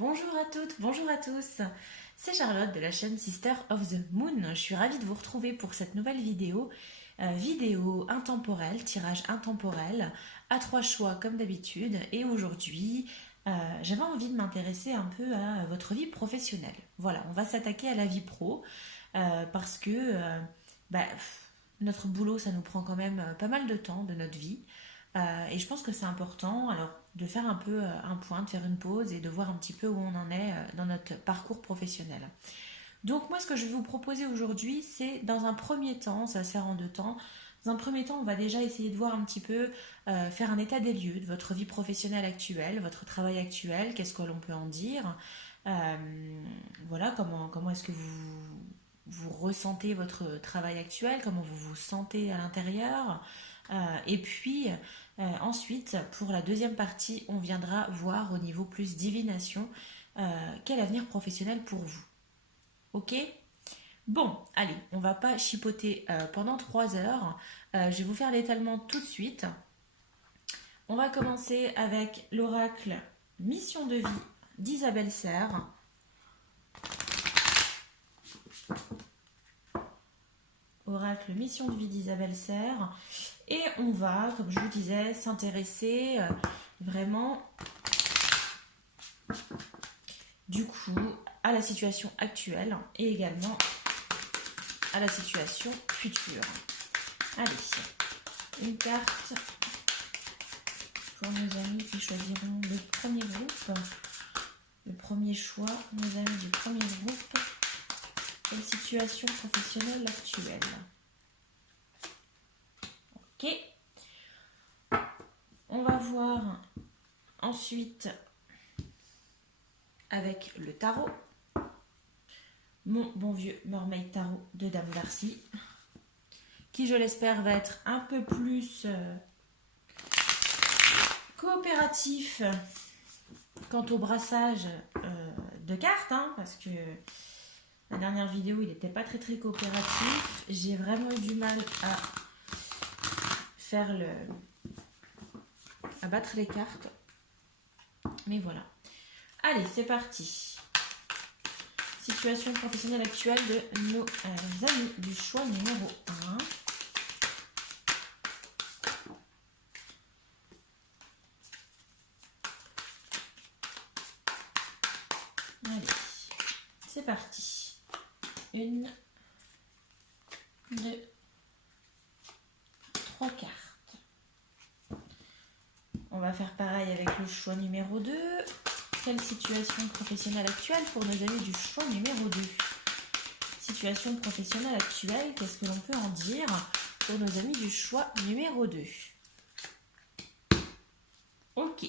Bonjour à toutes, bonjour à tous. C'est Charlotte de la chaîne Sister of the Moon. Je suis ravie de vous retrouver pour cette nouvelle vidéo. Vidéo intemporelle, tirage intemporel, à 3 choix comme d'habitude. Et aujourd'hui, j'avais envie de m'intéresser un peu à votre vie professionnelle. Voilà, on va s'attaquer à la vie pro parce que notre boulot, ça nous prend quand même pas mal de temps de notre vie. Et je pense que c'est important alors de faire un peu un point, de faire une pause et de voir un petit peu où on en est dans notre parcours professionnel. Donc moi ce que je vais vous proposer aujourd'hui c'est dans un premier temps, ça va se faire en deux temps. Dans un premier temps on va déjà essayer de voir un petit peu, faire un état des lieux de votre vie professionnelle actuelle, votre travail actuel, qu'est-ce que l'on peut en dire. Euh, voilà, comment est-ce que vous ressentez votre travail actuel, comment vous vous sentez à l'intérieur. Et puis ensuite, pour la deuxième partie, on viendra voir au niveau plus divination quel avenir professionnel pour vous. Ok? Bon, allez, on va pas chipoter pendant 3 heures. Je vais vous faire l'étalement tout de suite. On va commencer avec l'oracle Mission de vie d'Isabelle Serre. Oracle Mission de vie d'Isabelle Serre. Et on va, comme je vous disais, s'intéresser vraiment du coup à la situation actuelle et également à la situation future. Allez, une carte pour nos amis qui choisiront le premier groupe. Le premier choix, nos amis du premier groupe. Quelle situation professionnelle actuelle? Ok. On va voir ensuite avec le tarot. Mon bon vieux Mermaid Tarot de Dame Darcy, qui je l'espère va être un peu plus coopératif quant au brassage de cartes, hein, parce que la dernière vidéo il n'était pas très coopératif. J'ai vraiment eu du mal à faire à battre les cartes, mais voilà. Allez, c'est parti. Situation professionnelle actuelle de nos amis du choix numéro 1. Allez, c'est parti. 1, 2, 3 cartes. On va faire pareil avec le choix numéro 2. Quelle situation professionnelle actuelle pour nos amis du choix numéro 2? Situation professionnelle actuelle, qu'est-ce que l'on peut en dire pour nos amis du choix numéro 2? Ok.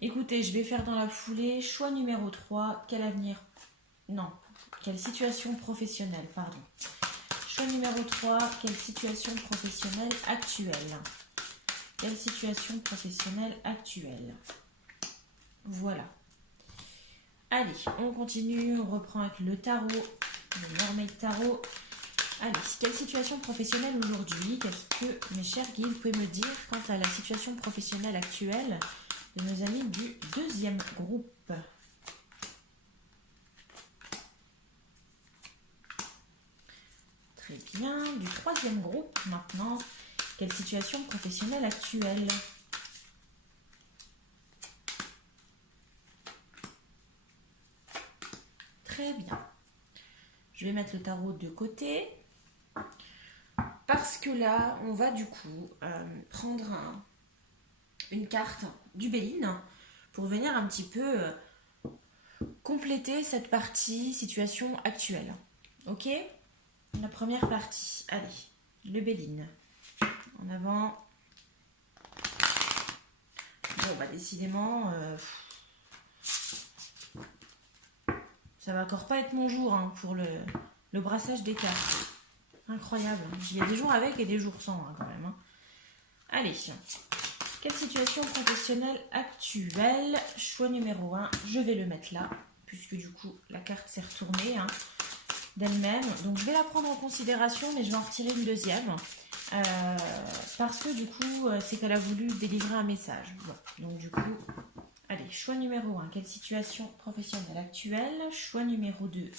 Écoutez, je vais faire dans la foulée. Choix numéro 3, quel avenir? Non, quelle situation professionnelle, pardon. Choix numéro 3, quelle situation professionnelle actuelle? Quelle situation professionnelle actuelle? Voilà. Allez, on continue, on reprend avec le tarot, le Mermaid Tarot. Allez, quelle situation professionnelle aujourd'hui? Qu'est-ce que mes chers guides, vous pouvez me dire quant à la situation professionnelle actuelle de nos amis du deuxième groupe? Très bien, du troisième groupe maintenant. Quelle situation professionnelle actuelle? Très bien. Je vais mettre le tarot de côté parce que là, on va du coup prendre une carte du Béline pour venir un petit peu compléter cette partie situation actuelle. Ok? La première partie. Allez, le Béline. En avant. Bon, bah décidément, ça va encore pas être mon jour hein, pour le brassage des cartes. Incroyable. Il y a des jours avec et des jours sans hein, quand même. Hein. Allez. Quelle situation professionnelle actuelle? Choix numéro 1. Je vais le mettre là, puisque du coup, la carte s'est retournée hein, d'elle-même. Donc, je vais la prendre en considération, mais je vais en retirer une deuxième. Parce que du coup, c'est qu'elle a voulu délivrer un message. Bon. Donc, du coup, Allez, choix numéro 1, quelle situation professionnelle actuelle? Choix numéro 2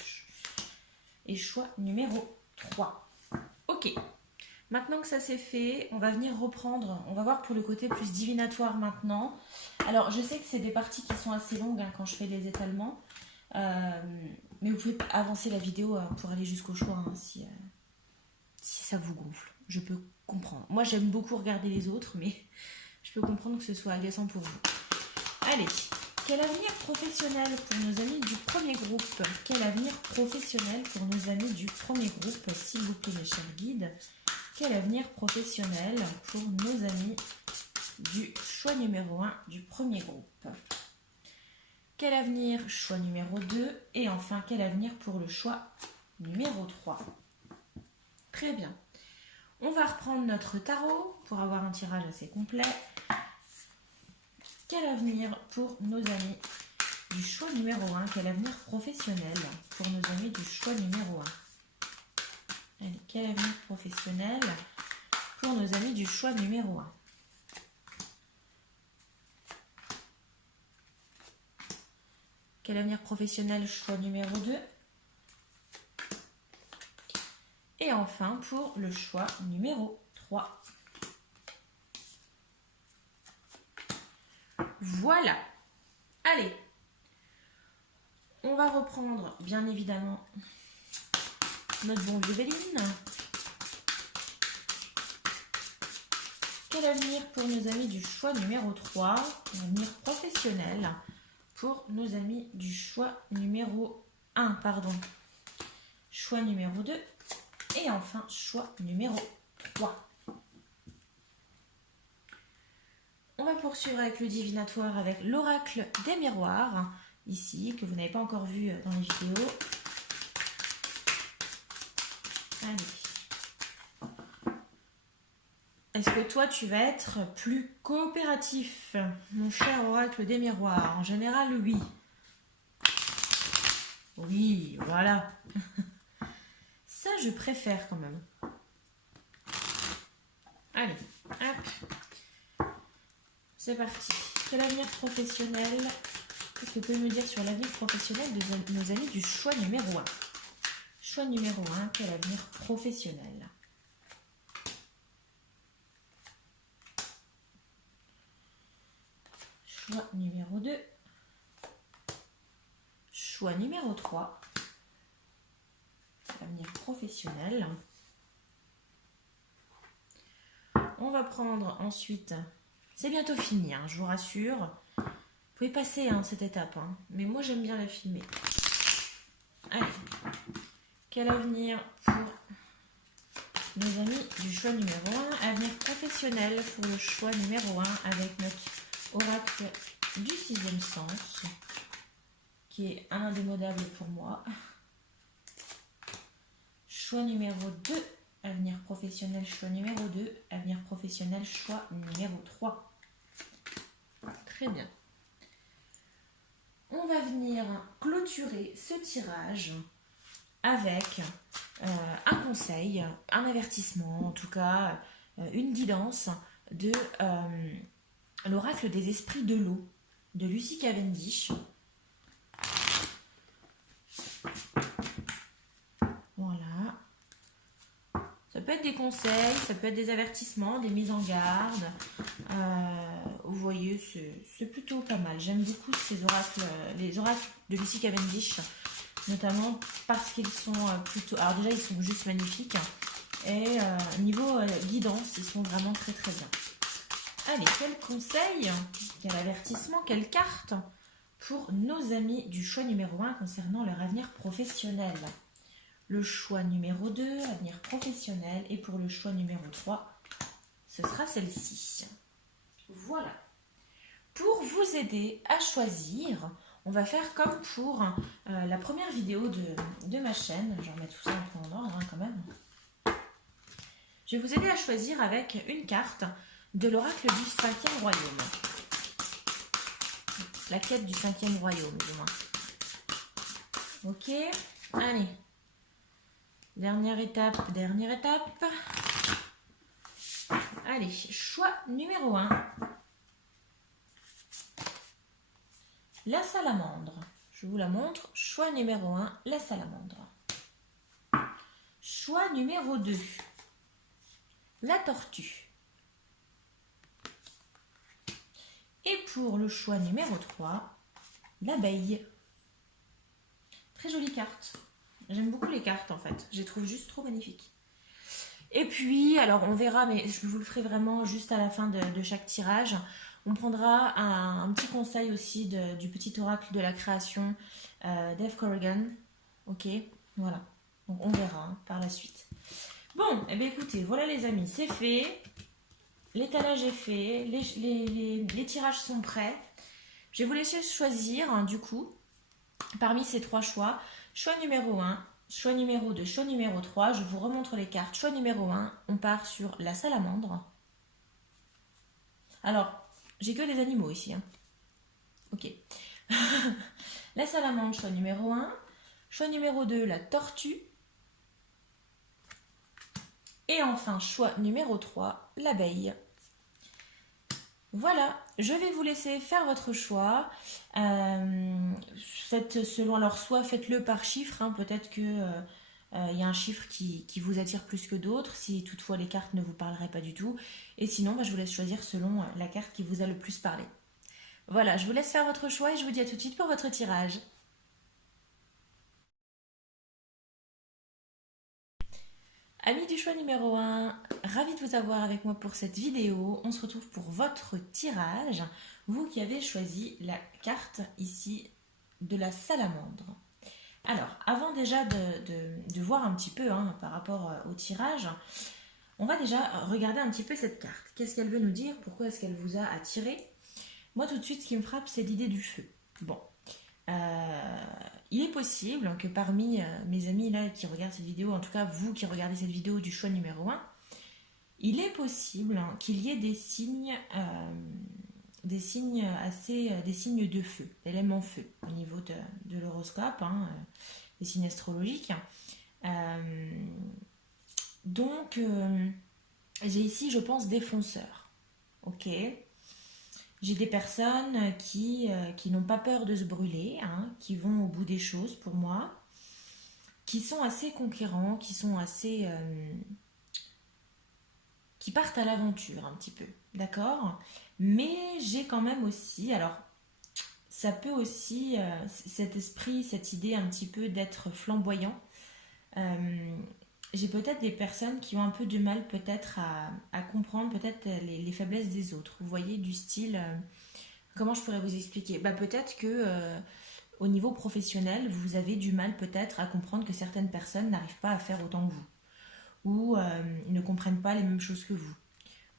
et choix numéro 3. Ok, maintenant que ça c'est fait, on va venir reprendre, on va voir pour le côté plus divinatoire maintenant. Alors, je sais que c'est des parties qui sont assez longues quand je fais des étalements, mais vous pouvez avancer la vidéo pour aller jusqu'au choix si ça vous gonfle. Je peux comprendre. Moi, j'aime beaucoup regarder les autres, mais je peux comprendre que ce soit agaçant pour vous. Allez, quel avenir professionnel pour nos amis du premier groupe? Quel avenir professionnel pour nos amis du premier groupe, s'il vous plaît, mes chers guides? Quel avenir professionnel pour nos amis du choix numéro 1 du premier groupe? Quel avenir, choix numéro 2? Et enfin, quel avenir pour le choix numéro 3? Très bien. On va reprendre notre tarot pour avoir un tirage assez complet. Quel avenir pour nos amis du choix numéro 1? Quel avenir professionnel pour nos amis du choix numéro 1? Allez, quel avenir professionnel pour nos amis du choix numéro 1? Quel avenir professionnel, choix numéro 2? Et enfin, pour le choix numéro 3. Voilà. Allez. On va reprendre, bien évidemment, notre bon vieux Véline. Quel avenir pour nos amis du choix numéro 3? Un avenir professionnel pour nos amis du choix numéro 1, pardon. Choix numéro 2. Et enfin, choix numéro 3. On va poursuivre avec le divinatoire, avec l'oracle des miroirs, ici, que vous n'avez pas encore vu dans les vidéos. Allez. Est-ce que toi, tu vas être plus coopératif, mon cher oracle des miroirs? En général, oui. Oui, voilà. Ça, je préfère quand même. Allez, hop. C'est parti. Quel avenir professionnel? Qu'est-ce que vous pouvez me dire sur l'avenir professionnel de nos amis du choix numéro 1? Choix numéro 1, quel avenir professionnel? Choix numéro 2. Choix numéro 3. Avenir professionnel. On va prendre ensuite, c'est bientôt fini, je vous rassure. Vous pouvez passer cette étape, mais moi j'aime bien la filmer. Allez, quel avenir pour nos amis du choix numéro 1? Avenir professionnel pour le choix numéro 1 avec notre oracle du 6e sens, qui est un indémodable pour moi. Choix numéro 2, avenir professionnel, choix numéro 2, avenir professionnel, choix numéro 3. Très bien. On va venir clôturer ce tirage avec un conseil, un avertissement, en tout cas une guidance de l'oracle des esprits de l'eau de Lucy Cavendish. Voilà. Ça peut être des conseils, ça peut être des avertissements, des mises en garde. Vous voyez, c'est plutôt pas mal. J'aime beaucoup ces oracles, les oracles de Lucy Cavendish, notamment parce qu'ils sont plutôt... Alors déjà, ils sont juste magnifiques. Et niveau guidance, ils sont vraiment très très bien. Allez, quel conseil, quel avertissement, quelle carte pour nos amis du choix numéro 1 concernant leur avenir professionnel? Le choix numéro 2, avenir professionnel. Et pour le choix numéro 3, ce sera celle-ci. Voilà. Pour vous aider à choisir, on va faire comme pour la première vidéo de ma chaîne. Je vais remettre tout ça un peu en ordre quand même. Je vais vous aider à choisir avec une carte de l'oracle du 5e royaume. La quête du 5e royaume, du moins. Ok, allez. Dernière étape. Allez, choix numéro 1. La salamandre. Je vous la montre. Choix numéro 1, la salamandre. Choix numéro 2, la tortue. Et pour le choix numéro 3, l'abeille. Très jolie carte. J'aime beaucoup les cartes en fait. Je les trouve juste trop magnifiques. Et puis, alors on verra, mais je vous le ferai vraiment juste à la fin de chaque tirage. On prendra un petit conseil aussi du petit oracle de la création d'Eve Corrigan. Ok, voilà. Donc on verra hein, par la suite. Bon, eh bien écoutez, voilà les amis, c'est fait. L'étalage est fait. Les tirages sont prêts. Je vais vous laisser choisir, hein, du coup, parmi ces 3 choix. Choix numéro 1, choix numéro 2, choix numéro 3. Je vous remontre les cartes. Choix numéro 1, on part sur la salamandre. Alors, j'ai que des animaux ici. Hein. Ok. La salamandre, choix numéro 1. Choix numéro 2, la tortue. Et enfin, choix numéro 3, l'abeille. Voilà, je vais vous laisser faire votre choix. Faites selon, alors soit faites-le par chiffre, hein, peut-être que y a un chiffre qui vous attire plus que d'autres, si toutefois les cartes ne vous parleraient pas du tout. Et sinon, bah, je vous laisse choisir selon la carte qui vous a le plus parlé. Voilà, je vous laisse faire votre choix et je vous dis à tout de suite pour votre tirage. Amis du choix numéro 1, ravi de vous avoir avec moi pour cette vidéo. On se retrouve pour votre tirage. Vous qui avez choisi la carte ici de la salamandre. Alors, avant déjà de voir un petit peu hein, par rapport au tirage, on va déjà regarder un petit peu cette carte. Qu'est-ce qu'elle veut nous dire? Pourquoi est-ce qu'elle vous a attiré? Moi, tout de suite, ce qui me frappe, c'est l'idée du feu. Bon, il est possible que parmi mes amis là qui regardent cette vidéo, en tout cas vous qui regardez cette vidéo du choix numéro 1, il est possible qu'il y ait des signes des signes de feu, d'éléments feu au niveau de l'horoscope, hein, des signes astrologiques. Donc, j'ai ici, je pense, des fonceurs. Ok. J'ai des personnes qui n'ont pas peur de se brûler, hein, qui vont au bout des choses pour moi, qui sont assez conquérants, qui sont assez... qui partent à l'aventure un petit peu, d'accord? Mais j'ai quand même aussi, alors ça peut aussi, cet esprit, cette idée un petit peu d'être flamboyant. J'ai peut-être des personnes qui ont un peu de mal peut-être à comprendre peut-être les faiblesses des autres. Vous voyez, du style, comment je pourrais vous expliquer? Bah, peut-être que au niveau professionnel, vous avez du mal peut-être à comprendre que certaines personnes n'arrivent pas à faire autant que vous ou ne comprennent pas les mêmes choses que vous.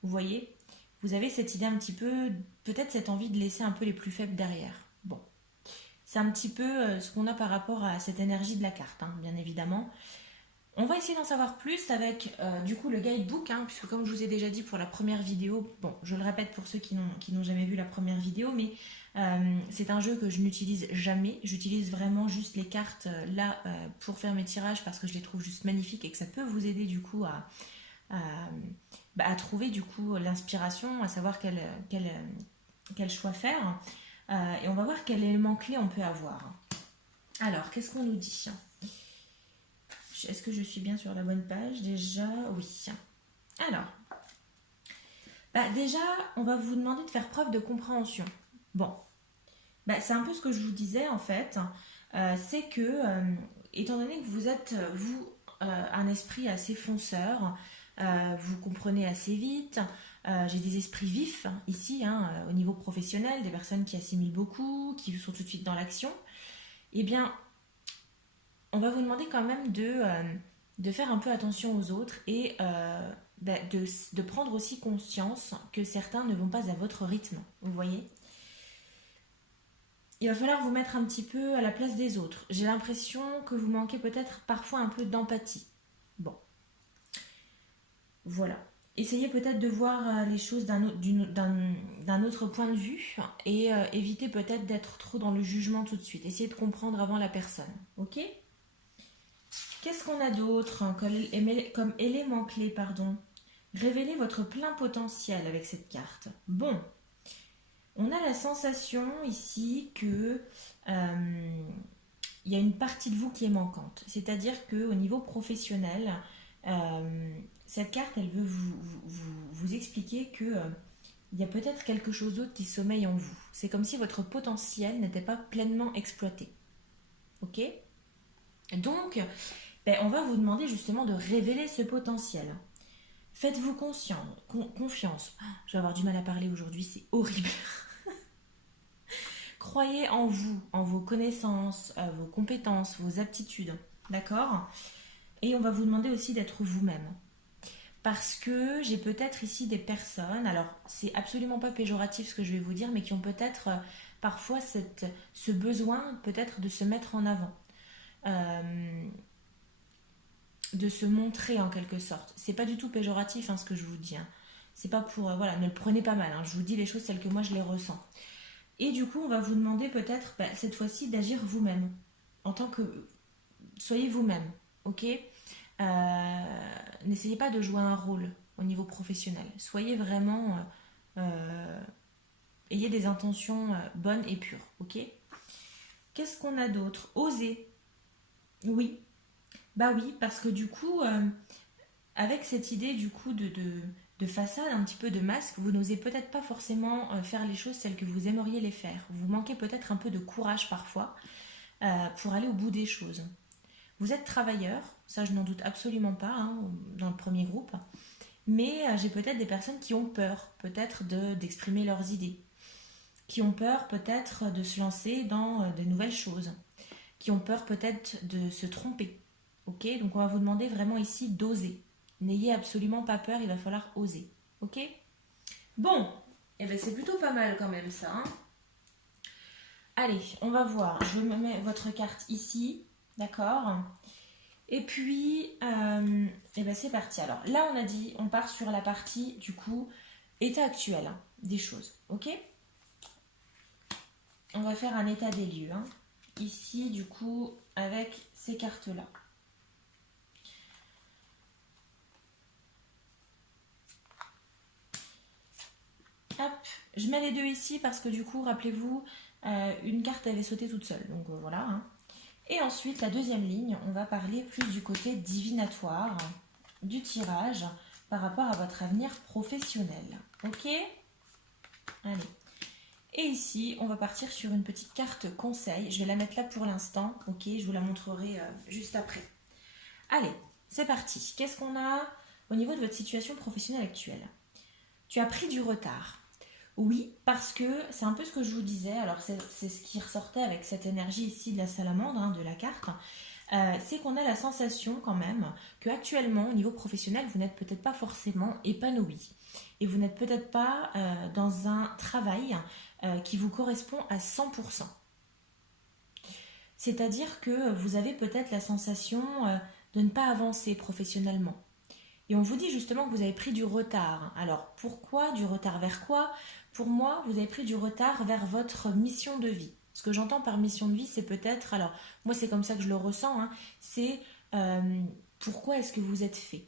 Vous voyez? Vous avez cette idée un petit peu, peut-être cette envie de laisser un peu les plus faibles derrière. Bon, c'est un petit peu ce qu'on a par rapport à cette énergie de la carte, hein, bien évidemment. On va essayer d'en savoir plus avec du coup le guidebook, hein, puisque comme je vous ai déjà dit pour la première vidéo, bon, je le répète pour ceux qui n'ont jamais vu la première vidéo, mais c'est un jeu que je n'utilise jamais. J'utilise vraiment juste les cartes là pour faire mes tirages parce que je les trouve juste magnifiques et que ça peut vous aider du coup à trouver du coup l'inspiration, à savoir quel choix faire. Et on va voir quel élément clé on peut avoir. Alors, qu'est-ce qu'on nous dit? Est-ce que je suis bien sur la bonne page? Déjà, oui. Alors, bah déjà, on va vous demander de faire preuve de compréhension. Bon, bah, c'est un peu ce que je vous disais en fait. C'est que, étant donné que vous êtes, vous, un esprit assez fonceur, vous comprenez assez vite. J'ai des esprits vifs ici, hein, au niveau professionnel, des personnes qui assimilent beaucoup, qui sont tout de suite dans l'action. Eh bien, on va vous demander quand même de faire un peu attention aux autres et de prendre aussi conscience que certains ne vont pas à votre rythme, vous voyez. Il va falloir vous mettre un petit peu à la place des autres. J'ai l'impression que vous manquez peut-être parfois un peu d'empathie. Bon, voilà. Essayez peut-être de voir les choses d'un autre point de vue et évitez peut-être d'être trop dans le jugement tout de suite. Essayez de comprendre avant la personne, ok? Qu'est-ce qu'on a d'autre comme élément clé, pardon? Révélez votre plein potentiel avec cette carte. Bon, On a la sensation ici que il y a une partie de vous qui est manquante. C'est-à-dire qu'au niveau professionnel, cette carte, elle veut vous expliquer que il y a peut-être quelque chose d'autre qui sommeille en vous. C'est comme si votre potentiel n'était pas pleinement exploité. Ok? Donc, on va vous demander justement de révéler ce potentiel. Faites-vous confiance. Oh, je vais avoir du mal à parler aujourd'hui, c'est horrible. Croyez en vous, en vos connaissances, vos compétences, vos aptitudes. D'accord? Et on va vous demander aussi d'être vous-même. Parce que j'ai peut-être ici des personnes, alors c'est absolument pas péjoratif ce que je vais vous dire, mais qui ont peut-être parfois ce besoin peut-être de se mettre en avant, euh, de se montrer en quelque sorte. C'est pas du tout péjoratif ce que je vous dis. C'est pas pour, voilà, ne le prenez pas mal. Je vous dis les choses telles que moi je les ressens. Et du coup, on va vous demander peut-être cette fois-ci d'agir vous-même, en tant que soyez vous-même, ok? N'essayez pas de jouer un rôle au niveau professionnel. Soyez vraiment, ayez des intentions bonnes et pures, ok? Qu'est-ce qu'on a d'autre? Oser. Oui, bah oui, parce que du coup, avec cette idée du coup de façade, un petit peu de masque, vous n'osez peut-être pas forcément faire les choses telles que vous aimeriez les faire. Vous manquez peut-être un peu de courage parfois pour aller au bout des choses. Vous êtes travailleur, ça je n'en doute absolument pas dans le premier groupe, mais j'ai peut-être des personnes qui ont peur peut-être d'exprimer leurs idées, qui ont peur peut-être de se lancer dans de nouvelles choses, qui ont peur peut-être de se tromper. Ok? Donc on va vous demander vraiment ici d'oser. N'ayez absolument pas peur, il va falloir oser. Ok? Bon, eh ben c'est plutôt pas mal quand même ça. Allez, on va voir. Je me mets votre carte ici, d'accord? Et puis, eh ben c'est parti. Alors là, on a dit, on part sur la partie du coup état actuel des choses, ok? On va faire un état des lieux. Ici, du coup, avec ces cartes-là. Hop, je mets les deux ici parce que du coup, rappelez-vous, une carte avait sauté toute seule. Donc voilà. Et ensuite, la deuxième ligne, on va parler plus du côté divinatoire du tirage par rapport à votre avenir professionnel. Ok? Allez. Et ici, on va partir sur une petite carte conseil. Je vais la mettre là pour l'instant. Ok? Je vous la montrerai juste après. Allez, c'est parti. Qu'est-ce qu'on a au niveau de votre situation professionnelle actuelle? Tu as pris du retard. Oui, parce que c'est un peu ce que je vous disais. Alors, c'est ce qui ressortait avec cette énergie ici de la salamandre, de la carte. C'est qu'on a la sensation quand même que actuellement, au niveau professionnel, vous n'êtes peut-être pas forcément épanoui. Et vous n'êtes peut-être pas dans un travail qui vous correspond à 100%. C'est-à-dire que vous avez peut-être la sensation de ne pas avancer professionnellement. Et on vous dit justement que vous avez pris du retard. Alors pourquoi du retard vers quoi? Pour moi, vous avez pris du retard vers votre mission de vie. Ce que j'entends par mission de vie, c'est peut-être, alors moi c'est comme ça que je le ressens, c'est pourquoi est-ce que vous êtes fait?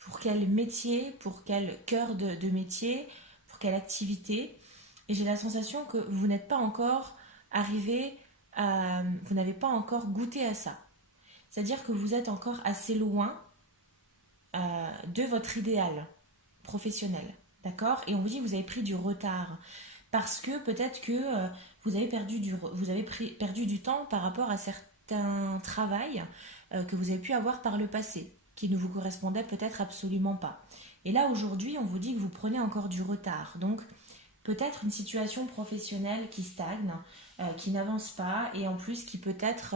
Pour quel métier? Pour quel cœur de métier? Pour quelle activité? Et j'ai la sensation que vous n'êtes pas encore arrivé, vous n'avez pas encore goûté à ça. C'est-à-dire que vous êtes encore assez loin de votre idéal professionnel. D'accord? Et on vous dit que vous avez pris du retard. Parce que peut-être que vous avez perdu du temps par rapport à certains travails que vous avez pu avoir par le passé, qui ne vous correspondaient peut-être absolument pas. Et là, aujourd'hui, on vous dit que vous prenez encore du retard. Donc, peut-être une situation professionnelle qui stagne, qui n'avance pas, et en plus qui peut-être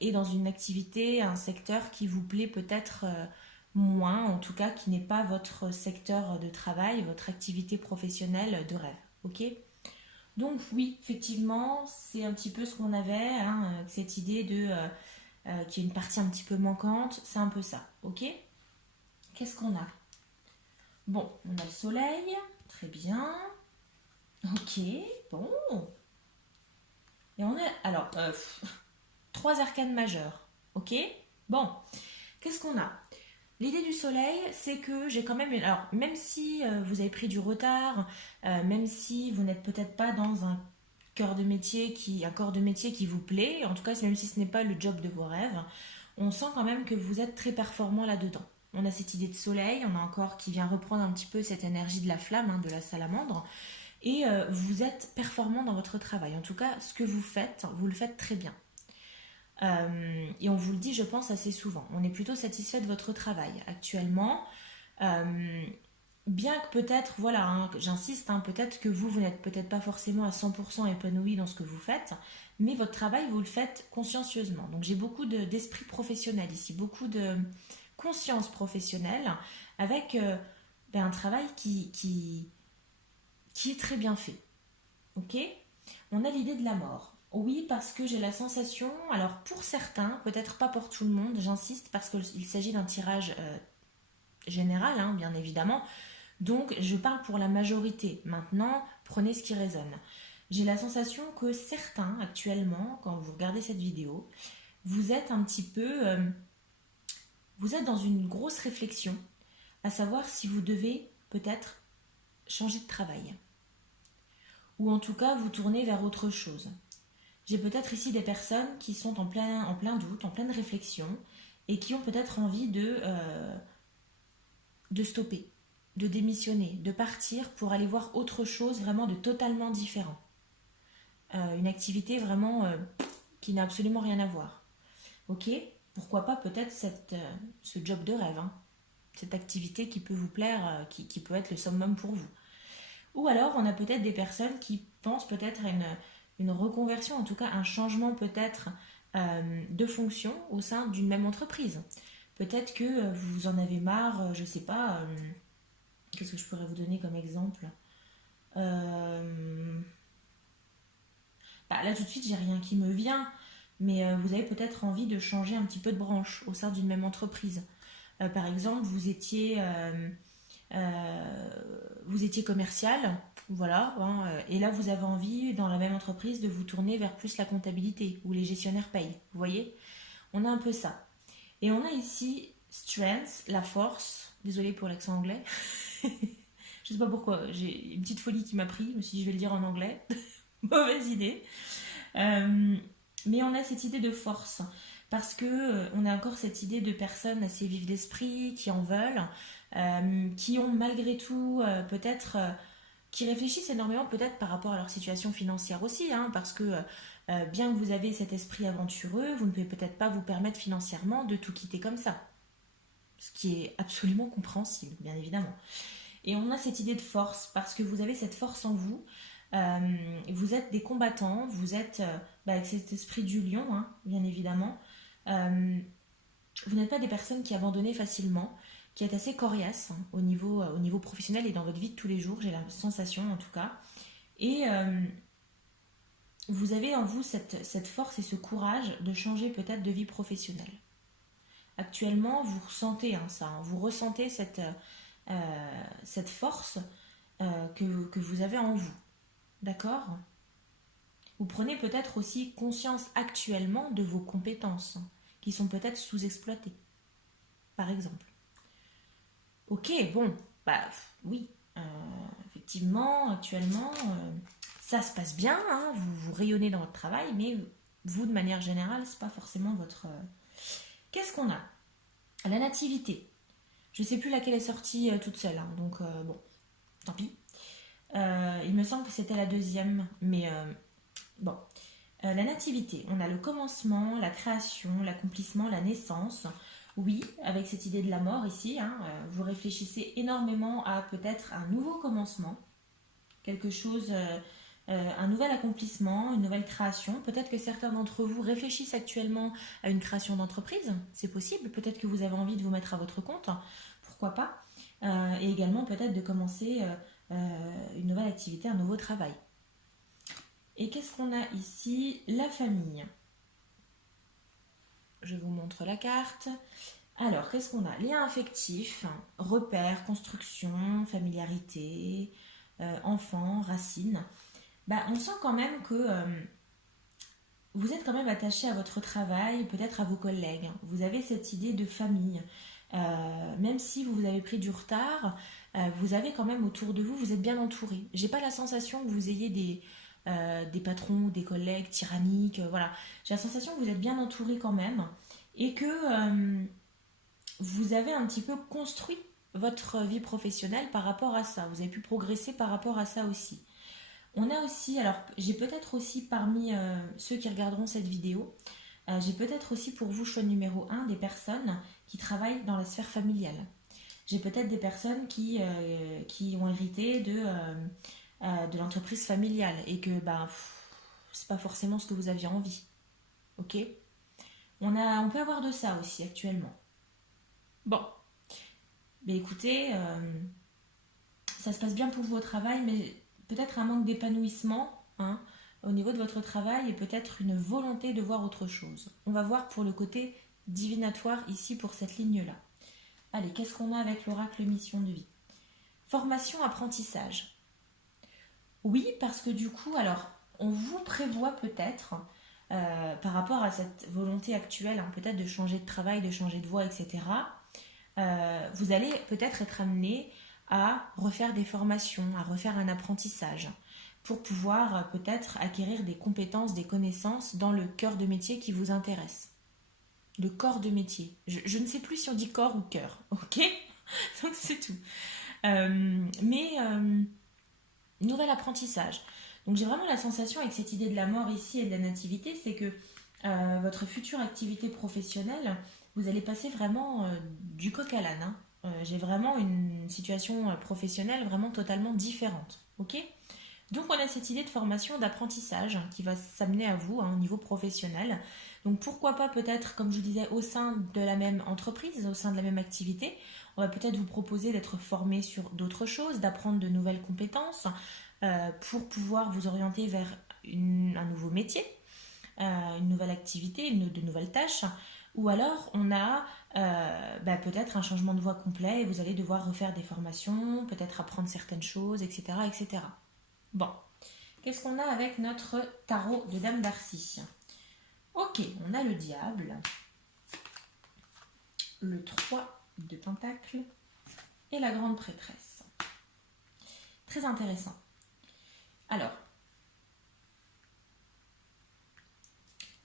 est dans une activité, un secteur qui vous plaît peut-être moins, en tout cas qui n'est pas votre secteur de travail, votre activité professionnelle de rêve. Ok? Donc oui, effectivement, c'est un petit peu ce qu'on avait, cette idée de qu'il y a une partie un petit peu manquante, c'est un peu ça. Ok? Qu'est-ce qu'on a? Bon, on a le soleil, très bien. Ok, bon. Et on est... Alors, 3 arcanes majeures. Ok? Bon, qu'est-ce qu'on a? L'idée du soleil, c'est que j'ai quand même alors, même si vous avez pris du retard, même si vous n'êtes peut-être pas dans un corps de métier qui vous plaît, en tout cas, même si ce n'est pas le job de vos rêves, on sent quand même que vous êtes très performant là-dedans. On a cette idée de soleil, on a un corps qui vient reprendre un petit peu cette énergie de la flamme, hein, de la salamandre, et vous êtes performant dans votre travail. En tout cas, ce que vous le faites très bien. Et on vous le dit, je pense, assez souvent. On est plutôt satisfait de votre travail actuellement. Euh, Bien que peut-être, voilà, hein, j'insiste, hein, peut-être que vous n'êtes peut-être pas forcément à 100% épanoui dans ce que vous faites, mais votre travail, vous le faites consciencieusement. Donc j'ai beaucoup d'esprit professionnel ici, beaucoup de conscience professionnelle, avec un travail qui est très bien fait. Ok. On a l'idée de la mort. Oui, parce que j'ai la sensation, alors pour certains, peut-être pas pour tout le monde, j'insiste, parce qu'il s'agit d'un tirage général, hein, bien évidemment, donc je parle pour la majorité. Maintenant, prenez ce qui résonne. J'ai la sensation que certains, actuellement, quand vous regardez cette vidéo, vous êtes un petit peu... vous êtes dans une grosse réflexion, à savoir si vous devez peut-être changer de travail. Ou en tout cas vous tourner vers autre chose. J'ai peut-être ici des personnes qui sont en plein doute, en pleine réflexion, et qui ont peut-être envie de stopper, de démissionner, de partir pour aller voir autre chose vraiment de totalement différent. Une activité vraiment qui n'a absolument rien à voir. Ok. Pourquoi pas peut-être ce job de rêve, hein, cette activité qui peut vous plaire, qui peut être le summum pour vous. Ou alors on a peut-être des personnes qui pensent peut-être à une reconversion, en tout cas un changement peut-être de fonction au sein d'une même entreprise. Peut-être que vous en avez marre, je sais pas, qu'est-ce que je pourrais vous donner comme exemple. Euh, Là tout de suite j'ai rien qui me vient, mais vous avez peut-être envie de changer un petit peu de branche au sein d'une même entreprise. Par exemple, vous étiez commercial, voilà, hein, et là vous avez envie dans la même entreprise de vous tourner vers plus la comptabilité où les gestionnaires payent. Vous voyez, on a un peu ça. Et on a ici strength, la force. Désolée pour l'accent anglais. Je sais pas pourquoi, j'ai une petite folie qui m'a pris. Je me suis dit je vais le dire en anglais. Mauvaise idée. Euh, mais on a cette idée de force parce que on a encore cette idée de personnes assez vives d'esprit qui en veulent, qui ont malgré tout peut-être qui réfléchissent énormément peut-être par rapport à leur situation financière aussi, hein, parce que bien que vous avez cet esprit aventureux, vous ne pouvez peut-être pas vous permettre financièrement de tout quitter comme ça, ce qui est absolument compréhensible, bien évidemment. Et on a cette idée de force parce que vous avez cette force en vous. Vous êtes des combattants, vous êtes avec cet esprit du lion, hein, bien évidemment. Euh, vous n'êtes pas des personnes qui abandonnent facilement, qui êtes assez coriaces, hein, au niveau professionnel et dans votre vie de tous les jours, j'ai la sensation en tout cas. Et vous avez en vous cette force et ce courage de changer peut-être de vie professionnelle. Actuellement, vous ressentez hein, ça, hein, vous ressentez cette force que vous avez en vous. D'accord. Vous prenez peut-être aussi conscience actuellement de vos compétences, hein, qui sont peut-être sous-exploitées, par exemple. Ok, bon, bah oui, effectivement, actuellement, ça se passe bien, hein, vous rayonnez dans votre travail, mais vous, de manière générale, c'est pas forcément votre... Qu'est-ce qu'on a? La nativité. Je sais plus laquelle est sortie toute seule, hein, donc bon, tant pis. Il me semble que c'était la deuxième, mais bon. La nativité, on a le commencement, la création, l'accomplissement, la naissance. Oui, avec cette idée de la mort ici, hein, vous réfléchissez énormément à peut-être un nouveau commencement, quelque chose, un nouvel accomplissement, une nouvelle création. Peut-être que certains d'entre vous réfléchissent actuellement à une création d'entreprise, c'est possible. Peut-être que vous avez envie de vous mettre à votre compte, pourquoi pas. Et également peut-être de commencer une nouvelle activité, un nouveau travail. Et qu'est-ce qu'on a ici? La famille. Je vous montre la carte. Alors, qu'est-ce qu'on a? Lien affectif, repères, construction, familiarité, enfant, racines. On sent quand même que vous êtes quand même attaché à votre travail, peut-être à vos collègues. Vous avez cette idée de famille, même si vous avez pris du retard, vous avez quand même autour de vous, vous êtes bien entouré. J'ai pas la sensation que vous ayez des patrons, des collègues tyranniques, voilà. J'ai la sensation que vous êtes bien entouré quand même et que vous avez un petit peu construit votre vie professionnelle par rapport à ça. Vous avez pu progresser par rapport à ça aussi. On a aussi, alors j'ai peut-être aussi parmi ceux qui regarderont cette vidéo, j'ai peut-être aussi pour vous choix numéro un des personnes qui travaillent dans la sphère familiale. J'ai peut-être des personnes qui ont hérité de l'entreprise familiale et que c'est pas forcément ce que vous aviez envie. Ok. On peut avoir de ça aussi actuellement. Bon, mais écoutez, ça se passe bien pour vous au travail, mais peut-être un manque d'épanouissement hein, au niveau de votre travail et peut-être une volonté de voir autre chose. On va voir pour le côté divinatoire ici pour cette ligne-là. Allez, qu'est-ce qu'on a avec l'oracle mission de vie? Formation, apprentissage. Oui, parce que du coup, alors, on vous prévoit peut-être, par rapport à cette volonté actuelle, hein, peut-être de changer de travail, de changer de voie, etc., vous allez peut-être être amené à refaire des formations, à refaire un apprentissage, pour pouvoir peut-être acquérir des compétences, des connaissances dans le cœur de métier qui vous intéresse. Le corps de métier. Je ne sais plus si on dit corps ou cœur, ok? Donc c'est tout. Nouvel apprentissage. Donc j'ai vraiment la sensation avec cette idée de la mort ici et de la nativité, c'est que votre future activité professionnelle, vous allez passer vraiment du coq à l'âne. Hein. J'ai vraiment une situation professionnelle vraiment totalement différente. Ok? Donc on a cette idée de formation, d'apprentissage qui va s'amener à vous hein, au niveau professionnel. Donc pourquoi pas peut-être, comme je vous disais, au sein de la même entreprise, au sein de la même activité, on va peut-être vous proposer d'être formé sur d'autres choses, d'apprendre de nouvelles compétences pour pouvoir vous orienter vers un nouveau métier, une nouvelle activité, de nouvelles tâches. Ou alors on a peut-être un changement de voie complet et vous allez devoir refaire des formations, peut-être apprendre certaines choses, etc. etc. Bon, qu'est-ce qu'on a avec notre tarot de Dame Darcy? Ok, on a le diable, le 3 de Pentacles et la grande prêtresse. Très intéressant. Alors,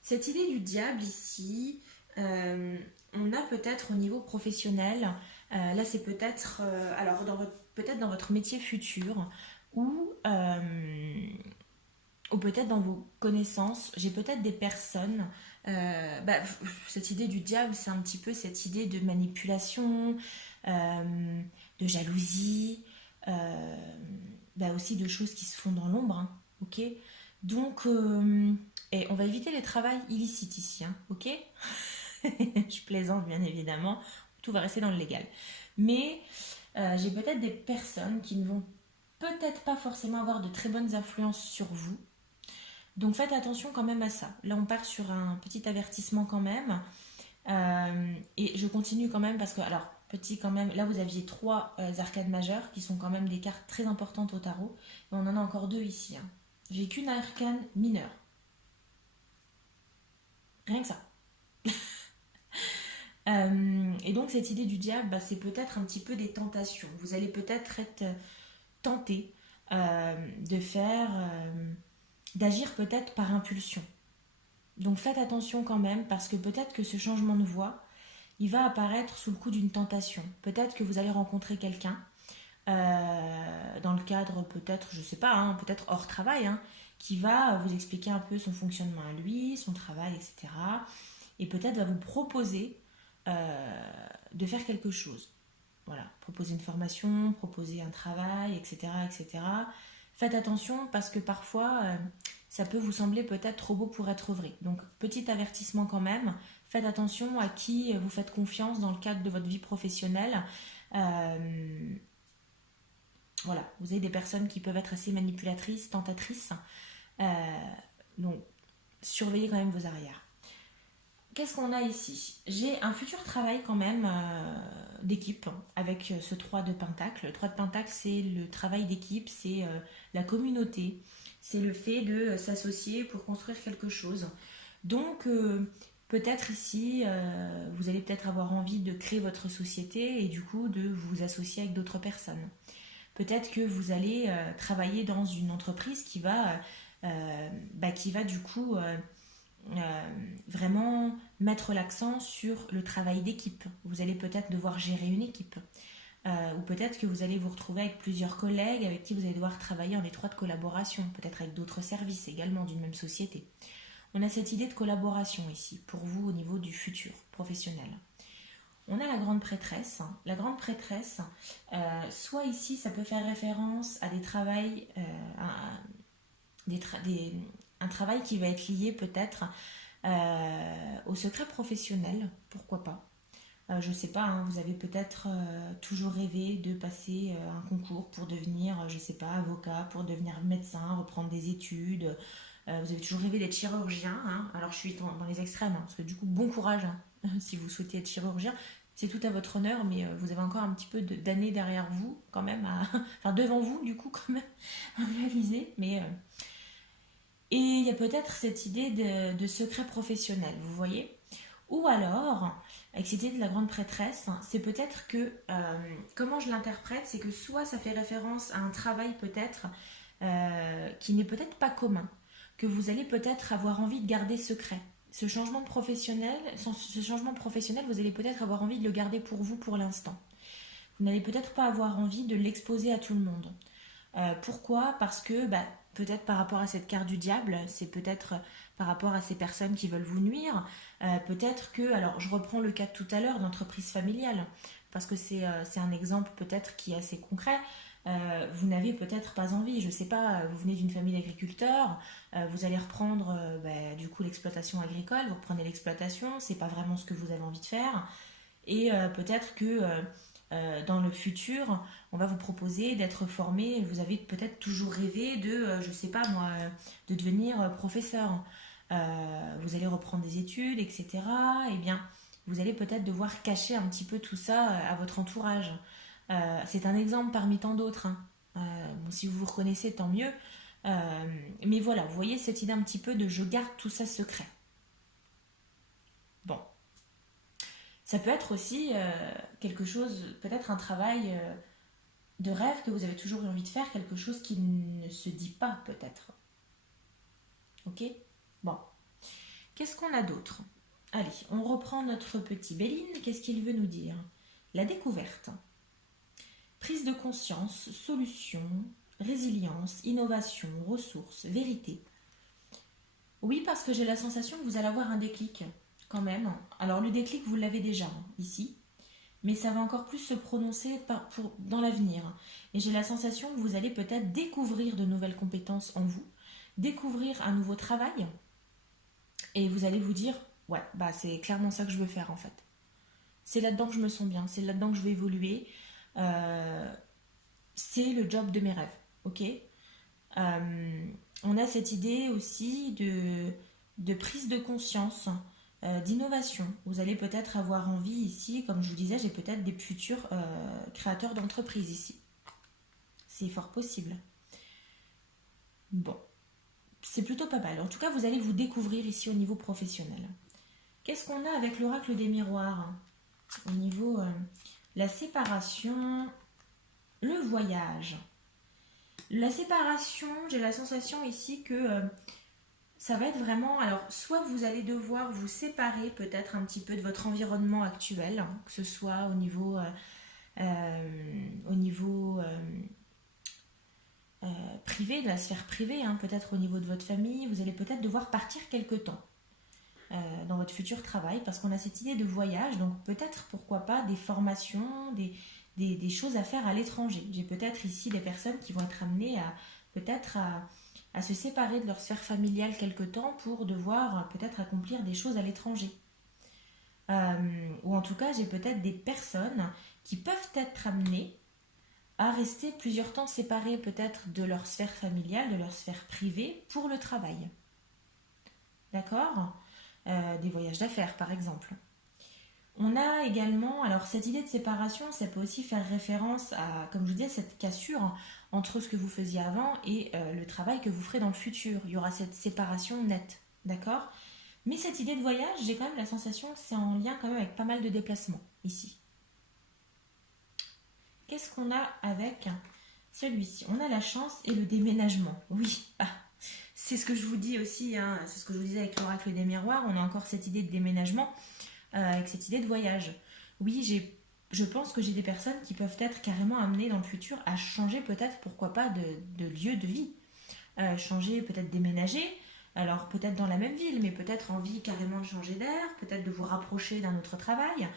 cette idée du diable ici, on a peut-être au niveau professionnel, là c'est peut-être, peut-être dans votre métier futur, ou peut-être dans vos connaissances, j'ai peut-être des personnes, cette idée du diable, c'est un petit peu cette idée de manipulation, de jalousie, aussi de choses qui se font dans l'ombre, hein, ok. Donc, et on va éviter les travails illicites ici, hein, ok. Je plaisante bien évidemment, tout va rester dans le légal. Mais j'ai peut-être des personnes qui ne vont peut-être pas forcément avoir de très bonnes influences sur vous. Donc faites attention quand même à ça. Là on part sur un petit avertissement quand même. Et je continue quand même parce que, alors, petit quand même, là vous aviez 3 arcades majeures qui sont quand même des cartes très importantes au tarot. Et on en a encore 2 ici. Hein. J'ai qu'une arcane mineure. Rien que ça. Et donc cette idée du diable, c'est peut-être un petit peu des tentations. Vous allez peut-être être tenté d'agir peut-être par impulsion. Donc faites attention quand même parce que peut-être que ce changement de voie, il va apparaître sous le coup d'une tentation. Peut-être que vous allez rencontrer quelqu'un dans le cadre peut-être, je sais pas, hein, peut-être hors travail, hein, qui va vous expliquer un peu son fonctionnement à lui, son travail, etc. Et peut-être va vous proposer de faire quelque chose. Voilà, proposer une formation, proposer un travail, etc., etc. Faites attention parce que parfois, ça peut vous sembler peut-être trop beau pour être vrai. Donc, petit avertissement quand même. Faites attention à qui vous faites confiance dans le cadre de votre vie professionnelle. Voilà, vous avez des personnes qui peuvent être assez manipulatrices, tentatrices. Donc, surveillez quand même vos arrières. Qu'est-ce qu'on a ici? J'ai un futur travail quand même d'équipe avec ce 3 de Pentacle. Le 3 de Pentacle, c'est le travail d'équipe, c'est la communauté, c'est le fait de s'associer pour construire quelque chose. Donc, Peut-être ici, vous allez peut-être avoir envie de créer votre société et du coup de vous associer avec d'autres personnes. Peut-être que vous allez travailler dans une entreprise qui va du coup vraiment mettre l'accent sur le travail d'équipe. Vous allez peut-être devoir gérer une équipe. Ou peut-être que vous allez vous retrouver avec plusieurs collègues avec qui vous allez devoir travailler en étroite collaboration, peut-être avec d'autres services également d'une même société. On a cette idée de collaboration ici, pour vous au niveau du futur professionnel. On a la grande prêtresse. La grande prêtresse, soit ici, ça peut faire référence à des travails, un travail qui va être lié peut-être au secret professionnel, pourquoi pas. Je ne sais pas, hein, vous avez peut-être toujours rêvé de passer un concours pour devenir, je ne sais pas, avocat, pour devenir médecin, reprendre des études. Vous avez toujours rêvé d'être chirurgien, hein. Alors je suis dans les extrêmes, hein, parce que du coup, bon courage hein, si vous souhaitez être chirurgien. C'est tout à votre honneur, mais vous avez encore un petit peu d'années derrière vous, quand même, enfin devant vous, du coup, quand même, à réaliser. Et il y a peut-être cette idée de secret professionnel, vous voyez. Ou alors, avec cette idée de la grande prêtresse, c'est peut-être que, comment je l'interprète, c'est que soit ça fait référence à un travail peut-être qui n'est peut-être pas commun, que vous allez peut-être avoir envie de garder secret. Ce changement professionnel, vous allez peut-être avoir envie de le garder pour vous pour l'instant. Vous n'allez peut-être pas avoir envie de l'exposer à tout le monde. Pourquoi? Parce que peut-être par rapport à cette carte du diable, c'est peut-être par rapport à ces personnes qui veulent vous nuire. Peut-être que, alors je reprends le cas de tout à l'heure d'entreprise familiale, parce que c'est un exemple peut-être qui est assez concret. Vous n'avez peut-être pas envie, je ne sais pas, vous venez d'une famille d'agriculteurs, vous allez reprendre du coup l'exploitation agricole, vous reprenez l'exploitation, c'est pas vraiment ce que vous avez envie de faire, et peut-être que dans le futur, on va vous proposer d'être formé. Vous avez peut-être toujours rêvé de, je sais pas moi, de devenir professeur. Vous allez reprendre des études, etc. Eh bien, vous allez peut-être devoir cacher un petit peu tout ça à votre entourage. C'est un exemple parmi tant d'autres, hein. Bon, si vous vous reconnaissez, tant mieux. Mais voilà, vous voyez cette idée un petit peu de je garde tout ça secret. Bon, ça peut être aussi quelque chose, peut-être un travail de rêve que vous avez toujours eu envie de faire, quelque chose qui ne se dit pas peut-être. Ok? Bon. Qu'est-ce qu'on a d'autre? Allez, on reprend notre petit Béline. Qu'est-ce qu'il veut nous dire? La découverte. Prise de conscience, solution, résilience, innovation, ressources, vérité. Oui, parce que j'ai la sensation que vous allez avoir un déclic quand même. Alors le déclic, vous l'avez déjà ici, mais ça va encore plus se prononcer dans l'avenir. Et j'ai la sensation que vous allez peut-être découvrir de nouvelles compétences en vous, découvrir un nouveau travail, et vous allez vous dire, ouais, c'est clairement ça que je veux faire en fait. C'est là-dedans que je me sens bien, c'est là-dedans que je vais évoluer. Euh, c'est le job de mes rêves, ok. On a cette idée aussi de prise de conscience, d'innovation. Vous allez peut-être avoir envie ici, comme je vous disais, j'ai peut-être des futurs créateurs d'entreprises ici. C'est fort possible. Bon, c'est plutôt pas mal. En tout cas, vous allez vous découvrir ici au niveau professionnel. Qu'est-ce qu'on a avec l'oracle des miroirs? Au niveau la séparation, le voyage. La séparation, j'ai la sensation ici que ça va être vraiment... Alors, soit vous allez devoir vous séparer peut-être un petit peu de votre environnement actuel, hein, que ce soit au niveau privé, de la sphère privée, hein, peut-être au niveau de votre famille. Vous allez peut-être devoir partir quelque temps dans votre futur travail, parce qu'on a cette idée de voyage, donc peut-être, pourquoi pas, des formations, des choses à faire à l'étranger. J'ai peut-être ici des personnes qui vont être amenées peut-être à se séparer de leur sphère familiale quelque temps pour devoir peut-être accomplir des choses à l'étranger. Ou en tout cas, j'ai peut-être des personnes qui peuvent être amenées à rester plusieurs temps séparées peut-être de leur sphère familiale, de leur sphère privée pour le travail. D'accord? Des voyages d'affaires par exemple. On a également, alors cette idée de séparation, ça peut aussi faire référence à, comme je vous disais, cette cassure entre ce que vous faisiez avant et le travail que vous ferez dans le futur. Il y aura cette séparation nette, d'accord? Mais cette idée de voyage, j'ai quand même la sensation que c'est en lien quand même avec pas mal de déplacements ici. Qu'est-ce qu'on a avec celui-ci? On a la chance et le déménagement. Oui, c'est ce que je vous dis aussi, hein, c'est ce que je vous disais avec l'oracle des miroirs. On a encore cette idée de déménagement avec cette idée de voyage. Oui, je pense que j'ai des personnes qui peuvent être carrément amenées dans le futur à changer peut-être, pourquoi pas, de lieu de vie. Changer, peut-être déménager, alors peut-être dans la même ville, mais peut-être envie carrément de changer d'air, peut-être de vous rapprocher d'un autre travail,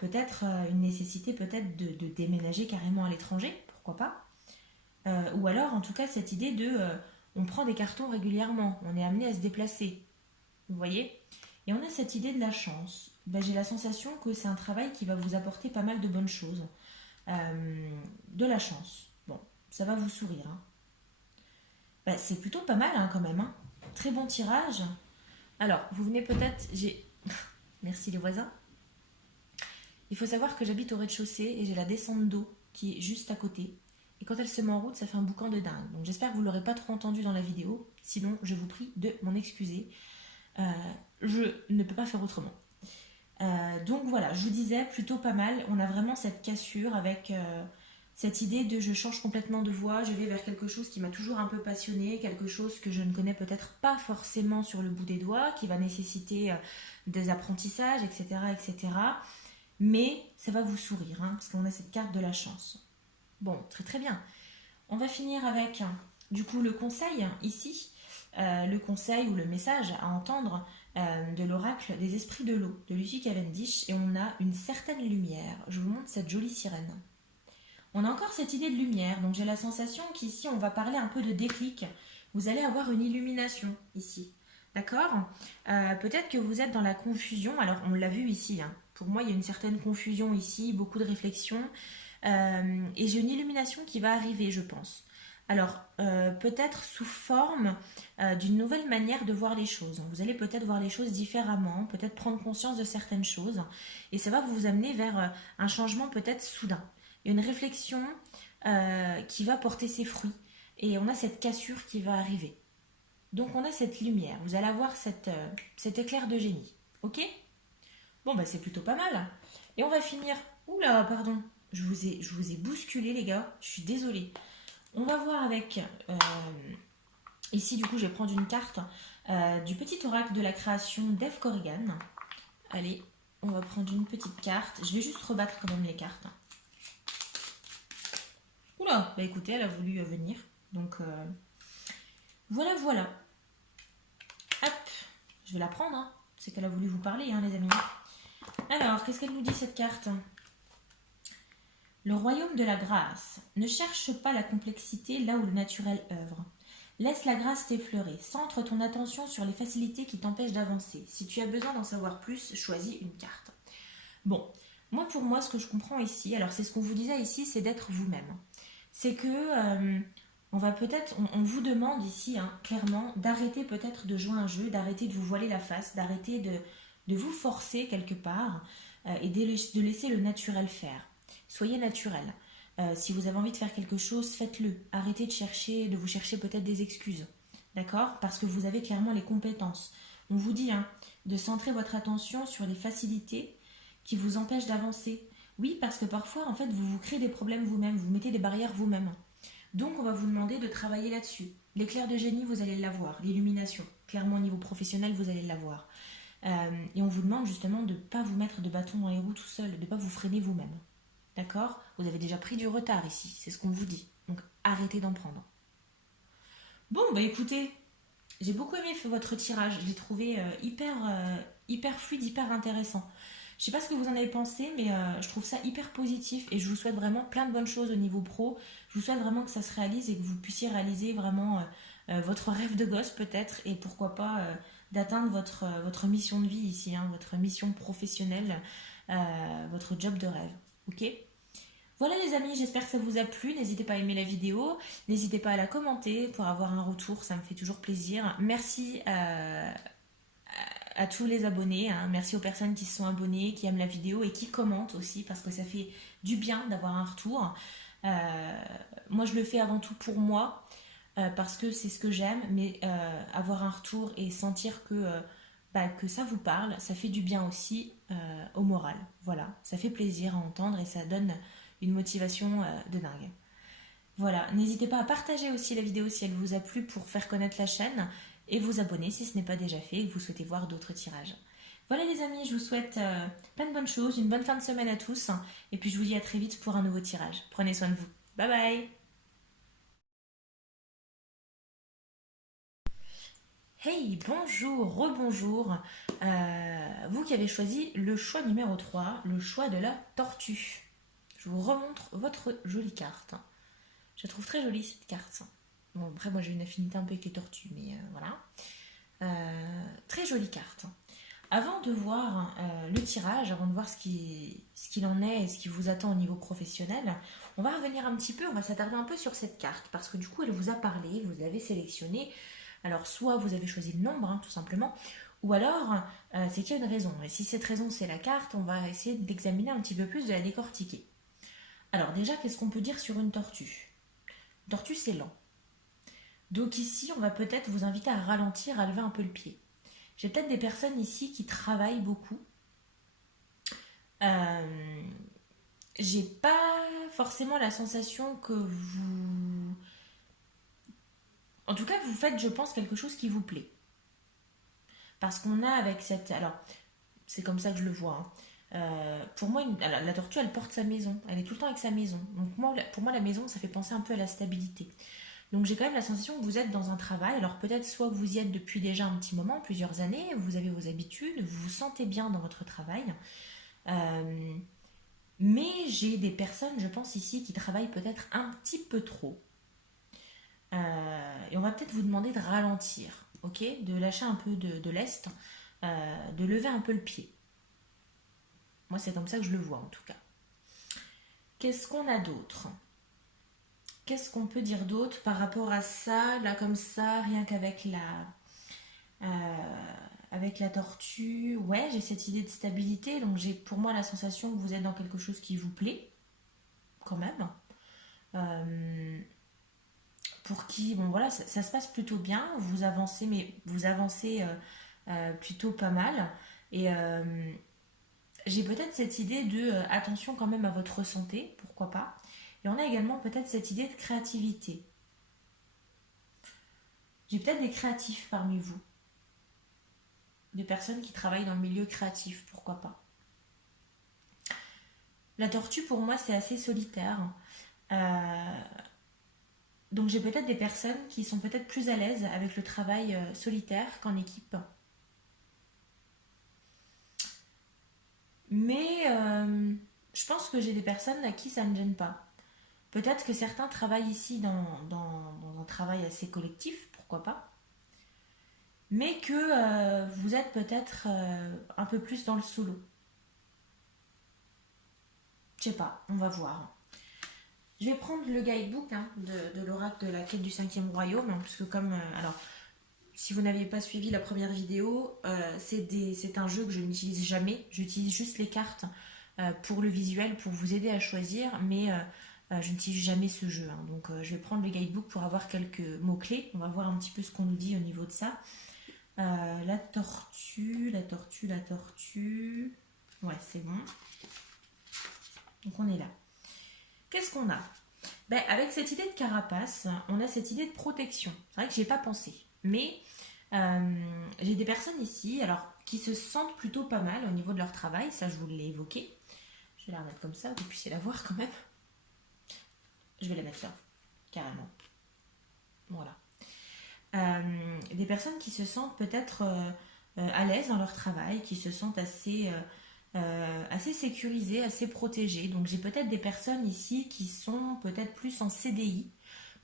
peut-être une nécessité peut-être de déménager carrément à l'étranger, pourquoi pas. Ou alors en tout cas cette idée de on prend des cartons régulièrement, on est amené à se déplacer, vous voyez. Et on a cette idée de la chance. Ben, j'ai la sensation que c'est un travail qui va vous apporter pas mal de bonnes choses. De la chance. Bon, ça va vous sourire, hein. Bah, c'est plutôt pas mal hein, quand même, hein. Très bon tirage. Alors, vous venez peut-être... Merci les voisins. Il faut savoir que j'habite au rez-de-chaussée et j'ai la descente d'eau qui est juste à côté. Et quand elle se met en route, ça fait un boucan de dingue. Donc j'espère que vous ne l'aurez pas trop entendu dans la vidéo. Sinon, je vous prie de m'en excuser. Je ne peux pas faire autrement. Donc voilà, je vous disais, plutôt pas mal. On a vraiment cette cassure avec... cette idée de je change complètement de voie, je vais vers quelque chose qui m'a toujours un peu passionné, quelque chose que je ne connais peut-être pas forcément sur le bout des doigts, qui va nécessiter des apprentissages, etc., etc. Mais ça va vous sourire, hein, parce qu'on a cette carte de la chance. Bon, très très bien. On va finir avec, du coup, le conseil, ici. Le conseil ou le message à entendre de l'oracle des esprits de l'eau, de Lucy Cavendish. Et on a une certaine lumière. Je vous montre cette jolie sirène. On a encore cette idée de lumière, donc j'ai la sensation qu'ici on va parler un peu de déclic. Vous allez avoir une illumination ici, d'accord. Peut-être que vous êtes dans la confusion, alors on l'a vu ici, hein. Pour moi il y a une certaine confusion ici, beaucoup de réflexion, et j'ai une illumination qui va arriver je pense. Alors peut-être sous forme d'une nouvelle manière de voir les choses. Vous allez peut-être voir les choses différemment, peut-être prendre conscience de certaines choses, et ça va vous amener vers un changement peut-être soudain. Il y a une réflexion qui va porter ses fruits. Et on a cette cassure qui va arriver. Donc on a cette lumière. Vous allez avoir cet éclair de génie. Ok. Bon, bah c'est plutôt pas mal. Et on va finir... Oula, pardon. Je vous ai bousculé, les gars. Je suis désolée. On va voir avec... ici, du coup, je vais prendre une carte du petit oracle de la création d'Eve Corrigan. Allez, on va prendre une petite carte. Je vais juste rebattre quand même les cartes. Oula, bah écoutez, elle a voulu venir. Donc, voilà, voilà. Hop, je vais la prendre. Hein. C'est qu'elle a voulu vous parler, hein, les amis. Alors, qu'est-ce qu'elle nous dit, cette carte? Le royaume de la grâce. Ne cherche pas la complexité là où le naturel œuvre. Laisse la grâce t'effleurer. Centre ton attention sur les facilités qui t'empêchent d'avancer. Si tu as besoin d'en savoir plus, choisis une carte. Bon, moi, pour moi, ce que je comprends ici, alors c'est ce qu'on vous disait ici, c'est d'être vous-même. C'est que on va peut-être, on vous demande ici hein, clairement d'arrêter peut-être de jouer un jeu, d'arrêter de vous voiler la face, d'arrêter de vous forcer quelque part et de laisser le naturel faire. Soyez naturel. Si vous avez envie de faire quelque chose, faites-le. Arrêtez de vous chercher peut-être des excuses. D'accord? Parce que vous avez clairement les compétences. On vous dit hein, de centrer votre attention sur les facilités qui vous empêchent d'avancer. Oui, parce que parfois, en fait, vous vous créez des problèmes vous-même, vous mettez des barrières vous-même. Donc, on va vous demander de travailler là-dessus. L'éclair de génie, vous allez l'avoir. L'illumination, clairement au niveau professionnel, vous allez l'avoir. Et on vous demande justement de ne pas vous mettre de bâton dans les roues tout seul, de ne pas vous freiner vous-même. D'accord? Vous avez déjà pris du retard ici, c'est ce qu'on vous dit. Donc, arrêtez d'en prendre. Bon, bah écoutez, j'ai beaucoup aimé votre tirage. Je l'ai trouvé hyper fluide, hyper intéressant. Je sais pas ce que vous en avez pensé, mais je trouve ça hyper positif et je vous souhaite vraiment plein de bonnes choses au niveau pro. Je vous souhaite vraiment que ça se réalise et que vous puissiez réaliser vraiment votre rêve de gosse peut-être et pourquoi pas d'atteindre votre mission de vie ici, hein, votre mission professionnelle, votre job de rêve. Ok? Voilà les amis, j'espère que ça vous a plu. N'hésitez pas à aimer la vidéo, n'hésitez pas à la commenter pour avoir un retour, ça me fait toujours plaisir. Merci à tous les abonnés, hein. Merci aux personnes qui se sont abonnées, qui aiment la vidéo et qui commentent aussi parce que ça fait du bien d'avoir un retour. Moi je le fais avant tout pour moi parce que c'est ce que j'aime, mais avoir un retour et sentir que que ça vous parle, ça fait du bien aussi au moral. Voilà, ça fait plaisir à entendre et ça donne une motivation de dingue. Voilà, n'hésitez pas à partager aussi la vidéo si elle vous a plu pour faire connaître la chaîne et vous abonner si ce n'est pas déjà fait et que vous souhaitez voir d'autres tirages. Voilà les amis, je vous souhaite plein de bonnes choses, une bonne fin de semaine à tous et puis je vous dis à très vite pour un nouveau tirage. Prenez soin de vous. Bye bye. Hey, bonjour, rebonjour. Vous qui avez choisi le choix numéro 3, le choix de la tortue. Je vous remontre votre jolie carte. Je la trouve très jolie cette carte. Bon, après, moi j'ai une affinité un peu avec les tortues, mais voilà. Très jolie carte. Avant de voir le tirage, avant de voir ce qu'il en est et ce qui vous attend au niveau professionnel, on va revenir un petit peu, on va s'attarder un peu sur cette carte parce que du coup elle vous a parlé, vous l'avez sélectionnée. Alors soit vous avez choisi le nombre, hein, tout simplement, ou alors c'est qu'il y a une raison. Et si cette raison c'est la carte, on va essayer d'examiner un petit peu plus, de la décortiquer. Alors déjà, qu'est-ce qu'on peut dire sur une tortue? Une tortue c'est lent. Donc ici, on va peut-être vous inviter à ralentir, à lever un peu le pied. J'ai peut-être des personnes ici qui travaillent beaucoup. Euh, j'ai pas forcément la sensation que vous... En tout cas, vous faites, je pense, quelque chose qui vous plaît. Parce qu'on a avec cette... Alors, c'est comme ça que je le vois, hein. Pour moi, la tortue, elle porte sa maison. Elle est tout le temps avec sa maison. Donc moi, pour moi, la maison, ça fait penser un peu à la stabilité. Donc j'ai quand même la sensation que vous êtes dans un travail. Alors peut-être soit que vous y êtes depuis déjà un petit moment, plusieurs années, vous avez vos habitudes, vous vous sentez bien dans votre travail. Euh, mais j'ai des personnes, je pense ici, qui travaillent peut-être un petit peu trop. Et on va peut-être vous demander de ralentir, ok? De lâcher un peu de lest, de lever un peu le pied. Moi, c'est comme ça que je le vois en tout cas. Qu'est-ce qu'on a d'autre? Qu'est-ce qu'on peut dire d'autre par rapport à ça, là comme ça, rien qu'avec avec la tortue? Ouais, j'ai cette idée de stabilité, donc j'ai pour moi la sensation que vous êtes dans quelque chose qui vous plaît, quand même. Euh, pour qui, bon voilà, ça se passe plutôt bien, vous avancez, mais vous avancez plutôt pas mal. Et j'ai peut-être cette idée de attention quand même à votre santé, pourquoi pas. Et on a également peut-être cette idée de créativité. J'ai peut-être des créatifs parmi vous, des personnes qui travaillent dans le milieu créatif, pourquoi pas. La tortue, pour moi, c'est assez solitaire. Euh, donc j'ai peut-être des personnes qui sont peut-être plus à l'aise avec le travail solitaire qu'en équipe. Mais je pense que j'ai des personnes à qui ça ne gêne pas. Peut-être que certains travaillent ici dans un travail assez collectif, pourquoi pas. Mais que vous êtes peut-être un peu plus dans le solo. Je sais pas, on va voir. Je vais prendre le guidebook hein, de l'oracle de la quête du cinquième royaume, hein, parce que comme... alors, si vous n'aviez pas suivi la première vidéo, c'est un jeu que je n'utilise jamais. J'utilise juste les cartes pour le visuel, pour vous aider à choisir, mais je n'utilise jamais ce jeu, hein. Donc je vais prendre le guidebook pour avoir quelques mots-clés. On va voir un petit peu ce qu'on nous dit au niveau de ça. La tortue, la tortue, la tortue. Ouais, c'est bon. Donc on est là. Qu'est-ce qu'on a? Ben, avec cette idée de carapace, on a cette idée de protection. C'est vrai que j'y ai pas pensé. Mais j'ai des personnes ici alors, qui se sentent plutôt pas mal au niveau de leur travail. Ça, je vous l'ai évoqué. Je vais la remettre comme ça, vous puissiez la voir quand même. Je vais la mettre là, carrément. Voilà. Des personnes qui se sentent peut-être à l'aise dans leur travail, qui se sentent assez sécurisées, assez protégées. Donc j'ai peut-être des personnes ici qui sont peut-être plus en CDI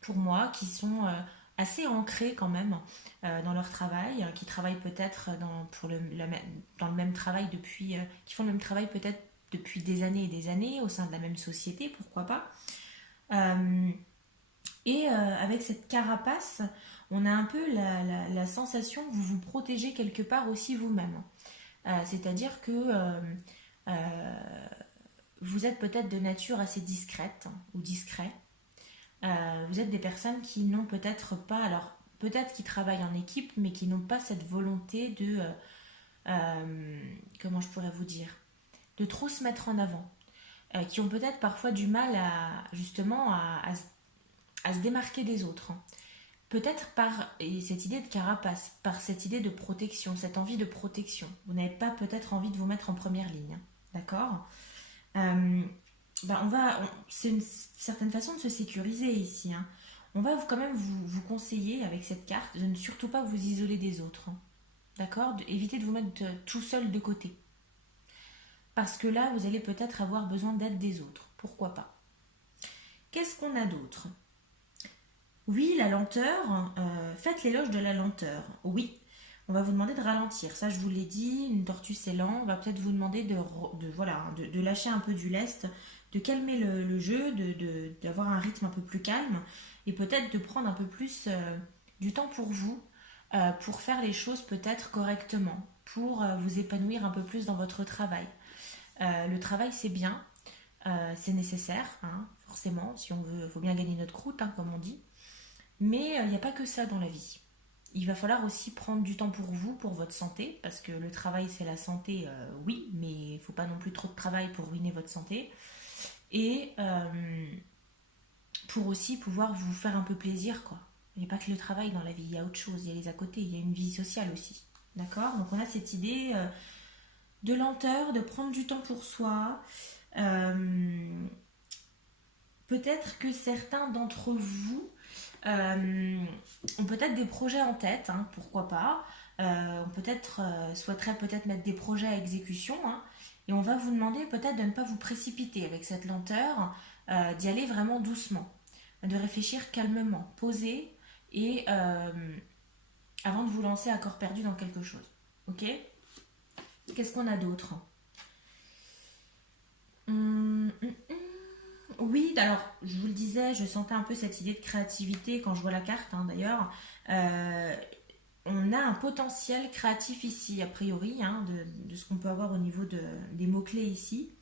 pour moi, qui sont assez ancrées quand même dans leur travail, qui travaillent peut-être dans le même travail depuis, qui font le même travail peut-être depuis des années et des années au sein de la même société, pourquoi pas. Euh, et avec cette carapace, on a un peu la sensation que vous vous protégez quelque part aussi vous-même. C'est-à-dire que vous êtes peut-être de nature assez discrète ou discret. Vous êtes des personnes qui n'ont peut-être pas, alors peut-être qui travaillent en équipe, mais qui n'ont pas cette volonté comment je pourrais vous dire, de trop se mettre en avant, qui ont peut-être parfois du mal à justement à se démarquer des autres, hein. Peut-être par et cette idée de carapace, par cette idée de protection, cette envie de protection. Vous n'avez pas peut-être envie de vous mettre en première ligne, hein. D'accord. Euh, c'est une certaine façon de se sécuriser ici, hein. On va quand même vous conseiller avec cette carte de ne surtout pas vous isoler des autres, hein. D'accord. Évitez de vous mettre tout seul de côté. Parce que là, vous allez peut-être avoir besoin d'aide des autres. Pourquoi pas. Qu'est-ce qu'on a d'autre? Oui, la lenteur. Faites l'éloge de la lenteur. Oui, on va vous demander de ralentir. Ça, je vous l'ai dit, une tortue c'est lent. On va peut-être vous demander voilà, de lâcher un peu du lest, de calmer le jeu, d'avoir un rythme un peu plus calme et peut-être de prendre un peu plus du temps pour vous, pour faire les choses peut-être correctement, pour vous épanouir un peu plus dans votre travail. Le travail, c'est bien, c'est nécessaire, hein, forcément, si on veut, il faut bien gagner notre croûte, hein, comme on dit. Mais il n'y a pas que ça dans la vie. Il va falloir aussi prendre du temps pour vous, pour votre santé, parce que le travail c'est la santé, oui, mais il ne faut pas non plus trop de travail pour ruiner votre santé. Et pour aussi pouvoir vous faire un peu plaisir, quoi. Il n'y a pas que le travail dans la vie, il y a autre chose, il y a les à côté, il y a une vie sociale aussi. D'accord. Donc on a cette idée de lenteur, de prendre du temps pour soi. Euh, Peut-être que certains d'entre vous ont peut-être des projets en tête, hein, pourquoi pas. On peut-être souhaiterait peut-être mettre des projets à exécution, hein, et on va vous demander peut-être de ne pas vous précipiter avec cette lenteur, d'y aller vraiment doucement, de réfléchir calmement, poser et avant de vous lancer à corps perdu dans quelque chose. Ok. Qu'est-ce qu'on a d'autre? Hum, hum, hum. Oui, alors je vous le disais, je sentais un peu cette idée de créativité quand je vois la carte, hein, d'ailleurs. Euh, on a un potentiel créatif ici, a priori, hein, de ce qu'on peut avoir au niveau des mots-clés ici.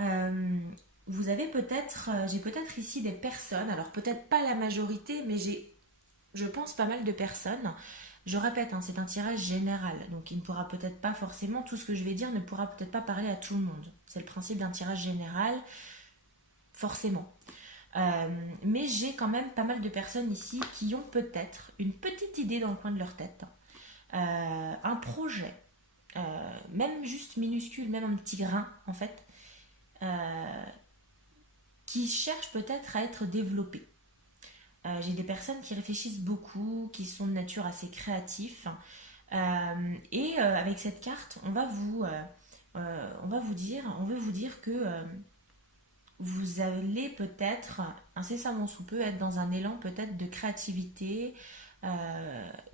Euh, Vous avez peut-être, j'ai peut-être ici des personnes, alors peut-être pas la majorité, mais je pense, pas mal de personnes. Je répète, hein, c'est un tirage général, donc il ne pourra peut-être pas forcément, tout ce que je vais dire ne pourra peut-être pas parler à tout le monde. C'est le principe d'un tirage général, forcément. Mais j'ai quand même pas mal de personnes ici qui ont peut-être une petite idée dans le coin de leur tête, un projet, même juste minuscule, même un petit grain en fait, euh, qui cherche peut-être à être développé. J'ai des personnes qui réfléchissent beaucoup, qui sont de nature assez créatifs. Et avec cette carte, on veut vous dire que vous allez peut-être, incessamment sous peu, être dans un élan peut-être de créativité,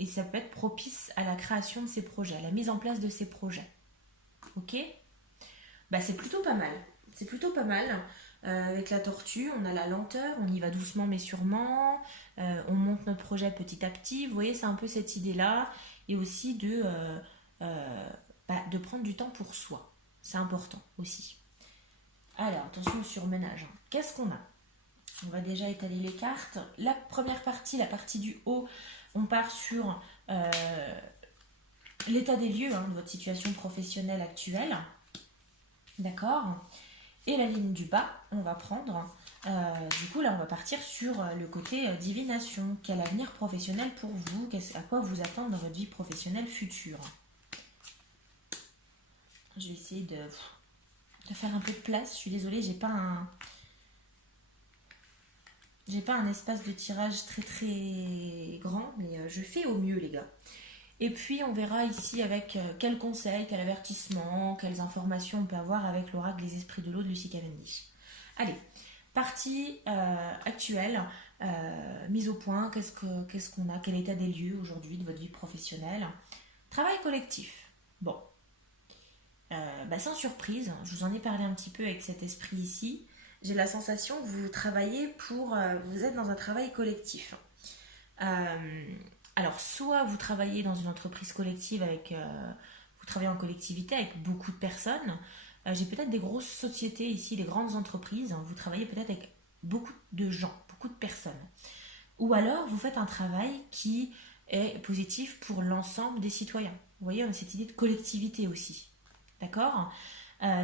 et ça peut être propice à la création de ces projets, à la mise en place de ces projets. Ok. Bah, c'est plutôt pas mal. C'est plutôt pas mal. Avec la tortue, on a la lenteur, on y va doucement mais sûrement, on monte notre projet petit à petit. Vous voyez, c'est un peu cette idée-là. Et aussi de prendre du temps pour soi. C'est important aussi. Alors, attention au surmenage, hein. Qu'est-ce qu'on a? On va déjà étaler les cartes. La première partie, la partie du haut, on part sur l'état des lieux, hein, de votre situation professionnelle actuelle. D'accord. Et la ligne du bas, on va prendre, du coup là on va partir sur le côté divination. Quel avenir professionnel pour vous? À quoi vous attendre dans votre vie professionnelle future? Je vais essayer de faire un peu de place. Je suis désolée, j'ai pas un espace de tirage très très grand, mais je fais au mieux les gars. Et puis on verra ici avec quels conseils, quel avertissement, quelles informations on peut avoir avec l'oracle des esprits de l'eau de Lucie Cavendish. Allez, partie actuelle, mise au point, qu'est-ce qu'on a, quel état des lieux aujourd'hui de votre vie professionnelle. Travail collectif. Bon, sans surprise, je vous en ai parlé un petit peu avec cet esprit ici. J'ai la sensation que vous travaillez vous êtes dans un travail collectif. Alors, soit vous travaillez dans une entreprise collective vous travaillez en collectivité avec beaucoup de personnes. J'ai peut-être des grosses sociétés ici, des grandes entreprises. Vous travaillez peut-être avec beaucoup de gens, beaucoup de personnes. Ou alors, vous faites un travail qui est positif pour l'ensemble des citoyens. Vous voyez, on a cette idée de collectivité aussi. D'accord?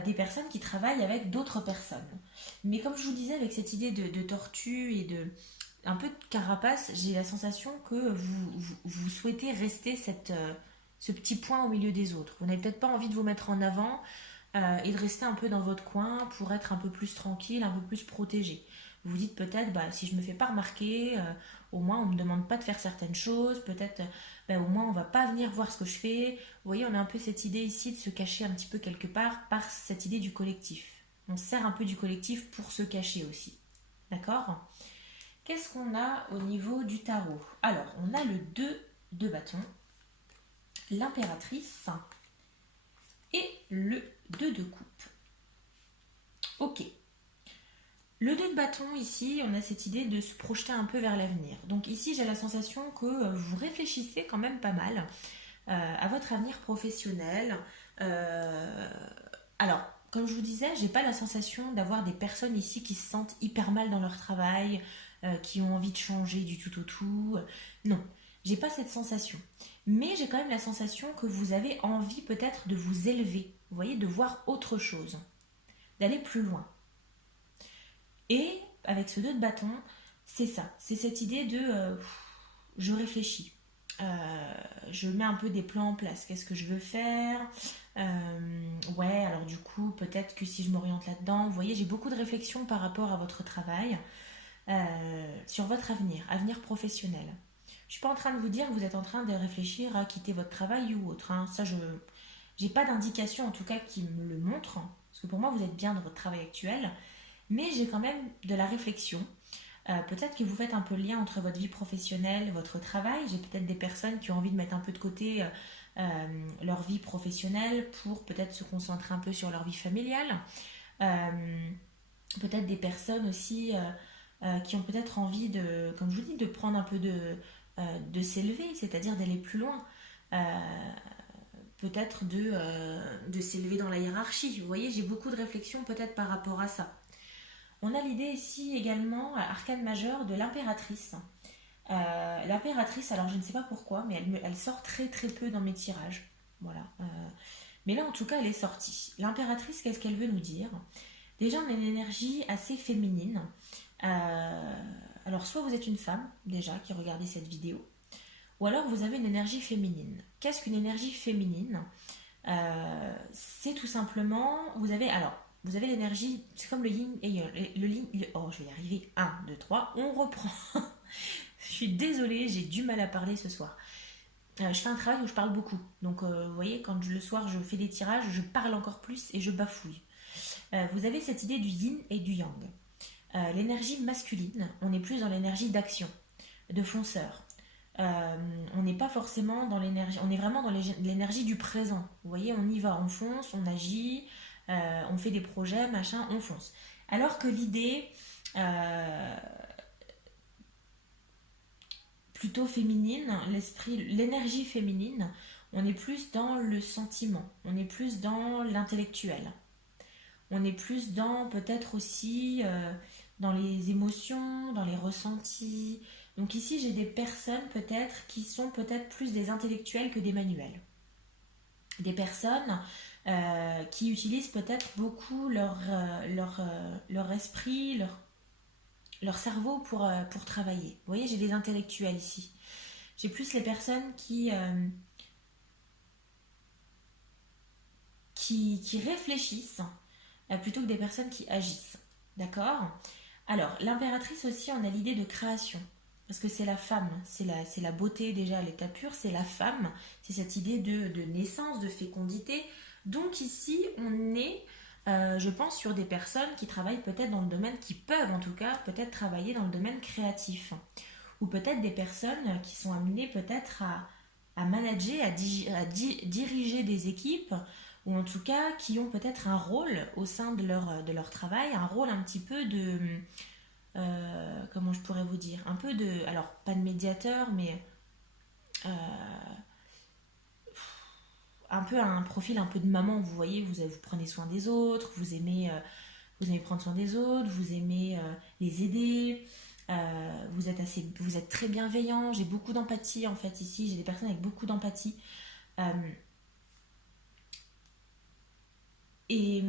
Des personnes qui travaillent avec d'autres personnes. Mais comme je vous disais, avec cette idée de tortue et de un peu de carapace, j'ai la sensation que vous souhaitez rester ce petit point au milieu des autres. Vous n'avez peut-être pas envie de vous mettre en avant et de rester un peu dans votre coin pour être un peu plus tranquille, un peu plus protégé. Vous vous dites peut-être, bah, si je ne me fais pas remarquer, au moins on ne me demande pas de faire certaines choses, peut-être bah, au moins on ne va pas venir voir ce que je fais. Vous voyez, on a un peu cette idée ici de se cacher un petit peu quelque part par cette idée du collectif. On sert un peu du collectif pour se cacher aussi. D'accord? Qu'est-ce qu'on a au niveau du tarot? Alors, on a le 2 de bâton, l'impératrice et le 2 de coupe. Ok. Le 2 de bâton, ici, on a cette idée de se projeter un peu vers l'avenir. Donc ici, j'ai la sensation que vous réfléchissez quand même pas mal à votre avenir professionnel. Euh, alors, comme je vous disais, j'ai pas la sensation d'avoir des personnes ici qui se sentent hyper mal dans leur travail, qui ont envie de changer du tout au tout. Non, j'ai pas cette sensation. Mais j'ai quand même la sensation que vous avez envie peut-être de vous élever, vous voyez, de voir autre chose, d'aller plus loin. Et avec ce 2 de bâton, c'est ça, c'est cette idée de je réfléchis. Je mets un peu des plans en place. Qu'est-ce que je veux faire? Ouais, alors du coup, peut-être que si je m'oriente là-dedans, vous voyez, j'ai beaucoup de réflexions par rapport à votre travail, sur votre avenir professionnel. Je ne suis pas en train de vous dire que vous êtes en train de réfléchir à quitter votre travail ou autre. Hein. Ça, je n'ai pas d'indication en tout cas qui me le montre, parce que pour moi, vous êtes bien dans votre travail actuel, mais j'ai quand même de la réflexion. Peut-être que vous faites un peu le lien entre votre vie professionnelle et votre travail. J'ai peut-être des personnes qui ont envie de mettre un peu de côté leur vie professionnelle pour peut-être se concentrer un peu sur leur vie familiale. Euh, Peut-être des personnes aussi qui ont peut-être envie de, comme je vous dis, de prendre un peu de s'élever, c'est-à-dire d'aller plus loin. Euh, Peut-être de s'élever dans la hiérarchie. Vous voyez, j'ai beaucoup de réflexions peut-être par rapport à ça. On a l'idée ici également, arcane majeur, de l'impératrice. L'impératrice, alors je ne sais pas pourquoi, mais elle sort très très peu dans mes tirages. Voilà. Mais là, en tout cas, elle est sortie. L'impératrice, qu'est-ce qu'elle veut nous dire? Déjà, on a une énergie assez féminine. Alors, soit vous êtes une femme, déjà, qui regardez cette vidéo, ou alors vous avez une énergie féminine. Qu'est-ce qu'une énergie féminine? C'est tout simplement, vous avez l'énergie, c'est comme le yin et yang. Oh, je vais y arriver. Un, 2, 3, on reprend. Je suis désolée, j'ai du mal à parler ce soir. Je fais un travail où je parle beaucoup. Donc, vous voyez, quand le soir je fais des tirages, je parle encore plus et je bafouille. Vous avez cette idée du yin et du yang. L'énergie masculine, on est plus dans l'énergie d'action, de fonceur. On n'est pas forcément dans l'énergie, on est vraiment dans l'énergie du présent. Vous voyez, on y va, on fonce, on agit, on fait des projets, machin, on fonce. Alors que l'idée plutôt féminine, l'esprit, l'énergie féminine, on est plus dans le sentiment, on est plus dans l'intellectuel, on est plus dans peut-être aussi dans les émotions, dans les ressentis. Donc ici, j'ai des personnes peut-être qui sont peut-être plus des intellectuels que des manuels. Des personnes qui utilisent peut-être beaucoup leur esprit, leur cerveau pour travailler. Vous voyez, j'ai des intellectuels ici. J'ai plus les personnes qui réfléchissent plutôt que des personnes qui agissent. D'accord? Alors, l'impératrice aussi, on a l'idée de création. Parce que c'est la femme, c'est la beauté déjà à l'état pur, c'est la femme, c'est cette idée de naissance, de fécondité. Donc ici, on est, je pense, sur des personnes qui travaillent peut-être dans le domaine, qui peuvent en tout cas peut-être travailler dans le domaine créatif. Ou peut-être des personnes qui sont amenées peut-être à manager, diriger des équipes, ou en tout cas qui ont peut-être un rôle au sein de leur travail, un rôle un petit peu de comment je pourrais vous dire, un peu de, alors pas de médiateur, mais euh, un peu un profil un peu de maman. Vous voyez, vous prenez soin des autres, vous aimez prendre soin des autres, vous aimez les aider. Vous êtes très bienveillant. J'ai beaucoup d'empathie en fait ici. J'ai des personnes avec beaucoup d'empathie. Euh, Et,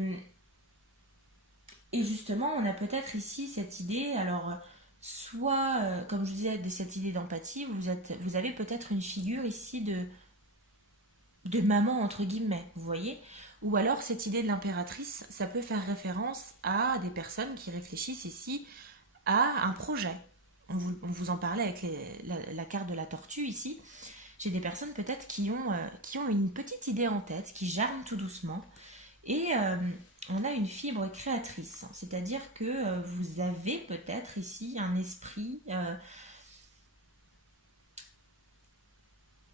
et justement, on a peut-être ici cette idée, alors soit, comme je disais, cette idée d'empathie, vous avez peut-être une figure ici de maman, entre guillemets, vous voyez. Ou alors cette idée de l'impératrice, ça peut faire référence à des personnes qui réfléchissent ici à un projet. On vous en parlait avec la carte de la tortue ici. J'ai des personnes peut-être qui ont une petite idée en tête, qui germent tout doucement. Et on a une fibre créatrice, c'est-à-dire que vous avez peut-être ici un esprit,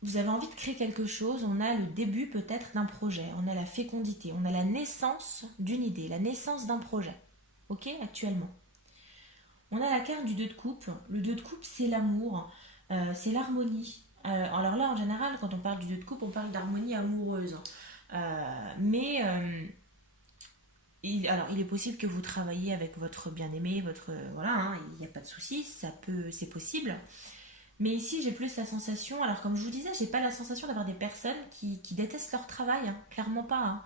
vous avez envie de créer quelque chose, on a le début peut-être d'un projet, on a la fécondité, on a la naissance d'une idée, la naissance d'un projet. Ok, actuellement. On a la carte du 2 de coupe. Le 2 de coupe, c'est l'amour, c'est l'harmonie. Alors là, en général, quand on parle du 2 de coupe, on parle d'harmonie amoureuse. Mais alors, il est possible que vous travailliez avec votre bien-aimé, votre voilà, hein, il n'y a pas de souci, c'est possible. Mais ici, j'ai plus la sensation, alors comme je vous disais, j'ai pas la sensation d'avoir des personnes qui détestent leur travail, hein, clairement pas.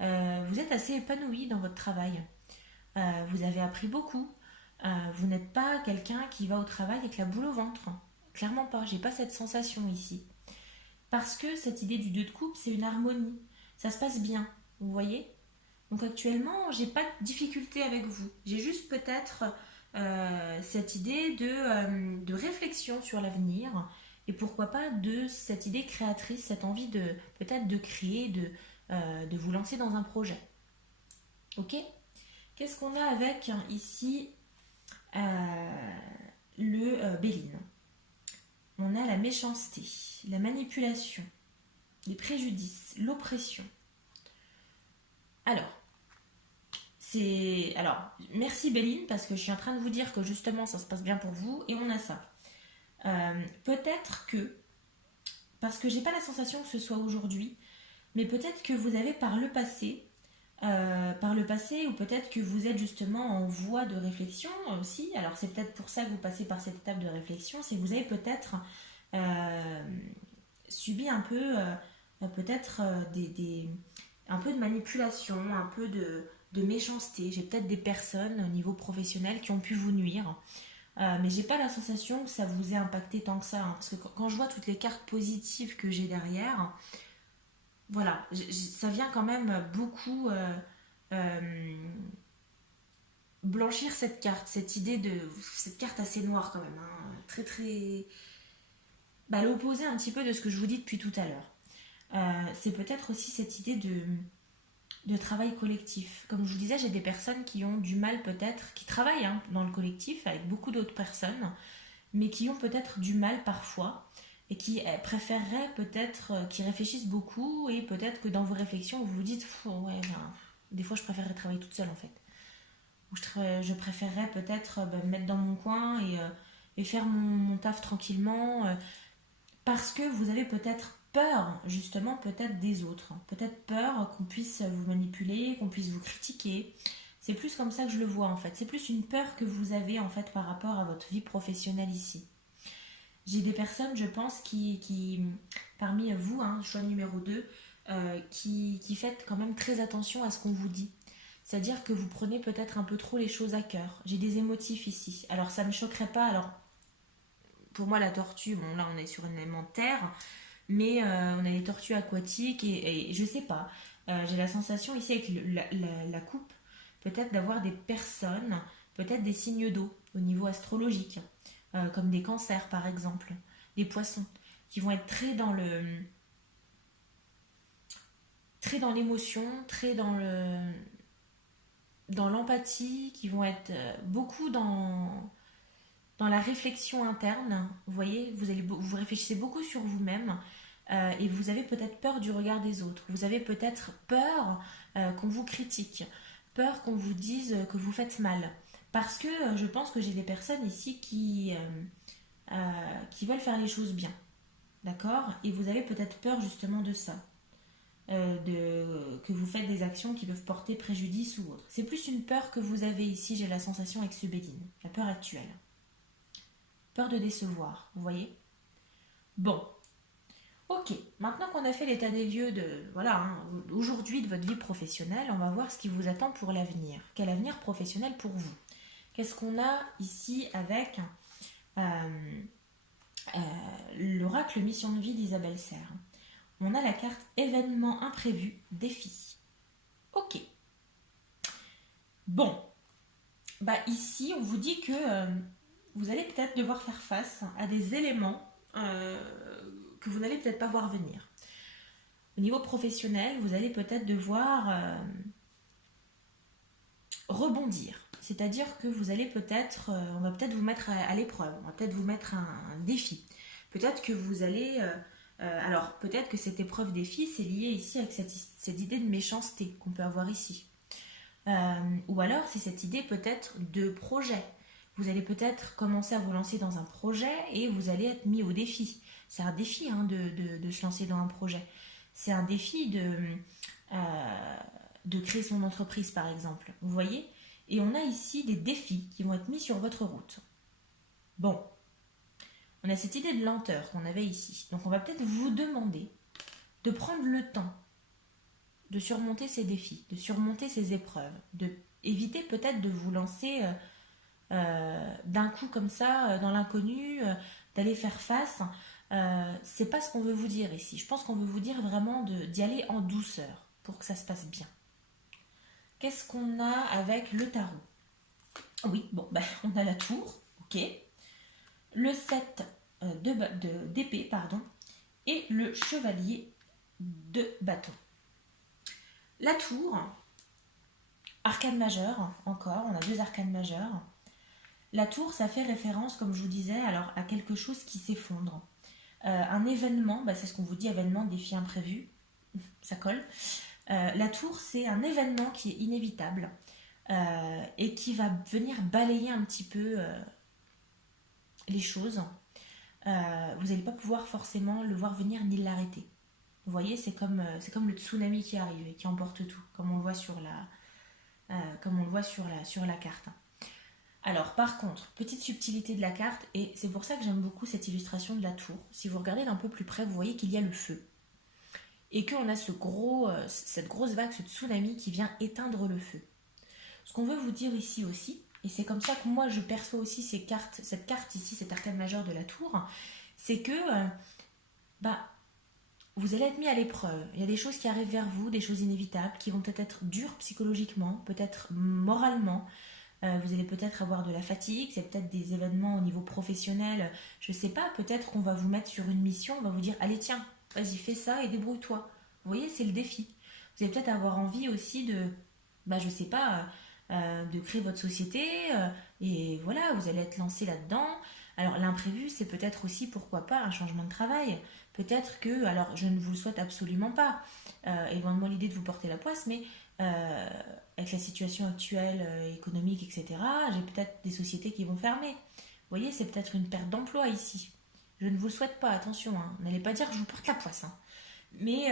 Hein. Vous êtes assez épanoui dans votre travail. Vous avez appris beaucoup. Vous n'êtes pas quelqu'un qui va au travail avec la boule au ventre. Clairement pas. J'ai pas cette sensation ici. Parce que cette idée du 2 de coupe, c'est une harmonie. Ça se passe bien. Vous voyez. Donc actuellement, j'ai pas de difficulté avec vous. J'ai juste peut-être cette idée de réflexion sur l'avenir et pourquoi pas de cette idée créatrice, cette envie de peut-être de créer, de vous lancer dans un projet. Ok. Qu'est-ce qu'on a avec ici le Béline? On a la méchanceté, la manipulation, les préjudices, l'oppression. Alors, merci Béline, parce que je suis en train de vous dire que justement ça se passe bien pour vous, et on a ça. Peut-être que, parce que j'ai pas la sensation que ce soit aujourd'hui, mais peut-être que vous avez par le passé, ou peut-être que vous êtes justement en voie de réflexion aussi, alors c'est peut-être pour ça que vous passez par cette étape de réflexion, c'est que vous avez peut-être euh, subi un peu, peut-être un peu de manipulation, un peu de méchanceté. J'ai peut-être des personnes au niveau professionnel qui ont pu vous nuire. Mais j'ai pas la sensation que ça vous ait impacté tant que ça. Hein, parce que quand je vois toutes les cartes positives que j'ai derrière, voilà, ça vient quand même beaucoup euh, blanchir cette carte, cette idée de. Cette carte assez noire quand même. Hein, très très. Bah, l'opposé un petit peu de ce que je vous dis depuis tout à l'heure. C'est peut-être aussi cette idée de travail collectif. Comme je vous disais, j'ai des personnes qui ont du mal peut-être, qui travaillent hein, dans le collectif avec beaucoup d'autres personnes, mais qui ont peut-être du mal parfois et qui préféreraient peut-être, qui réfléchissent beaucoup et peut-être que dans vos réflexions, vous vous dites, ouais, ben, des fois je préférerais travailler toute seule en fait. Ou je préférerais peut-être me mettre dans mon coin et faire mon taf tranquillement parce que vous avez peut-être peur, justement, peut-être des autres. Peut-être peur qu'on puisse vous manipuler, qu'on puisse vous critiquer. C'est plus comme ça que je le vois, en fait. C'est plus une peur que vous avez, en fait, par rapport à votre vie professionnelle ici. J'ai des personnes, je pense, parmi vous, hein, choix numéro 2, qui faites quand même très attention à ce qu'on vous dit. C'est-à-dire que vous prenez peut-être un peu trop les choses à cœur. J'ai des émotifs ici. Alors ça ne me choquerait pas. Alors pour moi la tortue, bon là on est sur une alimentaire, mais on a les tortues aquatiques et je sais pas. J'ai la sensation ici avec la coupe, peut-être d'avoir des personnes, peut-être des signes d'eau au niveau astrologique, comme des cancers par exemple, des poissons, qui vont être très dans l'émotion, très dans l'empathie, qui vont être beaucoup dans la réflexion interne. Vous voyez, vous réfléchissez beaucoup sur vous-même et vous avez peut-être peur du regard des autres. Vous avez peut-être peur qu'on vous critique, peur qu'on vous dise que vous faites mal. Parce que je pense que j'ai des personnes ici qui veulent faire les choses bien. D'accord. Et vous avez peut-être peur justement de ça. Que vous faites des actions qui peuvent porter préjudice ou autre. C'est plus une peur que vous avez ici, j'ai la sensation avec ce Béline, la peur actuelle. Peur de décevoir, vous voyez. Bon, Ok, maintenant qu'on a fait l'état des lieux voilà, aujourd'hui de votre vie professionnelle, on va voir ce qui vous attend pour l'avenir. Quel avenir professionnel pour vous? Qu'est-ce qu'on a ici avec euh, l'oracle mission de vie d'Isabelle Serre? On a la carte événement imprévu, défi. Ok, bon, bah ici on vous dit que vous allez peut-être devoir faire face à des éléments que vous n'allez peut-être pas voir venir. Au niveau professionnel, vous allez peut-être devoir rebondir. C'est-à-dire que vous allez peut-être, on va peut-être vous mettre à l'épreuve, on va peut-être vous mettre un défi. Peut-être que vous allez, alors peut-être que cette épreuve défi, c'est lié ici avec cette idée de méchanceté qu'on peut avoir ici. Ou alors c'est cette idée peut-être de projet. Vous allez peut-être commencer à vous lancer dans un projet et vous allez être mis au défi. C'est un défi de se lancer dans un projet. C'est un défi de créer son entreprise par exemple. Vous voyez? Et on a ici des défis qui vont être mis sur votre route. Bon, on a cette idée de lenteur qu'on avait ici. Donc on va peut-être vous demander de prendre le temps de surmonter ces défis, de surmonter ces épreuves, de éviter peut-être de vous lancer d'un coup comme ça dans l'inconnu, d'aller faire face. C'est pas ce qu'on veut vous dire ici. Je pense qu'on veut vous dire vraiment d'y aller en douceur pour que ça se passe bien. Qu'est-ce qu'on a avec le tarot? Oui, bon, ben, on a la tour, ok. Le 7 d'épée, pardon, et le chevalier de bâton. La tour, arcane majeur, encore, on a deux arcanes majeures. La tour, ça fait référence, comme je vous disais, alors à quelque chose qui s'effondre. Un événement, bah c'est ce qu'on vous dit, événement, défi imprévu, ça colle. La tour, c'est un événement qui est inévitable et qui va venir balayer un petit peu les choses. Vous n'allez pas pouvoir forcément le voir venir ni l'arrêter. Vous voyez, c'est comme le tsunami qui arrive et qui emporte tout, comme on le voit sur la carte. Alors, par contre, petite subtilité de la carte, et c'est pour ça que j'aime beaucoup cette illustration de la tour. Si vous regardez d'un peu plus près, vous voyez qu'il y a le feu. Et qu'on a cette grosse vague, ce tsunami qui vient éteindre le feu. Ce qu'on veut vous dire ici aussi, et c'est comme ça que moi je perçois aussi cette carte ici, cet arcane majeur de la tour, c'est que vous allez être mis à l'épreuve. Il y a des choses qui arrivent vers vous, des choses inévitables, qui vont peut-être être dures psychologiquement, peut-être moralement. Vous allez peut-être avoir de la fatigue, c'est peut-être des événements au niveau professionnel. Je ne sais pas, peut-être qu'on va vous mettre sur une mission, on va vous dire, allez tiens, vas-y fais ça et débrouille-toi. Vous voyez, c'est le défi. Vous allez peut-être avoir envie aussi je sais pas, de créer votre société, et voilà, vous allez être lancé là-dedans. Alors l'imprévu, c'est peut-être aussi, pourquoi pas, un changement de travail. Peut-être que, alors je ne vous le souhaite absolument pas, et loin de moi l'idée de vous porter la poisse, mais avec la situation actuelle économique, etc., j'ai peut-être des sociétés qui vont fermer. Vous voyez, c'est peut-être une perte d'emploi ici. Je ne vous le souhaite pas, attention, hein. N'allez pas dire que je vous porte la poisse. Hein. Mais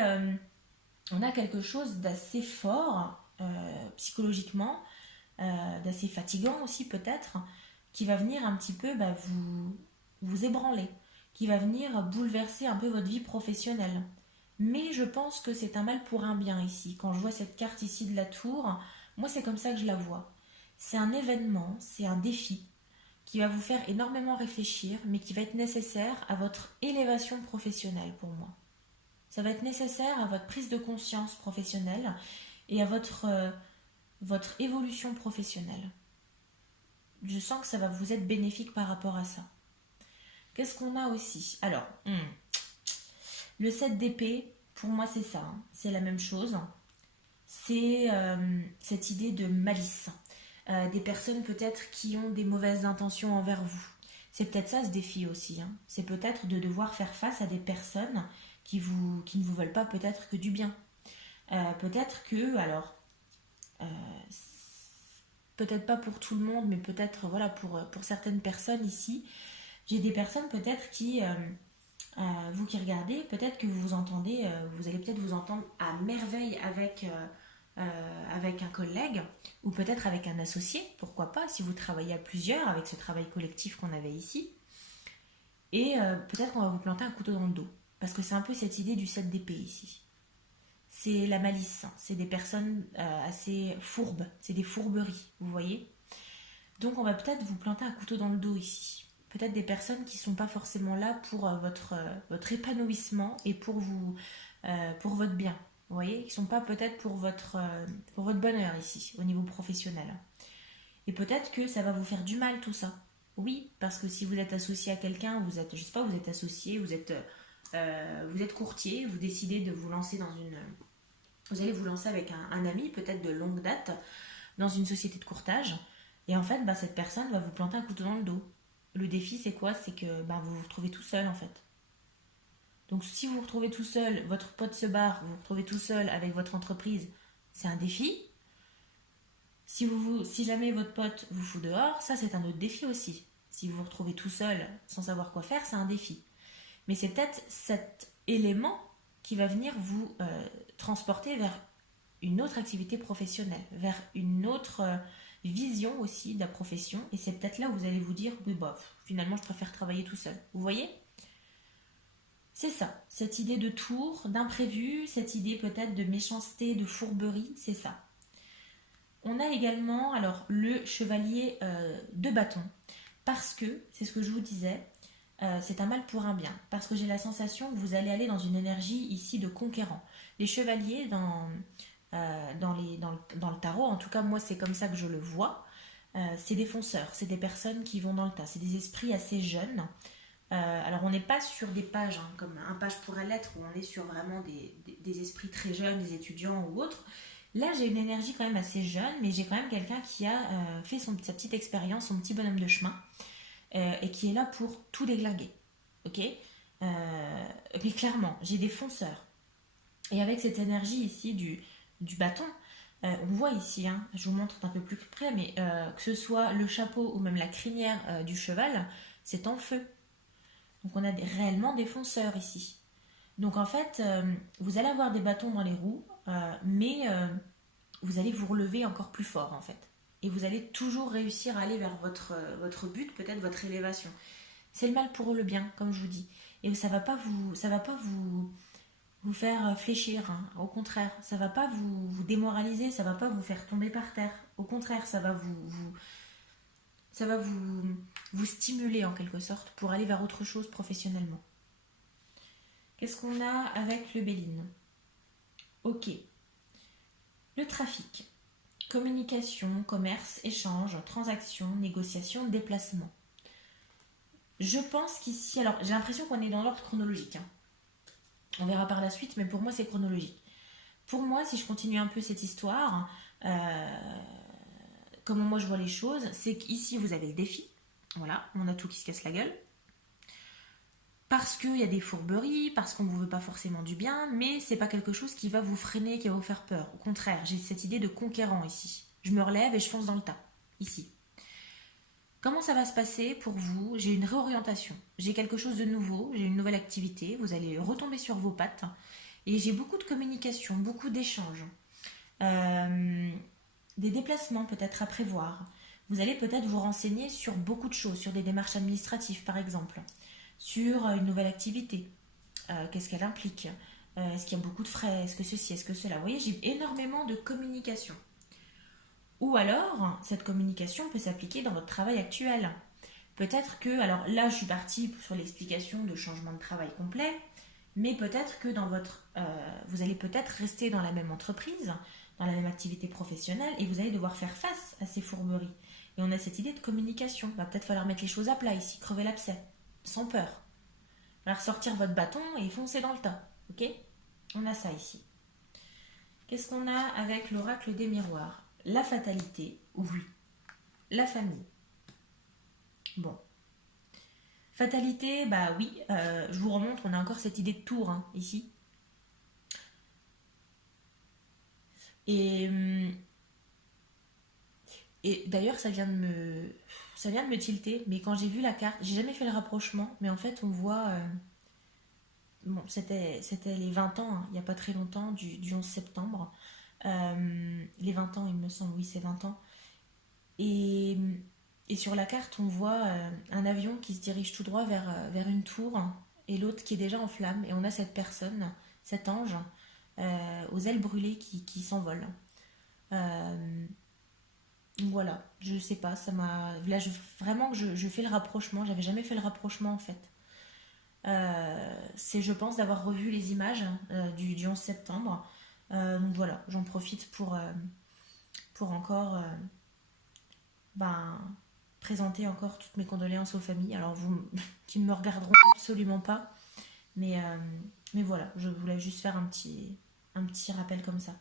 on a quelque chose d'assez fort psychologiquement, d'assez fatigant aussi peut-être, qui va venir un petit peu vous ébranler, qui va venir bouleverser un peu votre vie professionnelle. Mais je pense que c'est un mal pour un bien ici. Quand je vois cette carte ici de la tour, moi c'est comme ça que je la vois. C'est un événement, c'est un défi qui va vous faire énormément réfléchir, mais qui va être nécessaire à votre élévation professionnelle pour moi. Ça va être nécessaire à votre prise de conscience professionnelle et à votre évolution professionnelle. Je sens que ça va vous être bénéfique par rapport à ça. Qu'est-ce qu'on a aussi? Alors, le 7 d'épée, pour moi c'est ça, hein. C'est la même chose. C'est cette idée de malice. Des personnes peut-être qui ont des mauvaises intentions envers vous. C'est peut-être ça ce défi aussi. Hein. C'est peut-être de devoir faire face à des personnes qui ne vous veulent pas peut-être que du bien. Peut-être que, alors, peut-être pas pour tout le monde, mais peut-être voilà pour certaines personnes ici, j'ai des personnes peut-être qui, vous qui regardez, peut-être que vous vous entendez, vous allez peut-être vous entendre à merveille avec un collègue ou peut-être avec un associé, pourquoi pas, si vous travaillez à plusieurs avec ce travail collectif qu'on avait ici. Et peut-être qu'on va vous planter un couteau dans le dos. parce que c'est un peu cette idée du 7 d'épée ici. C'est la malice, hein. C'est des personnes assez fourbes, c'est des fourberies, vous voyez. Donc on va peut-être vous planter un couteau dans le dos ici. Peut-être des personnes qui ne sont pas forcément là pour votre épanouissement et pour votre bien. Vous voyez, qui ne sont pas peut-être pour votre bonheur ici, au niveau professionnel. Et peut-être que ça va vous faire du mal tout ça. Oui, parce que si vous êtes associé à quelqu'un, vous êtes, je sais pas, vous êtes associé, vous êtes courtier, vous décidez de vous lancer dans une, vous allez vous lancer avec un ami, peut-être de longue date, dans une société de courtage. Et en fait, bah, cette personne va vous planter un couteau dans le dos. Le défi, c'est quoi? C'est que bah, vous vous retrouvez tout seul, en fait. Donc, si vous vous retrouvez tout seul, votre pote se barre, vous vous retrouvez tout seul avec votre entreprise, c'est un défi. Si jamais votre pote vous fout dehors, ça, c'est un autre défi aussi. Si vous vous retrouvez tout seul sans savoir quoi faire, c'est un défi. Mais c'est peut-être cet élément qui va venir vous transporter vers une autre activité professionnelle, vers une autre vision aussi de la profession. Et c'est peut-être là où vous allez vous dire, oui, bah, finalement, je préfère travailler tout seul. Vous voyez? C'est ça, cette idée de tour, d'imprévu, cette idée peut-être de méchanceté, de fourberie, c'est ça. On a également alors le chevalier de bâton, parce que, c'est ce que je vous disais, c'est un mal pour un bien, parce que j'ai la sensation que vous allez aller dans une énergie ici de conquérant. Les chevaliers dans le tarot, en tout cas moi c'est comme ça que je le vois, c'est des fonceurs, c'est des personnes qui vont dans le tas, c'est des esprits assez jeunes. Alors on n'est pas sur des pages, hein, comme un page pourrait l'être, où on est sur vraiment des esprits très jeunes, des étudiants ou autres. Là j'ai une énergie quand même assez jeune, mais j'ai quand même quelqu'un qui a fait sa petite expérience, son petit bonhomme de chemin, et qui est là pour tout déglinguer. Ok. Mais clairement, j'ai des fonceurs. Et avec cette énergie ici du bâton, on voit ici, hein, je vous montre d'un peu plus près, mais que ce soit le chapeau ou même la crinière du cheval, c'est en feu. Donc on a réellement des fonceurs ici. Donc en fait, vous allez avoir des bâtons dans les roues, mais vous allez vous relever encore plus fort en fait. Et vous allez toujours réussir à aller vers votre but, peut-être votre élévation. C'est le mal pour le bien, comme je vous dis. Et ça va pas vous faire fléchir, hein. Au contraire, ça va pas vous démoraliser, ça va pas vous faire tomber par terre. Au contraire, ça va vous stimuler en quelque sorte pour aller vers autre chose professionnellement. Qu'est-ce qu'on a avec le Béline? Ok. Le trafic. Communication, commerce, échange, transaction, négociation, déplacement. Je pense qu'ici, alors j'ai l'impression qu'on est dans l'ordre chronologique, hein. On verra par la suite, mais pour moi c'est chronologique. Pour moi, si je continue un peu cette histoire, comment moi je vois les choses, c'est qu'ici vous avez le défi. Voilà, on a tout qui se casse la gueule. Parce qu'il y a des fourberies, parce qu'on ne vous veut pas forcément du bien, mais c'est pas quelque chose qui va vous freiner, qui va vous faire peur. Au contraire, j'ai cette idée de conquérant ici. Je me relève et je fonce dans le tas, ici. Comment ça va se passer pour vous? J'ai une réorientation, j'ai quelque chose de nouveau, j'ai une nouvelle activité, vous allez retomber sur vos pattes, et j'ai beaucoup de communication, beaucoup d'échanges. Euh, des déplacements peut-être à prévoir. Vous allez peut-être vous renseigner sur beaucoup de choses, sur des démarches administratives par exemple, sur une nouvelle activité. Qu'est-ce qu'elle implique? Est-ce qu'il y a beaucoup de frais? Est-ce que ceci? Est-ce que cela? Vous voyez, j'ai énormément de communication. Ou alors, cette communication peut s'appliquer dans votre travail actuel. Peut-être que, alors là, je suis partie sur l'explication de changement de travail complet, mais peut-être que vous allez peut-être rester dans la même entreprise, dans la même activité professionnelle, et vous allez devoir faire face à ces fourberies. Et on a cette idée de communication. Il va peut-être falloir mettre les choses à plat ici, crever l'abcès, sans peur. Il va falloir sortir votre bâton et foncer dans le tas. Ok? On a ça ici. Qu'est-ce qu'on a avec l'oracle des miroirs? La fatalité, oui. La famille. Bon. Fatalité, bah oui, je vous remontre, on a encore cette idée de tour, hein, ici. Et, et d'ailleurs, ça vient de me tilter, mais quand j'ai vu la carte, j'ai jamais fait le rapprochement, mais en fait, on voit, bon, c'était les 20 ans, hein, il n'y a pas très longtemps, du 11 septembre. Les 20 ans, il me semble, oui, c'est 20 ans. Et, et sur la carte, on voit un avion qui se dirige tout droit vers une tour. et l'autre qui est déjà en flamme. Et on a cette personne, cet ange, aux ailes brûlées qui s'envole. Euh, donc voilà, je sais pas, ça m'a. Là, vraiment que je fais le rapprochement. J'avais jamais fait le rapprochement en fait. C'est, je pense, d'avoir revu les images du 11 septembre. Donc voilà, j'en profite pour encore ben, présenter encore toutes mes condoléances aux familles. Alors vous, qui ne me regarderont absolument pas, mais, euh, mais voilà, je voulais juste faire un petit rappel comme ça.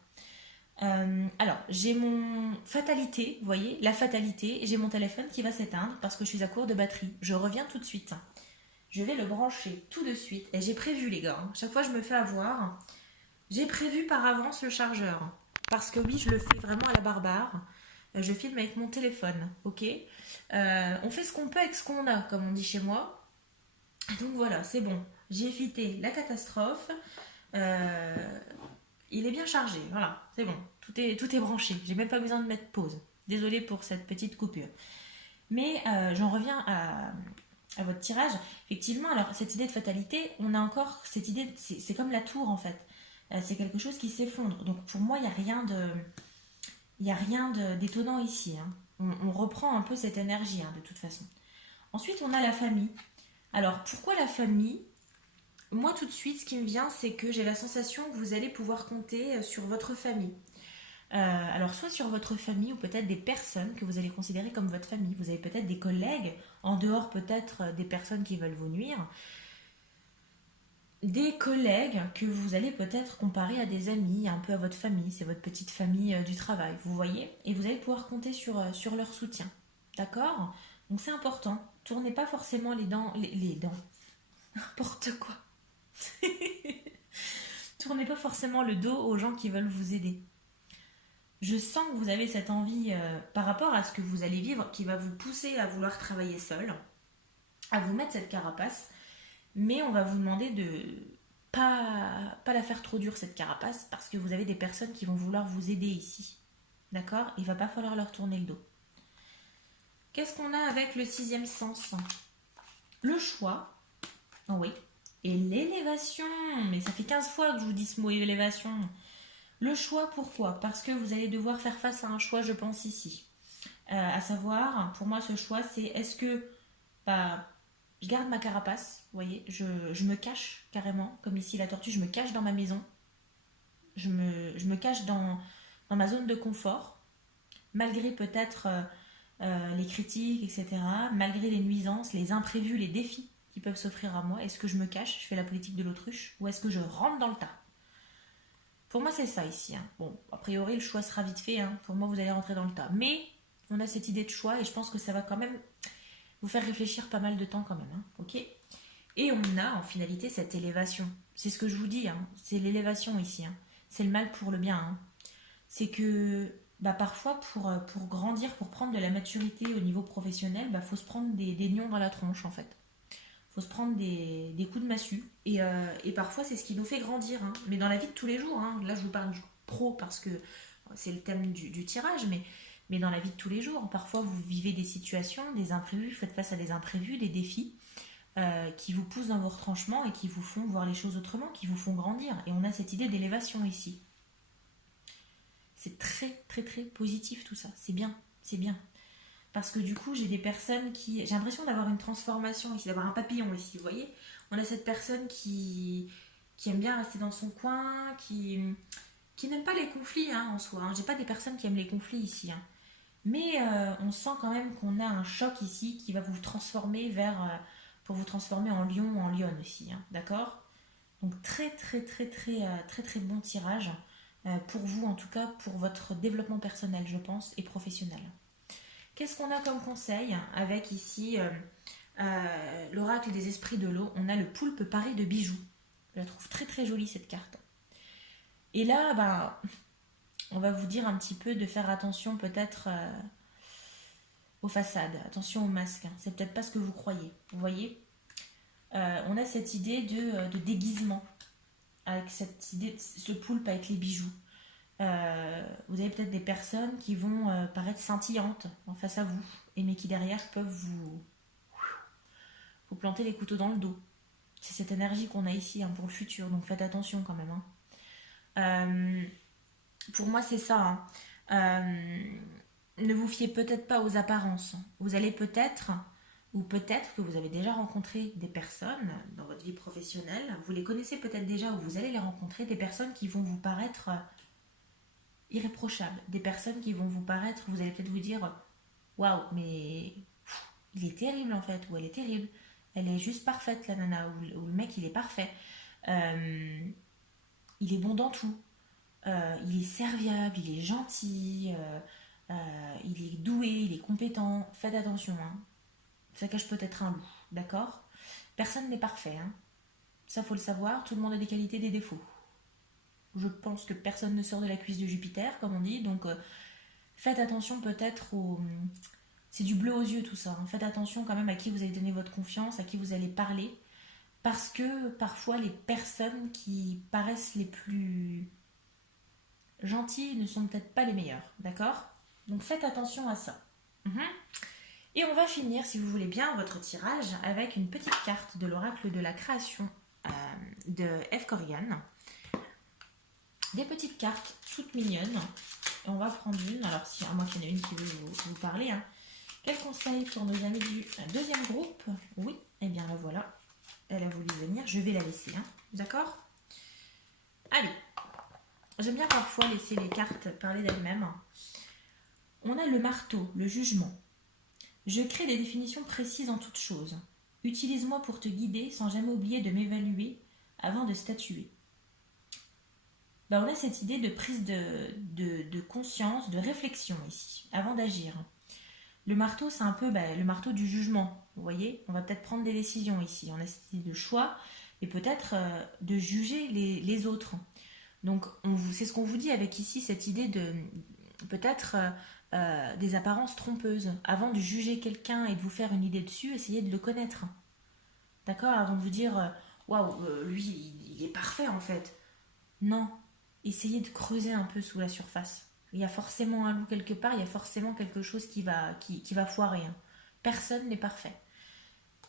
Alors, j'ai mon fatalité, vous voyez, la fatalité, j'ai mon téléphone qui va s'éteindre parce que je suis à court de batterie. Je reviens tout de suite. Je vais le brancher tout de suite. Et j'ai prévu, les gars. Chaque fois, je me fais avoir. J'ai prévu par avance le chargeur. Parce que oui, je le fais vraiment à la barbare. Je filme avec mon téléphone, ok. On fait ce qu'on peut avec ce qu'on a, comme on dit chez moi. Donc voilà, c'est bon. J'ai évité la catastrophe. Euh, il est bien chargé, voilà, c'est bon. Tout est branché. J'ai même pas besoin de mettre pause. Désolée pour cette petite coupure. Mais j'en reviens à votre tirage. Effectivement, alors cette idée de fatalité, on a encore cette idée, c'est comme la tour en fait. C'est quelque chose qui s'effondre. Donc pour moi, il y a rien d'étonnant ici, hein. On reprend un peu cette énergie, hein, de toute façon. Ensuite, on a la famille. Alors pourquoi la famille? Moi, tout de suite, ce qui me vient, c'est que j'ai la sensation que vous allez pouvoir compter sur votre famille. Alors, soit sur votre famille ou peut-être des personnes que vous allez considérer comme votre famille. Vous avez peut-être des collègues, en dehors peut-être des personnes qui veulent vous nuire, des collègues que vous allez peut-être comparer à des amis, un peu à votre famille, c'est votre petite famille du travail, vous voyez, et vous allez pouvoir compter sur leur soutien. D'accord? Donc c'est important. Tournez pas forcément les dents, n'importe quoi. Tournez pas forcément le dos aux gens qui veulent vous aider. Je sens que vous avez cette envie par rapport à ce que vous allez vivre qui va vous pousser à vouloir travailler seul, à vous mettre cette carapace, mais on va vous demander de pas la faire trop dure cette carapace parce que vous avez des personnes qui vont vouloir vous aider ici. D'accord? Il va pas falloir leur tourner le dos. Qu'est-ce qu'on a avec le sixième sens? Le choix. Oh oui. Et l'élévation. Mais ça fait 15 fois que je vous dis ce mot élévation. Le choix, pourquoi? Parce que vous allez devoir faire face à un choix, je pense, ici. À savoir, pour moi, ce choix, c'est est-ce que bah, je garde ma carapace, vous voyez, je me cache carrément, comme ici la tortue, je me cache dans ma maison, je me cache dans ma zone de confort, malgré peut-être les critiques, etc., malgré les nuisances, les imprévus, les défis qui peuvent s'offrir à moi. Est-ce que je me cache, je fais la politique de l'autruche, ou est-ce que je rentre dans le tas? Pour moi, c'est ça ici, hein. Bon, a priori, le choix sera vite fait, hein. Pour moi, vous allez rentrer dans le tas. Mais on a cette idée de choix et je pense que ça va quand même vous faire réfléchir pas mal de temps quand même, hein. Ok? Et on a en finalité cette élévation. C'est ce que je vous dis, hein. C'est l'élévation ici, hein. C'est le mal pour le bien, hein. C'est que bah, parfois, pour grandir, pour prendre de la maturité au niveau professionnel, bah, faut se prendre des nions dans la tronche en fait. Faut se prendre des coups de massue. Et parfois, c'est ce qui nous fait grandir, hein. Mais dans la vie de tous les jours, hein. Là, je vous parle du pro parce que c'est le thème du tirage, mais dans la vie de tous les jours, parfois, vous vivez des situations, des imprévus, vous faites face à des imprévus, des défis qui vous poussent dans vos retranchements et qui vous font voir les choses autrement, qui vous font grandir. Et on a cette idée d'élévation ici. C'est très, très, très positif tout ça. C'est bien, c'est bien. Parce que du coup, j'ai des personnes qui. J'ai l'impression d'avoir une transformation ici, d'avoir un papillon ici, vous voyez. On a cette personne qui aime bien rester dans son coin, qui n'aime pas les conflits, hein, en soi, hein. J'ai pas des personnes qui aiment les conflits ici, hein. Mais on sent quand même qu'on a un choc ici qui va vous transformer pour vous transformer en lion ou en lionne ici, hein, d'accord? Donc très très très très très très bon tirage pour vous en tout cas pour votre développement personnel je pense et professionnel. Qu'est-ce qu'on a comme conseil avec ici l'oracle des esprits de l'eau? On a le poulpe paré de bijoux. Je la trouve très très jolie cette carte. Et là, bah, on va vous dire un petit peu de faire attention peut-être aux façades, attention aux masques, hein. C'est peut-être pas ce que vous croyez. Vous voyez, on a cette idée de déguisement avec cette idée de ce poulpe avec les bijoux. Vous avez peut-être des personnes qui vont paraître scintillantes en face à vous, et mais qui derrière peuvent vous planter les couteaux dans le dos. C'est cette énergie qu'on a ici hein, pour le futur, donc faites attention quand même. Hein. Euh, pour moi, c'est ça. Hein. Ne vous fiez peut-être pas aux apparences. Vous allez peut-être, ou peut-être que vous avez déjà rencontré des personnes dans votre vie professionnelle, vous les connaissez peut-être déjà ou vous allez les rencontrer, des personnes qui vont vous paraître irréprochables, des personnes qui vont vous paraître, vous allez peut-être vous dire, waouh, mais il est terrible en fait, ou elle est terrible, elle est juste parfaite la nana, ou le mec il est parfait, Euh, il est bon dans tout. Il est serviable, il est gentil, il est doué, il est compétent. Faites attention, hein. Ça cache peut-être un loup, d'accord? Personne n'est parfait, hein. Ça faut le savoir, tout le monde a des qualités, des défauts. Je pense que personne ne sort de la cuisse de Jupiter, comme on dit, donc faites attention peut-être au... C'est du bleu aux yeux tout ça, hein. Faites attention quand même à qui vous allez donner votre confiance, à qui vous allez parler, parce que parfois les personnes qui paraissent les plus gentilles ne sont peut-être pas les meilleures, d'accord? Donc faites attention à ça. Mhm. Et on va finir, si vous voulez bien, votre tirage avec une petite carte de l'oracle de la création de F. Corian. Des petites cartes toutes mignonnes. Et on va prendre une, alors si à moins qu'il y en a une qui veut vous parler. Hein. Quel conseil pour nos amis du deuxième groupe? Oui, eh bien la voilà. Elle a voulu venir, je vais la laisser. Hein. D'accord? Allez, j'aime bien parfois laisser les cartes parler d'elles-mêmes. On a le marteau, le jugement. Je crée des définitions précises en toutes choses. Utilise-moi pour te guider sans jamais oublier de m'évaluer avant de statuer. Ben, on a cette idée de prise de conscience, de réflexion ici, avant d'agir. Le marteau, c'est un peu le marteau du jugement. Vous voyez, on va peut-être prendre des décisions ici. On a cette idée de choix et peut-être de juger les autres. Donc, c'est ce qu'on vous dit avec ici cette idée de peut-être des apparences trompeuses. Avant de juger quelqu'un et de vous faire une idée dessus, essayez de le connaître. D'accord? Avant de vous dire, waouh, lui, il est parfait en fait. Non. Essayez de creuser un peu sous la surface. Il y a forcément un loup quelque part, il y a forcément quelque chose qui va foirer. Hein. Personne n'est parfait.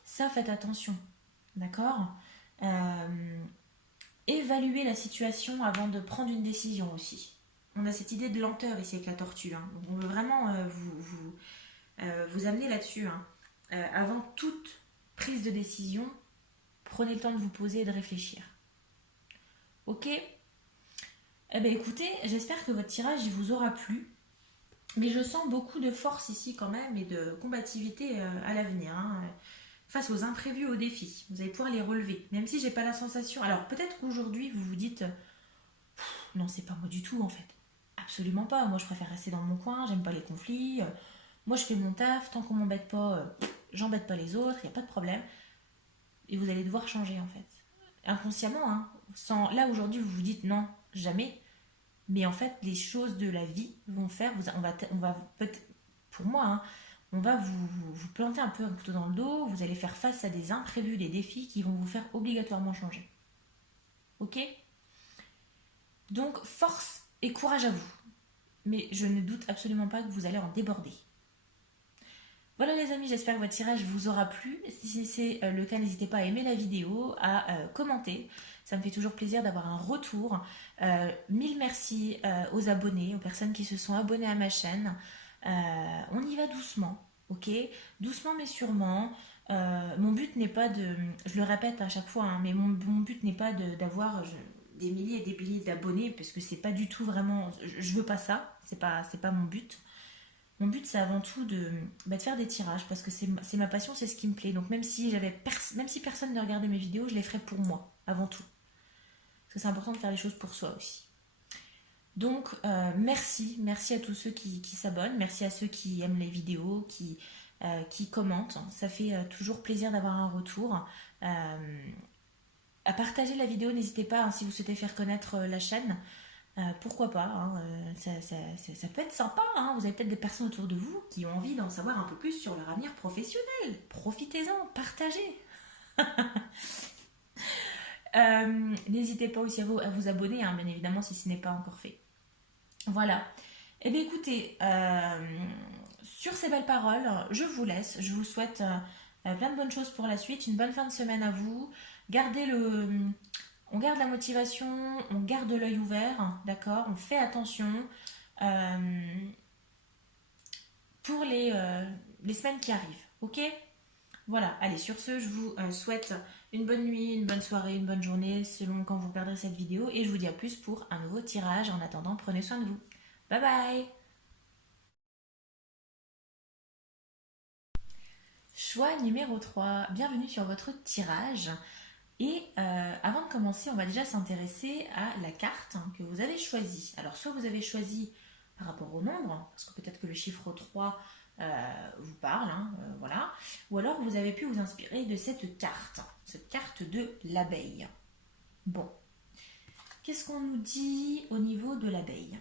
Ça, faites attention. D'accord? euh, Évaluer la situation avant de prendre une décision aussi. On a cette idée de lenteur ici avec la tortue. Hein. On veut vraiment vous amener là-dessus. Hein. Avant toute prise de décision, prenez le temps de vous poser et de réfléchir. Ok? Eh bien écoutez, j'espère que votre tirage il vous aura plu. Mais je sens beaucoup de force ici quand même et de combativité à l'avenir. Hein. Face aux imprévus, aux défis. Vous allez pouvoir les relever. Même si j'ai pas la sensation. Alors peut-être qu'aujourd'hui vous vous dites non, c'est pas moi du tout en fait. Absolument pas. Moi je préfère rester dans mon coin, j'aime pas les conflits. Moi je fais mon taf, tant qu'on m'embête pas, j'embête pas les autres, il n'y a pas de problème. Et vous allez devoir changer en fait. Inconsciemment, hein. Là aujourd'hui vous vous dites non, jamais. Mais en fait, les choses de la vie vont faire, on va peut-être, pour moi, hein, on va vous planter un peu un couteau dans le dos, vous allez faire face à des imprévus, des défis qui vont vous faire obligatoirement changer. Ok? Donc, force et courage à vous. Mais je ne doute absolument pas que vous allez en déborder. Voilà les amis, j'espère que votre tirage vous aura plu. Si c'est le cas, n'hésitez pas à aimer la vidéo, à commenter. Ça me fait toujours plaisir d'avoir un retour. Mille merci aux abonnés, aux personnes qui se sont abonnées à ma chaîne. On y va doucement, ok? Doucement mais sûrement. Mon but n'est pas de... Je le répète à chaque fois, hein, mais mon but n'est pas d'avoir des milliers et des milliers d'abonnés, parce que c'est pas du tout vraiment... Je veux pas ça, c'est pas mon but. Mon but, c'est avant tout de faire des tirages parce que c'est ma passion, c'est ce qui me plaît. Donc, même si personne ne regardait mes vidéos, je les ferais pour moi, avant tout. Parce que c'est important de faire les choses pour soi aussi. Donc, merci à tous ceux qui s'abonnent, merci à ceux qui aiment les vidéos, qui commentent. Ça fait toujours plaisir d'avoir un retour. À partager la vidéo, n'hésitez pas hein, si vous souhaitez faire connaître la chaîne. Pourquoi pas, hein, ça peut être sympa, hein, vous avez peut-être des personnes autour de vous qui ont envie d'en savoir un peu plus sur leur avenir professionnel. Profitez-en, partagez. N'hésitez pas aussi à vous abonner, hein, bien évidemment, si ce n'est pas encore fait. Voilà. Eh bien écoutez, sur ces belles paroles, je vous laisse. Je vous souhaite plein de bonnes choses pour la suite, une bonne fin de semaine à vous. Gardez on garde la motivation, on garde l'œil ouvert, d'accord? On fait attention euh, pour les semaines qui arrivent, ok? Voilà, allez, sur ce, je vous souhaite une bonne nuit, une bonne soirée, une bonne journée, selon quand vous perdrez cette vidéo, et je vous dis à plus pour un nouveau tirage. En attendant, prenez soin de vous. Bye bye! Choix numéro 3. Bienvenue sur votre tirage. Et avant de commencer, on va déjà s'intéresser à la carte que vous avez choisie. Alors, soit vous avez choisi par rapport au nombre, parce que peut-être que le chiffre 3 vous parle, hein, voilà. Ou alors vous avez pu vous inspirer de cette carte de l'abeille. Bon, qu'est-ce qu'on nous dit au niveau de l'abeille?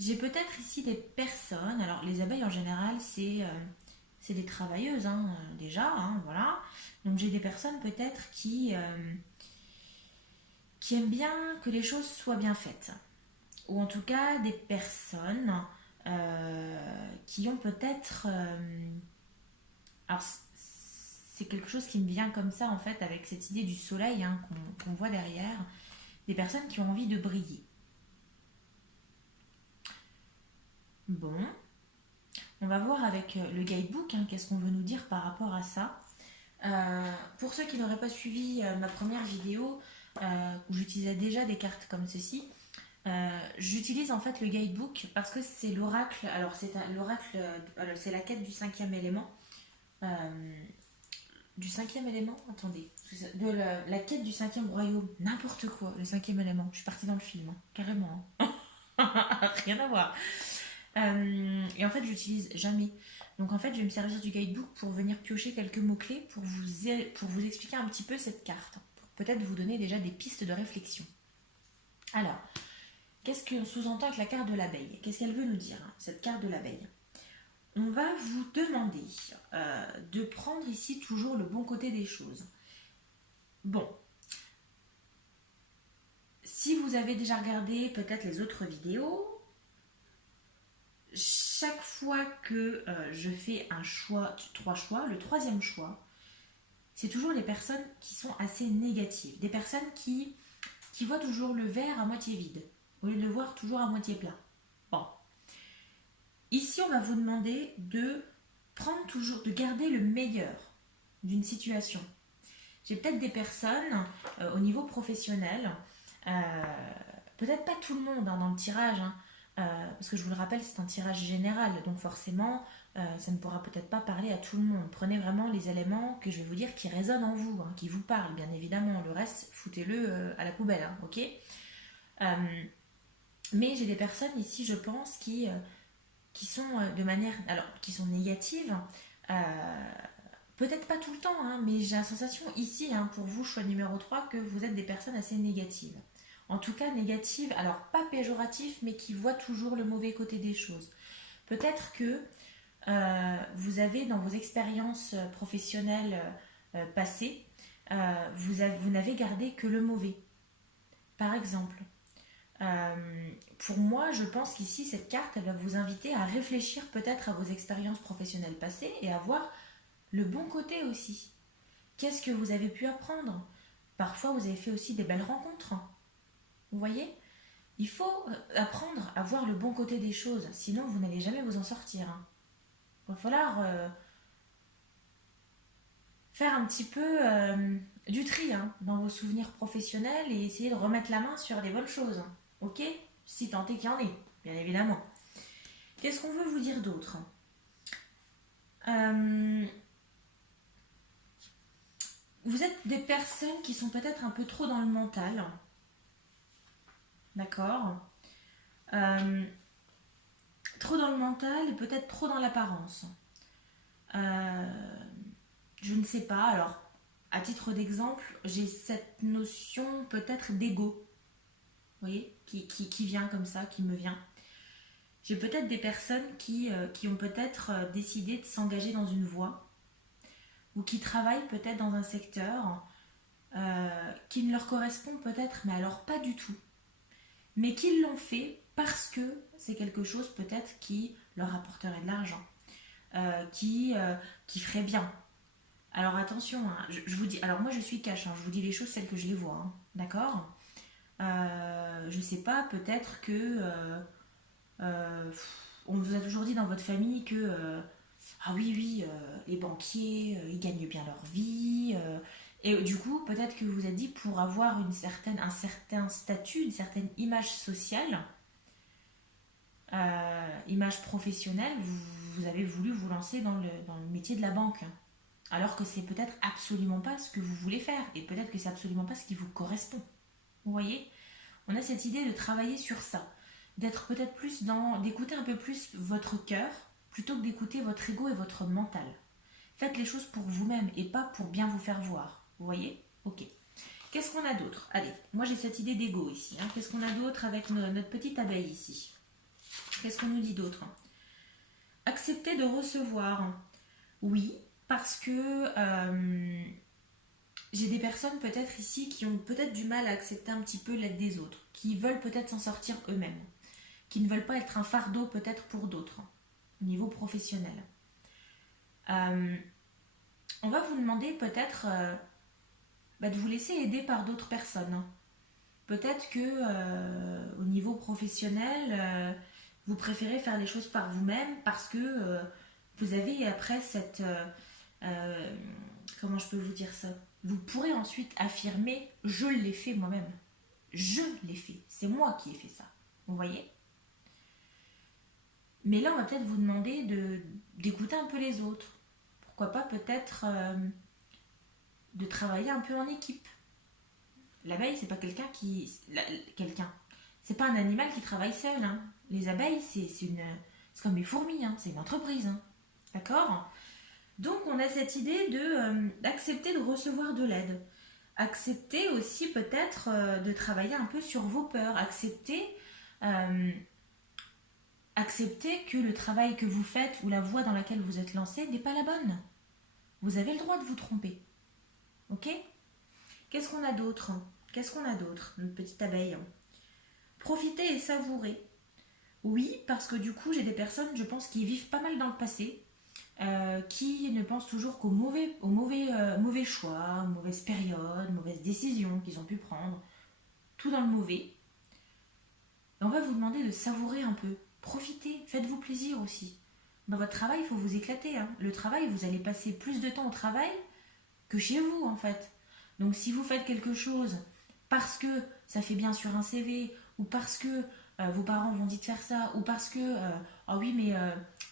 J'ai peut-être ici des personnes, alors les abeilles en général, c'est des travailleuses, hein, déjà, hein, voilà. Donc j'ai des personnes peut-être qui aiment bien que les choses soient bien faites. Ou en tout cas des personnes qui ont peut-être... alors c'est quelque chose qui me vient comme ça en fait avec cette idée du soleil, hein, qu'on voit derrière. Des personnes qui ont envie de briller. Bon, on va voir avec le guidebook, hein, qu'est-ce qu'on veut nous dire par rapport à ça. Pour ceux qui n'auraient pas suivi ma première vidéo, où j'utilisais déjà des cartes comme ceci, j'utilise en fait le guidebook parce que c'est l'oracle. Alors l'oracle, c'est la quête du cinquième élément. Euh, du cinquième élément, attendez, de la quête du cinquième royaume, n'importe quoi, le cinquième élément. Je suis partie dans le film, hein, carrément, hein. Rien à voir. Et en fait, j'utilise jamais. Donc en fait, je vais me servir du guidebook pour venir piocher quelques mots-clés pour vous expliquer un petit peu cette carte. Pour peut-être vous donner déjà des pistes de réflexion. Alors, qu'est-ce qu'on sous-entend avec la carte de l'abeille? Qu'est-ce qu'elle veut nous dire, hein, cette carte de l'abeille? On va vous demander de prendre ici toujours le bon côté des choses. Bon, si vous avez déjà regardé peut-être les autres vidéos, chaque fois que je fais un choix, 3 choix, le troisième choix, c'est toujours les personnes qui sont assez négatives. Des personnes qui voient toujours le verre à moitié vide, au lieu de le voir toujours à moitié plein. Bon. Ici, on va vous demander de prendre toujours, de garder le meilleur d'une situation. J'ai peut-être des personnes au niveau professionnel, peut-être pas tout le monde, hein, dans le tirage, hein, parce que je vous le rappelle, c'est un tirage général, donc forcément, ça ne pourra peut-être pas parler à tout le monde. Prenez vraiment les éléments que je vais vous dire qui résonnent en vous, hein, qui vous parlent, bien évidemment. Le reste, foutez-le à la poubelle, hein, ok? Mais j'ai des personnes ici, je pense, qui sont de manière, alors, qui sont négatives. Peut-être pas tout le temps, hein, mais j'ai la sensation ici, hein, pour vous, choix numéro 3, que vous êtes des personnes assez négatives. En tout cas, négatives, alors pas péjoratifs, mais qui voient toujours le mauvais côté des choses. Peut-être que vous avez dans vos expériences professionnelles passées, vous n'avez gardé que le mauvais. Par exemple, pour moi, je pense qu'ici, cette carte, elle va vous inviter à réfléchir peut-être à vos expériences professionnelles passées et à voir le bon côté aussi. Qu'est-ce que vous avez pu apprendre? Parfois, vous avez fait aussi des belles rencontres. Vous voyez? Il faut apprendre à voir le bon côté des choses, sinon vous n'allez jamais vous en sortir, hein. Il va falloir faire un petit peu du tri, hein, dans vos souvenirs professionnels et essayer de remettre la main sur les bonnes choses. Ok? Si tant est qu'il y en ait, bien évidemment. Qu'est-ce qu'on veut vous dire d'autre? Vous êtes des personnes qui sont peut-être un peu trop dans le mental. D'accord? Trop dans le mental et peut-être trop dans l'apparence. Je ne sais pas. Alors, à titre d'exemple, j'ai cette notion peut-être d'ego. Vous voyez, qui vient comme ça, qui me vient. J'ai peut-être des personnes qui ont peut-être décidé de s'engager dans une voie ou qui travaillent peut-être dans un secteur qui ne leur correspond peut-être, mais alors pas du tout. Mais qui l'ont fait parce que c'est quelque chose peut-être qui leur apporterait de l'argent, qui ferait bien. Alors attention, hein, je vous dis, alors moi je suis cash, hein, je vous dis les choses celles que je les vois, hein, d'accord. Je sais pas, peut-être que on vous a toujours dit dans votre famille que ah oui, oui, les banquiers, ils gagnent bien leur vie. Et du coup, peut-être que vous vous êtes dit, pour avoir un certain statut, une certaine image sociale, image professionnelle, vous avez voulu vous lancer dans le métier de la banque. Alors que c'est peut-être absolument pas ce que vous voulez faire. Et peut-être que c'est absolument pas ce qui vous correspond. Vous voyez? On a cette idée de travailler sur ça. D'être peut-être plus d'écouter un peu plus votre cœur plutôt que d'écouter votre ego et votre mental. Faites les choses pour vous-même et pas pour bien vous faire voir. Vous voyez? Ok. Qu'est-ce qu'on a d'autre? Allez, moi j'ai cette idée d'ego ici, hein. Qu'est-ce qu'on a d'autre avec notre petite abeille ici? Qu'est-ce qu'on nous dit d'autre? Accepter de recevoir. Oui, parce que j'ai des personnes peut-être ici qui ont peut-être du mal à accepter un petit peu l'aide des autres, qui veulent peut-être s'en sortir eux-mêmes, qui ne veulent pas être un fardeau peut-être pour d'autres, au niveau professionnel. Euh, on va vous demander peut-être de vous laisser aider par d'autres personnes. Peut-être que au niveau professionnel, vous préférez faire les choses par vous-même parce que vous avez après euh, comment je peux vous dire ça? Vous pourrez ensuite affirmer je l'ai fait moi-même. Je l'ai fait. C'est moi qui ai fait ça. Vous voyez? Mais là, on va peut-être vous demander d'écouter un peu les autres. Pourquoi pas peut-être de travailler un peu en équipe. L'abeille, c'est pas quelqu'un. C'est pas un animal qui travaille seul, hein. Les abeilles, c'est comme les fourmis, hein. C'est une entreprise, hein. D'accord? Donc, on a cette idée d'accepter de recevoir de l'aide. Accepter aussi peut-être de travailler un peu sur vos peurs. Euh, accepter que le travail que vous faites ou la voie dans laquelle vous êtes lancé n'est pas la bonne. Vous avez le droit de vous tromper. Ok? Qu'est-ce qu'on a d'autre? Qu'est-ce qu'on a d'autre, une petite abeille? Profiter et savourer. Oui, parce que du coup, j'ai des personnes, je pense, qui vivent pas mal dans le passé, qui ne pensent toujours mauvais choix, mauvaises périodes, mauvaises décisions qu'ils ont pu prendre, tout dans le mauvais. Et on va vous demander de savourer un peu. Profitez, faites-vous plaisir aussi. Dans votre travail, il faut vous éclater, hein. Le travail, vous allez passer plus de temps au travail que chez vous, en fait. Donc si vous faites quelque chose parce que ça fait bien sur un CV, ou parce que vos parents vont dire de faire ça, ou parce que ah oui mais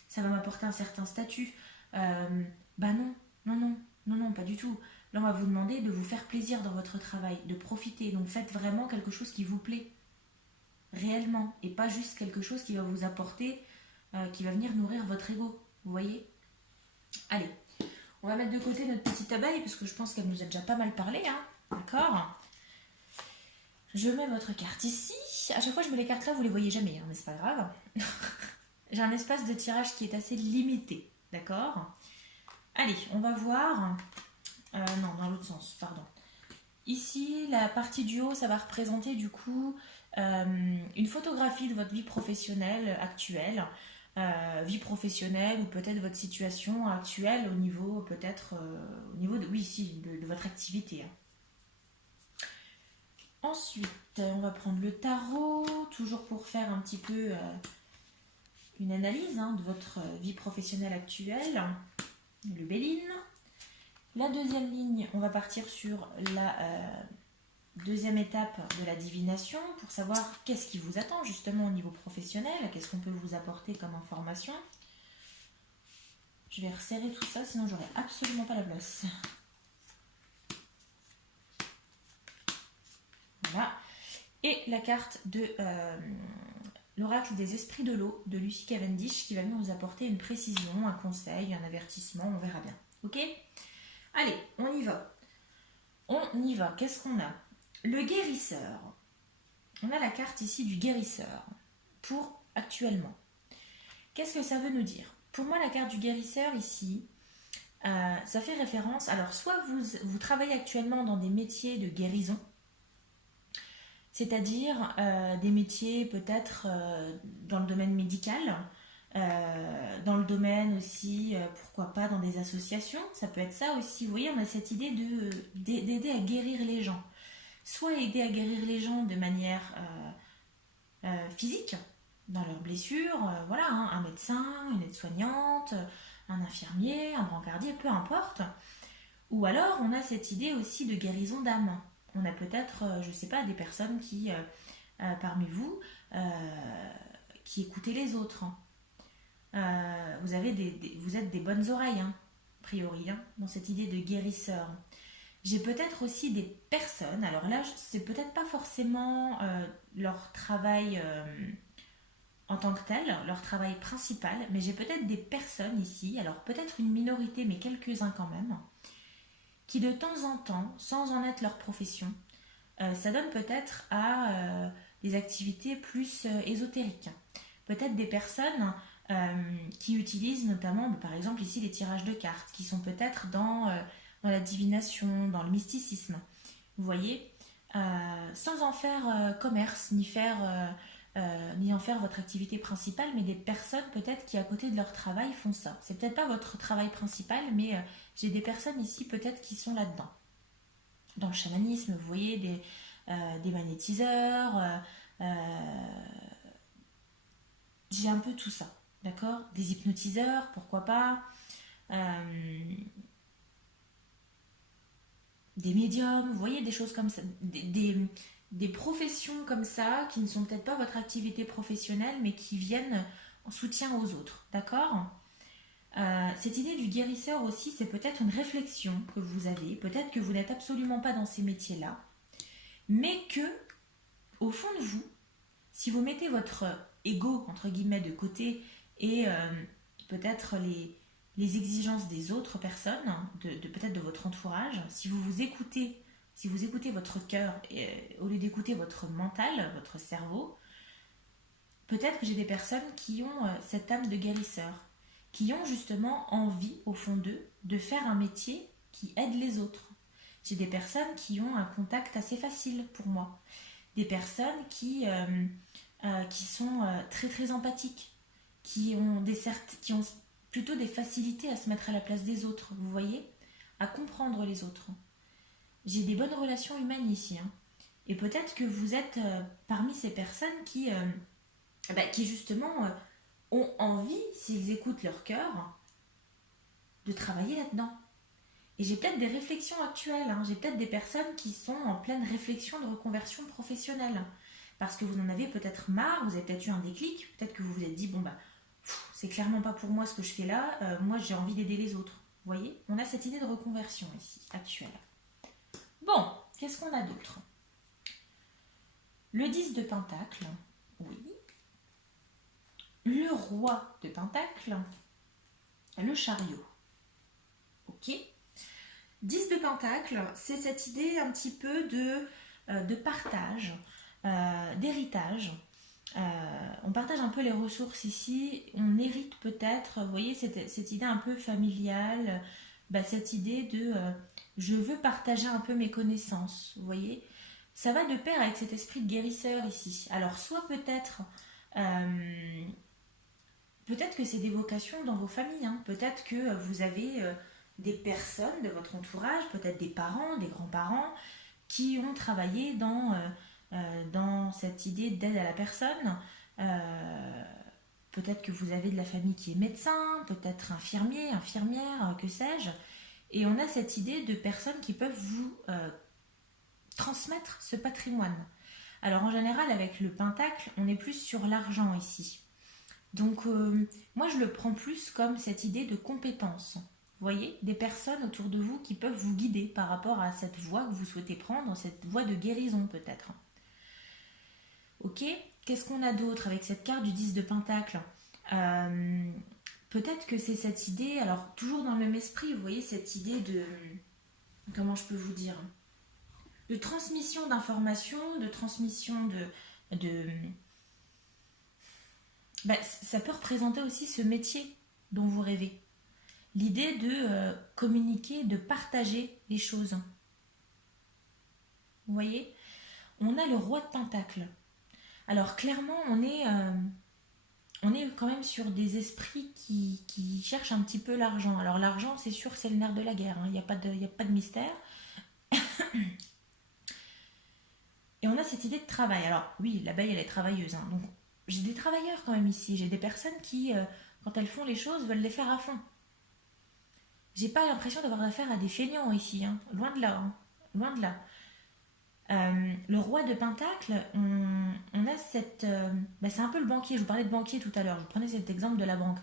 ça va m'apporter un certain statut, bah non, non, non, non, non, pas du tout. Là on va vous demander de vous faire plaisir dans votre travail, de profiter. Donc faites vraiment quelque chose qui vous plaît réellement, et pas juste quelque chose qui va vous apporter, qui va venir nourrir votre ego. Vous voyez? Allez, on va mettre de côté notre petite abeille parce que je pense qu'elle nous a déjà pas mal parlé, hein. D'accord? Je mets votre carte ici. À chaque fois, je mets les cartes là, vous les voyez jamais, hein, mais c'est pas grave. J'ai un espace de tirage qui est assez limité. D'accord? Allez, on va voir. Non, dans l'autre sens, pardon. Ici, la partie du haut, ça va représenter du coup une photographie de votre vie professionnelle actuelle. Vie professionnelle ou peut-être votre situation actuelle au niveau peut-être au niveau de oui si de votre activité, hein. Ensuite on va prendre le tarot toujours pour faire un petit peu une analyse, hein, de votre vie professionnelle actuelle, le Béline. La deuxième ligne, on va partir sur la deuxième étape de la divination pour savoir qu'est-ce qui vous attend justement au niveau professionnel, qu'est-ce qu'on peut vous apporter comme information. Je vais resserrer tout ça, sinon j'aurai absolument pas la place. Voilà. Et la carte de l'oracle des esprits de l'eau de Lucy Cavendish qui va venir nous apporter une précision, un conseil, un avertissement, on verra bien. Ok? Allez, on y va. On y va. Qu'est-ce qu'on a? Le guérisseur. On a la carte ici du guérisseur pour actuellement. Qu'est-ce que ça veut nous dire? Pour moi, la carte du guérisseur ici, ça fait référence. Alors, soit vous travaillez actuellement dans des métiers de guérison, c'est-à-dire des métiers peut-être dans le domaine médical, dans le domaine aussi, pourquoi pas dans des associations, ça peut être ça aussi. Vous voyez, on a cette idée d'aider à guérir les gens. Soit aider à guérir les gens de manière physique, dans leurs blessures, voilà, hein, un médecin, une aide-soignante, un infirmier, un brancardier, peu importe. Ou alors on a cette idée aussi de guérison d'âme. On a peut-être, je ne sais pas, des personnes parmi vous, qui écoutez les autres. Vous, vous êtes des bonnes oreilles, hein, a priori, hein, dans cette idée de guérisseur. J'ai peut-être aussi des personnes, alors là, c'est peut-être pas forcément leur travail en tant que tel, leur travail principal, mais j'ai peut-être des personnes ici, alors peut-être une minorité, mais quelques-uns quand même, qui de temps en temps, sans en être leur profession, ça donne peut-être à des activités plus ésotériques. Peut-être des personnes qui utilisent notamment, par exemple ici, les tirages de cartes, qui sont peut-être dans la divination, dans le mysticisme. Vous voyez, sans en faire commerce, ni en faire votre activité principale, mais des personnes peut-être qui à côté de leur travail font ça. C'est peut-être pas votre travail principal, mais j'ai des personnes ici peut-être qui sont là-dedans. Dans le chamanisme, vous voyez, des magnétiseurs, j'ai un peu tout ça, d'accord. Des hypnotiseurs, pourquoi pas, euh, des médiums, vous voyez, des choses comme ça, des professions comme ça qui ne sont peut-être pas votre activité professionnelle, mais qui viennent en soutien aux autres, d'accord. Cette idée du guérisseur aussi, c'est peut-être une réflexion que vous avez, peut-être que vous n'êtes absolument pas dans ces métiers-là, mais que, au fond de vous, si vous mettez votre ego, entre guillemets, de côté et peut-être les exigences des autres personnes, peut-être de votre entourage, si vous écoutez votre cœur au lieu d'écouter votre mental, votre cerveau, peut-être que j'ai des personnes qui ont cette âme de guérisseur, qui ont justement envie, au fond d'eux, de faire un métier qui aide les autres. J'ai des personnes qui ont un contact assez facile pour moi. Des personnes qui sont très très empathiques, qui ont plutôt des facilités à se mettre à la place des autres, vous voyez, à comprendre les autres. J'ai des bonnes relations humaines ici, hein. Et peut-être que vous êtes parmi ces personnes qui justement ont envie, s'ils écoutent leur cœur, de travailler là-dedans. Et j'ai peut-être des réflexions actuelles, hein. J'ai peut-être des personnes qui sont en pleine réflexion de reconversion professionnelle. Parce que vous en avez peut-être marre, vous avez peut-être eu un déclic, peut-être que vous vous êtes dit, bon bah, c'est clairement pas pour moi ce que je fais là, moi j'ai envie d'aider les autres. Vous voyez, on a cette idée de reconversion ici, actuelle. Bon, qu'est-ce qu'on a d'autre? Le 10 de Pentacle, oui. Le roi de Pentacle, le chariot. Ok. 10 de Pentacle, c'est cette idée un petit peu de partage, d'héritage. On partage un peu les ressources ici, on hérite peut-être, vous voyez, cette idée un peu familiale, cette idée de je veux partager un peu mes connaissances, vous voyez. Ça va de pair avec cet esprit de guérisseur ici. Alors, soit euh, peut-être que c'est des vocations dans vos familles, hein. Peut-être que vous avez des personnes de votre entourage, peut-être des parents, des grands-parents, qui ont travaillé dans cette idée d'aide à la personne. Euh, Peut-être que vous avez de la famille qui est médecin, peut-être infirmier, infirmière, que sais-je. Et on a cette idée de personnes qui peuvent vous transmettre ce patrimoine. Alors en général, avec le pentacle, on est plus sur l'argent ici. Donc moi, je le prends plus comme cette idée de compétence. Vous voyez, des personnes autour de vous qui peuvent vous guider par rapport à cette voie que vous souhaitez prendre, cette voie de guérison peut-être. Ok, qu'est-ce qu'on a d'autre avec cette carte du 10 de Pentacle? Euh, Peut-être que c'est cette idée, alors toujours dans le même esprit, vous voyez, cette idée de, comment je peux vous dire, de transmission d'informations, de transmission de ça peut représenter aussi ce métier dont vous rêvez. L'idée de communiquer, de partager les choses. Vous voyez, on a le roi de Pentacle. Alors clairement, on est quand même sur des esprits qui cherchent un petit peu l'argent. Alors l'argent, c'est sûr, c'est le nerf de la guerre, hein. Il y a pas de mystère. Et on a cette idée de travail. Alors oui, l'abeille, elle est travailleuse, hein. Donc j'ai des travailleurs quand même ici. J'ai des personnes qui, quand elles font les choses, veulent les faire à fond. J'ai pas l'impression d'avoir affaire à des feignants ici, hein. Loin de là, hein. Loin de là. Le roi de Pentacle, on a cette... bah, c'est un peu le banquier, je vous parlais de banquier tout à l'heure, je prenais cet exemple de la banque.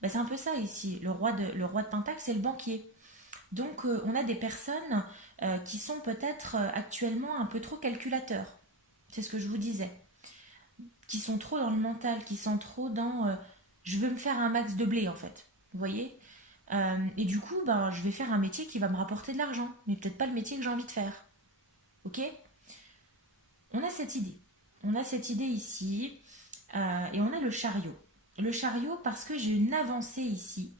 Bah, c'est un peu ça ici, le roi de Pentacle, c'est le banquier. Donc on a des personnes qui sont peut-être actuellement un peu trop calculateurs, c'est ce que je vous disais, qui sont trop dans le mental, qui sont trop dans je veux me faire un max de blé en fait, vous voyez. Et du coup, ben, je vais faire un métier qui va me rapporter de l'argent, mais peut-être pas le métier que j'ai envie de faire. Ok. On a cette idée. On a cette idée ici. Et on a le chariot. Le chariot parce que j'ai une avancée ici.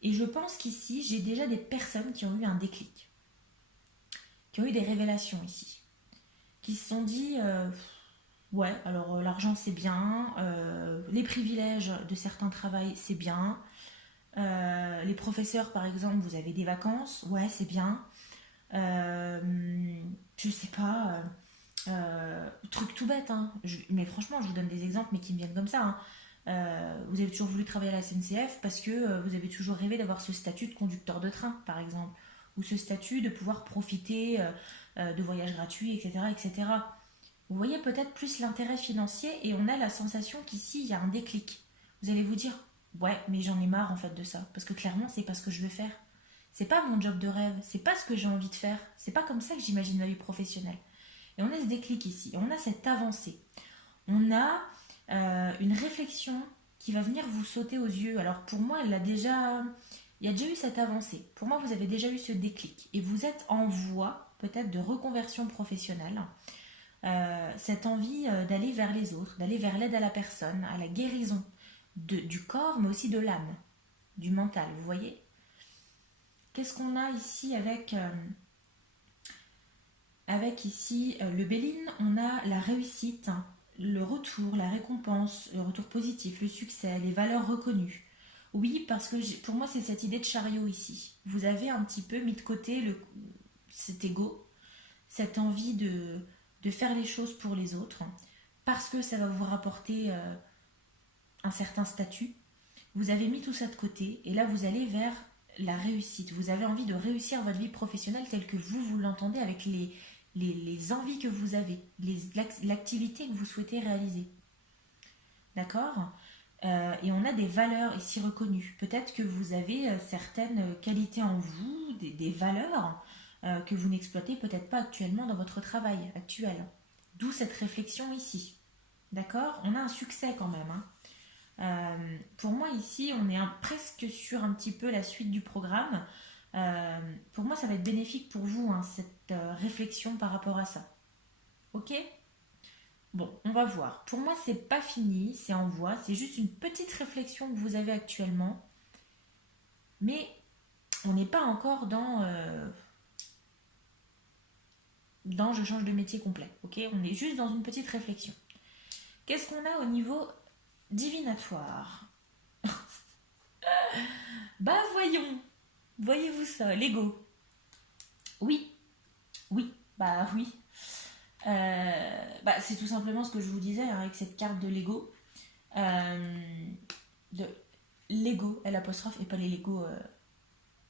Et je pense qu'ici, j'ai déjà des personnes qui ont eu un déclic. Qui ont eu des révélations ici. Qui se sont dit, ouais, alors l'argent c'est bien. Les privilèges de certains travails c'est bien. Les professeurs par exemple, vous avez des vacances. Ouais, c'est bien. Euh, je sais pas. Truc tout bête, hein. Mais franchement, je vous donne des exemples, mais qui me viennent comme ça, hein. Vous avez toujours voulu travailler à la SNCF parce que vous avez toujours rêvé d'avoir ce statut de conducteur de train, par exemple, ou ce statut de pouvoir profiter de voyages gratuits, etc., etc. Vous voyez peut-être plus l'intérêt financier et on a la sensation qu'ici, il y a un déclic. Vous allez vous dire, ouais, mais j'en ai marre en fait de ça, parce que clairement, c'est pas ce que je veux faire. C'est pas mon job de rêve, c'est pas ce que j'ai envie de faire, c'est pas comme ça que j'imagine ma vie professionnelle. Et on a ce déclic ici, on a cette avancée. On a une réflexion qui va venir vous sauter aux yeux. Alors pour moi, il y a déjà eu cette avancée. Pour moi, vous avez déjà eu ce déclic. Et vous êtes en voie peut-être de reconversion professionnelle. Cette envie d'aller vers les autres, d'aller vers l'aide à la personne, à la guérison du corps, mais aussi de l'âme, du mental, vous voyez. Qu'est-ce qu'on a ici avec ici le Béline, on a la réussite, hein, le retour, la récompense, le retour positif, le succès, les valeurs reconnues. Oui, parce que pour moi, c'est cette idée de chariot ici. Vous avez un petit peu mis de côté cet ego, cette envie de faire les choses pour les autres, parce que ça va vous rapporter un certain statut. Vous avez mis tout ça de côté, et là, vous allez vers la réussite. Vous avez envie de réussir votre vie professionnelle telle que vous l'entendez avec les envies que vous avez, l'activité que vous souhaitez réaliser. D'accord. Et on a des valeurs ici reconnues. Peut-être que vous avez certaines qualités en vous, des valeurs que vous n'exploitez peut-être pas actuellement dans votre travail actuel. D'où cette réflexion ici. D'accord. On a un succès quand même, hein. Pour moi ici, on est presque sur un petit peu la suite du programme. Pour moi, ça va être bénéfique pour vous, hein, cette réflexion par rapport à ça. Ok. Bon, on va voir. Pour moi, c'est pas fini, c'est en voie, c'est juste une petite réflexion que vous avez actuellement, mais on n'est pas encore dans je change de métier complet. Ok. On est juste dans une petite réflexion. Qu'est-ce qu'on a au niveau divinatoire? Bah voyons, voyez-vous ça, l'ego. Oui, oui, bah oui. Bah, c'est tout simplement ce que je vous disais, hein, avec cette carte de Lego. Euh, de Lego, L apostrophe, et pas les Lego,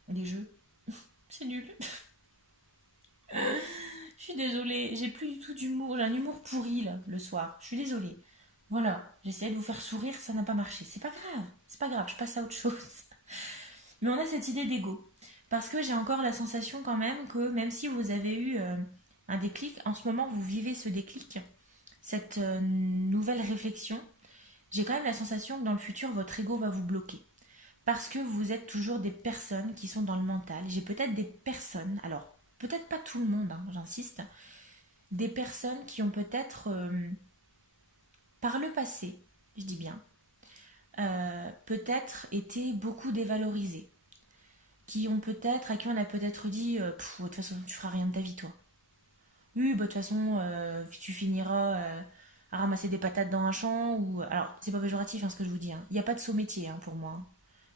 les jeux. C'est nul. Je suis désolée, j'ai plus du tout d'humour. J'ai un humour pourri là, le soir. Je suis désolée. Voilà, j'essayais de vous faire sourire, ça n'a pas marché. C'est pas grave, je passe à autre chose. Mais on a cette idée d'ego. Parce que j'ai encore la sensation quand même que même si vous avez eu un déclic, en ce moment vous vivez ce déclic, cette nouvelle réflexion, j'ai quand même la sensation que dans le futur votre ego va vous bloquer. Parce que vous êtes toujours des personnes qui sont dans le mental. J'ai peut-être des personnes, alors peut-être pas tout le monde, hein, j'insiste, des personnes qui ont peut-être par le passé, je dis bien, peut-être été beaucoup dévalorisées, à qui on a peut-être dit, de toute façon tu feras rien de ta vie toi. Oui, bah, de toute façon tu finiras à ramasser des patates dans un champ. Ou... Alors, c'est pas péjoratif hein, ce que je vous dis. Hein. Il n'y a pas de saut métier hein, pour moi. Hein.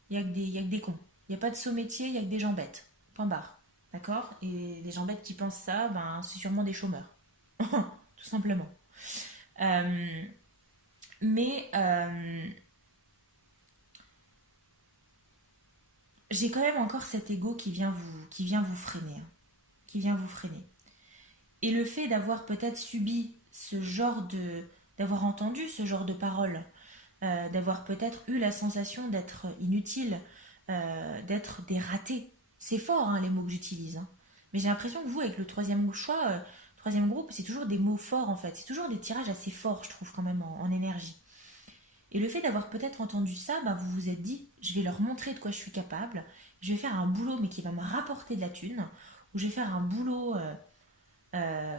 Il y a que des cons. Il n'y a pas de saut métier, il y a que des gens bêtes. Point barre. D'accord. Et les gens bêtes qui pensent ça, ben, c'est sûrement des chômeurs. Tout simplement. Euh, mais j'ai quand même encore cet ego qui vient vous freiner. Hein, qui vient vous freiner. Et le fait d'avoir peut-être subi ce genre de... d'avoir entendu ce genre de paroles, d'avoir peut-être eu la sensation d'être inutile, d'être des ratés. C'est fort hein, les mots que j'utilise. Hein. Mais j'ai l'impression que vous, avec le troisième choix, troisième groupe, c'est toujours des mots forts en fait. C'est toujours des tirages assez forts, je trouve, quand même en énergie. Et le fait d'avoir peut-être entendu ça, bah, vous vous êtes dit, je vais leur montrer de quoi je suis capable, je vais faire un boulot mais qui va me rapporter de la thune, ou je vais faire un boulot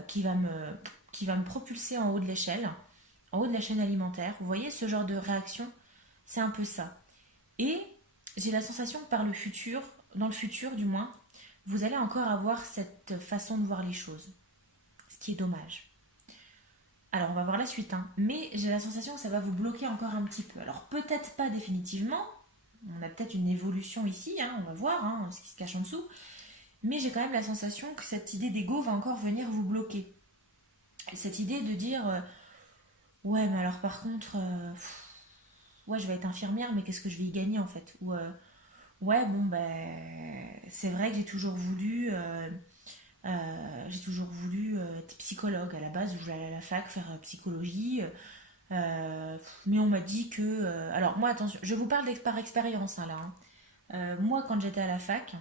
qui va me propulser en haut de l'échelle, en haut de la chaîne alimentaire. Vous voyez ce genre de réaction, c'est un peu ça. Et j'ai la sensation que par le futur, dans le futur du moins, vous allez encore avoir cette façon de voir les choses, ce qui est dommage. Alors on va voir la suite, hein. Mais j'ai la sensation que ça va vous bloquer encore un petit peu. Alors peut-être pas définitivement, on a peut-être une évolution ici, hein, on va voir hein, ce qui se cache en dessous, mais j'ai quand même la sensation que cette idée d'ego va encore venir vous bloquer. Cette idée de dire ouais mais alors par contre ouais je vais être infirmière mais qu'est-ce que je vais y gagner en fait ou ouais bon ben c'est vrai que j'ai toujours voulu être psychologue à la base où j'allais à la fac faire psychologie. Mais on m'a dit que alors moi attention je vous parle par expérience hein, là hein. Moi quand j'étais à la fac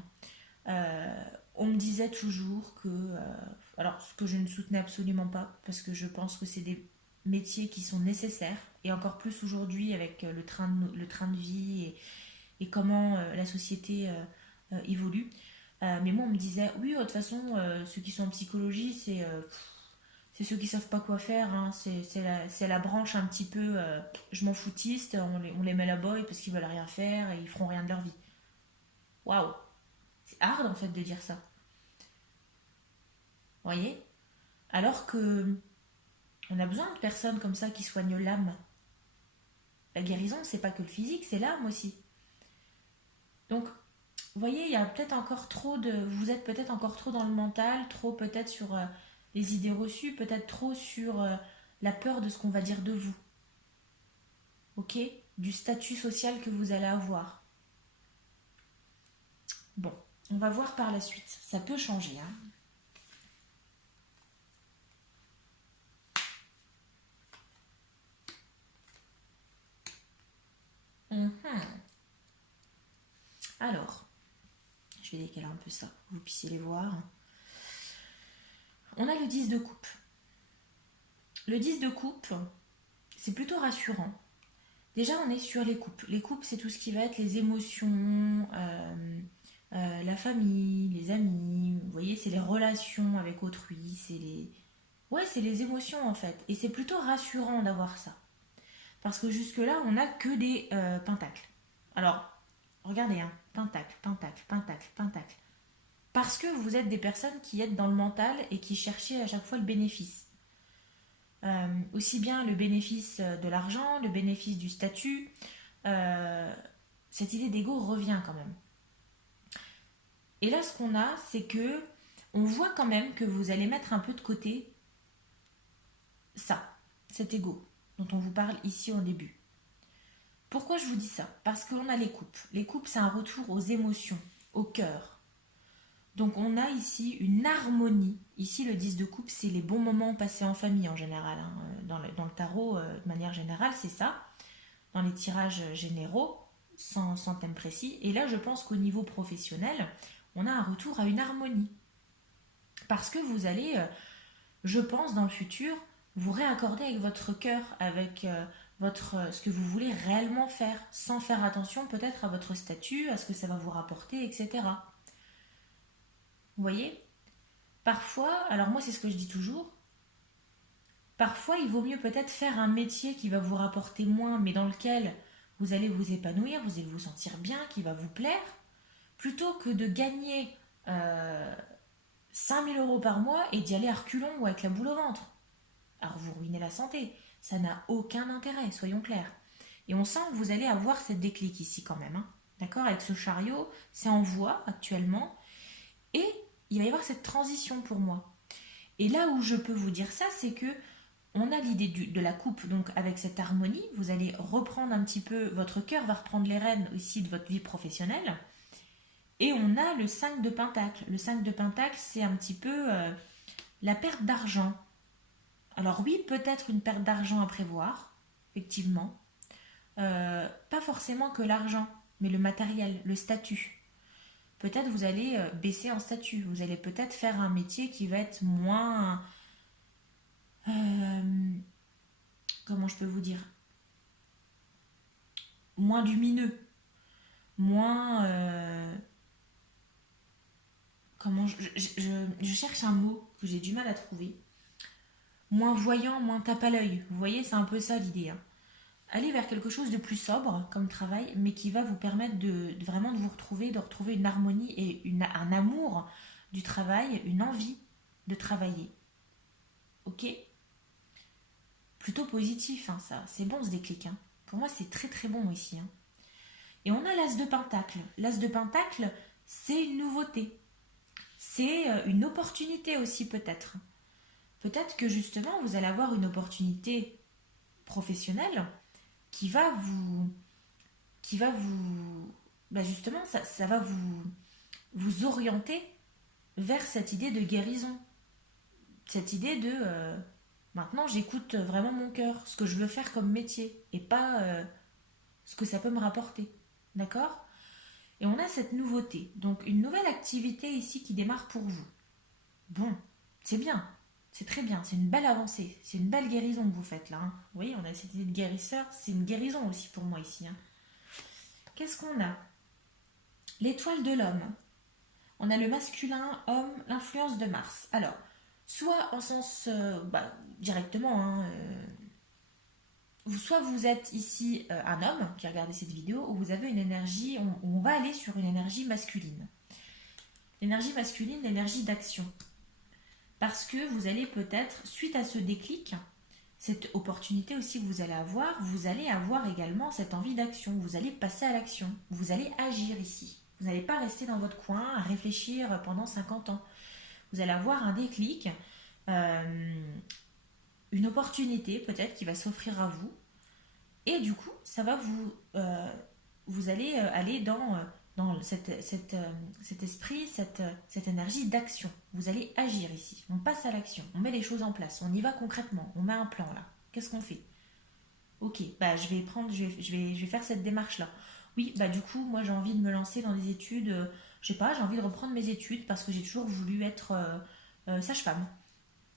euh, on me disait toujours que alors ce que je ne soutenais absolument pas parce que je pense que c'est des métiers qui sont nécessaires et encore plus aujourd'hui avec le train de vie et comment la société évolue. Mais moi, on me disait, oui, de toute façon, ceux qui sont en psychologie, c'est ceux qui savent pas quoi faire. Hein. C'est la branche un petit peu, je m'en foutiste, on les met là-bas parce qu'ils veulent rien faire et ils feront rien de leur vie. Waouh, c'est hard en fait de dire ça. Vous voyez. Alors que on a besoin de personnes comme ça qui soignent l'âme. La guérison, c'est pas que le physique, c'est l'âme aussi. Donc, vous voyez, il y a peut-être encore trop de. Vous êtes peut-être encore trop dans le mental, trop peut-être sur les idées reçues, peut-être trop sur la peur de ce qu'on va dire de vous, ok? Du statut social que vous allez avoir. Bon, on va voir par la suite. Ça peut changer, hein. Mhm. Alors, je vais décaler un peu ça, que vous puissiez les voir. On a le 10 de coupe. Le 10 de coupe, c'est plutôt rassurant. Déjà, on est sur les coupes. Les coupes, c'est tout ce qui va être les émotions, la famille, les amis. Vous voyez, c'est les relations avec autrui. Ouais, c'est les émotions en fait. Et c'est plutôt rassurant d'avoir ça. Parce que jusque-là, on n'a que des pentacles. Alors, regardez, hein. Pentacle, pentacle, pentacle, pentacle. Parce que vous êtes des personnes qui êtes dans le mental et qui cherchez à chaque fois le bénéfice. Aussi bien le bénéfice de l'argent, le bénéfice du statut. euh, cette idée d'ego revient quand même. Et là, ce qu'on a, c'est que on voit quand même que vous allez mettre un peu de côté ça, cet ego dont on vous parle ici au début. Pourquoi je vous dis ça? Parce qu'on a les coupes. Les coupes, c'est un retour aux émotions, au cœur. Donc on a ici une harmonie. Ici, le 10 de coupe, c'est les bons moments passés en famille en général. Hein. Dans le tarot, de manière générale, c'est ça. Dans les tirages généraux, sans thème précis. Et là, je pense qu'au niveau professionnel, on a un retour à une harmonie. Parce que vous allez, je pense, dans le futur, vous réaccorder avec votre cœur, avec ce que vous voulez réellement faire, sans faire attention peut-être à votre statut, à ce que ça va vous rapporter, etc. Vous voyez? Parfois, alors moi c'est ce que je dis toujours, parfois il vaut mieux peut-être faire un métier qui va vous rapporter moins, mais dans lequel vous allez vous épanouir, vous allez vous sentir bien, qui va vous plaire, plutôt que de gagner 5 000 euros par mois et d'y aller à reculons ou avec la boule au ventre. Alors vous ruinez la santé. Ça n'a aucun intérêt, soyons clairs. Et on sent que vous allez avoir cette déclic ici quand même, hein. D'accord? Avec ce chariot, c'est en voie actuellement. Et il va y avoir cette transition pour moi. Et là où je peux vous dire ça, c'est que on a l'idée de la coupe, donc avec cette harmonie, vous allez reprendre un petit peu, votre cœur va reprendre les rênes aussi de votre vie professionnelle. Et on a le 5 de Pentacle. Le 5 de Pentacle, c'est un petit peu la perte d'argent. Alors oui, peut-être une perte d'argent à prévoir, effectivement. Pas forcément que l'argent, mais le matériel, le statut. Peut-être vous allez baisser en statut. Vous allez peut-être faire un métier qui va être moins... euh, comment je peux vous dire? Moins lumineux. Moins... comment je cherche un mot que j'ai du mal à trouver. Moins voyant, moins tape à l'œil. Vous voyez, c'est un peu ça l'idée, hein. Aller vers quelque chose de plus sobre comme travail, mais qui va vous permettre vraiment de vous retrouver, de retrouver une harmonie et un amour du travail, une envie de travailler. Ok? Plutôt positif, hein, ça. C'est bon ce déclic, hein. Pour moi, c'est très très bon ici, hein. Et on a l'as de Pentacle. L'as de Pentacle, c'est une nouveauté. C'est une opportunité aussi peut-être. Peut-être que justement, vous allez avoir une opportunité professionnelle qui va vous justement, ça va vous orienter vers cette idée de guérison, cette idée de maintenant j'écoute vraiment mon cœur, ce que je veux faire comme métier et pas ce que ça peut me rapporter, d'accord? Et on a cette nouveauté, donc une nouvelle activité ici qui démarre pour vous. Bon, c'est bien, c'est très bien, c'est une belle avancée, c'est une belle guérison que vous faites là, hein. Vous voyez, on a cette idée de guérisseur, c'est une guérison aussi pour moi ici, hein. Qu'est-ce qu'on a? L'étoile de l'homme. On a le masculin, homme, l'influence de Mars. Alors, soit en sens directement, hein, soit vous êtes ici un homme qui a regardé cette vidéo, ou vous avez une énergie, on va aller sur une énergie masculine. L'énergie masculine, l'énergie d'action. Parce que vous allez peut-être, suite à ce déclic, cette opportunité aussi que vous allez avoir également cette envie d'action. Vous allez passer à l'action. Vous allez agir ici. Vous n'allez pas rester dans votre coin à réfléchir pendant 50 ans. Vous allez avoir un déclic, une opportunité peut-être qui va s'offrir à vous. Et du coup, ça va vous allez aller dans cet esprit, cette énergie d'action. Vous allez agir ici. On passe à l'action. On met les choses en place. On y va concrètement. On met un plan là. Qu'est-ce qu'on fait? Ok, bah je vais faire cette démarche là. Oui, bah du coup, moi j'ai envie de me lancer dans des études. Je sais pas, j'ai envie de reprendre mes études parce que j'ai toujours voulu être sage-femme.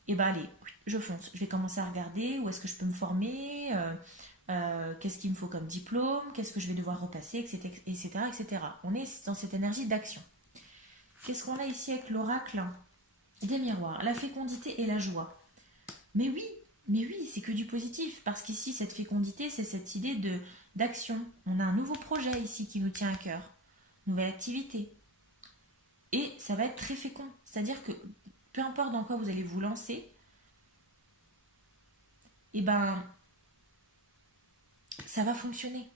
Et bah allez, oui, je fonce. Je vais commencer à regarder où est-ce que je peux me former, qu'est-ce qu'il me faut comme diplôme, qu'est-ce que je vais devoir repasser, etc., etc., etc. On est dans cette énergie d'action. Qu'est-ce qu'on a ici avec l'oracle des miroirs? La fécondité et la joie. Mais oui, mais oui, c'est que du positif, parce qu'ici, cette fécondité, c'est cette idée d'action. On a un nouveau projet ici qui nous tient à cœur, nouvelle activité. Et ça va être très fécond. C'est-à-dire que peu importe dans quoi vous allez vous lancer, et ben ça va fonctionner.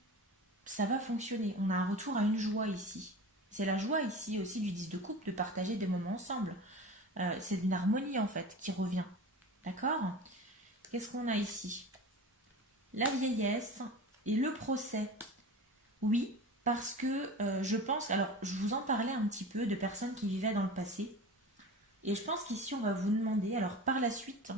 Ça va fonctionner. On a un retour à une joie ici. C'est la joie ici aussi du 10 de coupe de partager des moments ensemble. C'est une harmonie en fait qui revient. D'accord? Qu'est-ce qu'on a ici? La vieillesse et le procès. Oui, parce que je pense... Alors, je vous en parlais un petit peu de personnes qui vivaient dans le passé. Et je pense qu'ici, on va vous demander, alors par la suite,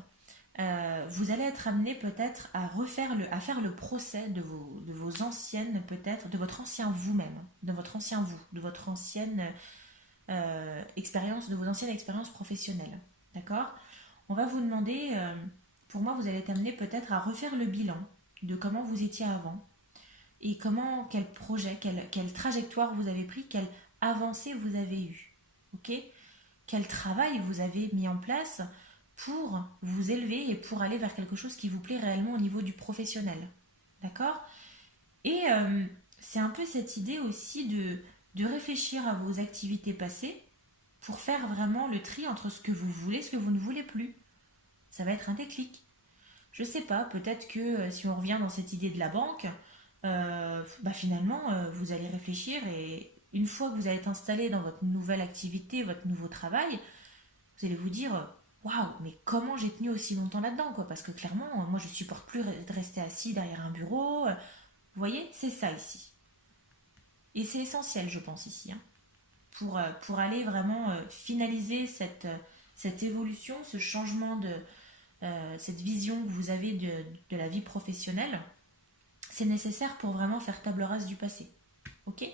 vous allez être amené peut-être à faire le procès de vos anciennes, peut-être, de votre ancien vous-même, de votre ancien vous, de votre ancienne expérience, de vos anciennes expériences professionnelles. D'accord? On va vous demander, pour moi, vous allez être amené peut-être à refaire le bilan de comment vous étiez avant et quel projet, quelle trajectoire vous avez pris, quelle avancée vous avez eue. Ok? Quel travail vous avez mis en place pour vous élever et pour aller vers quelque chose qui vous plaît réellement au niveau du professionnel. D'accord? Et c'est un peu cette idée aussi de réfléchir à vos activités passées pour faire vraiment le tri entre ce que vous voulez et ce que vous ne voulez plus. Ça va être un déclic. Je sais pas, peut-être que si on revient dans cette idée de la banque, finalement, vous allez réfléchir et une fois que vous allez être installé dans votre nouvelle activité, votre nouveau travail, vous allez vous dire waouh, mais comment j'ai tenu aussi longtemps là-dedans quoi. Parce que clairement, moi je supporte plus de rester assis derrière un bureau. Vous voyez, c'est ça ici. Et c'est essentiel, je pense, ici, hein, pour aller vraiment finaliser cette évolution, ce changement cette vision que vous avez de la vie professionnelle. C'est nécessaire pour vraiment faire table rase du passé. Ok.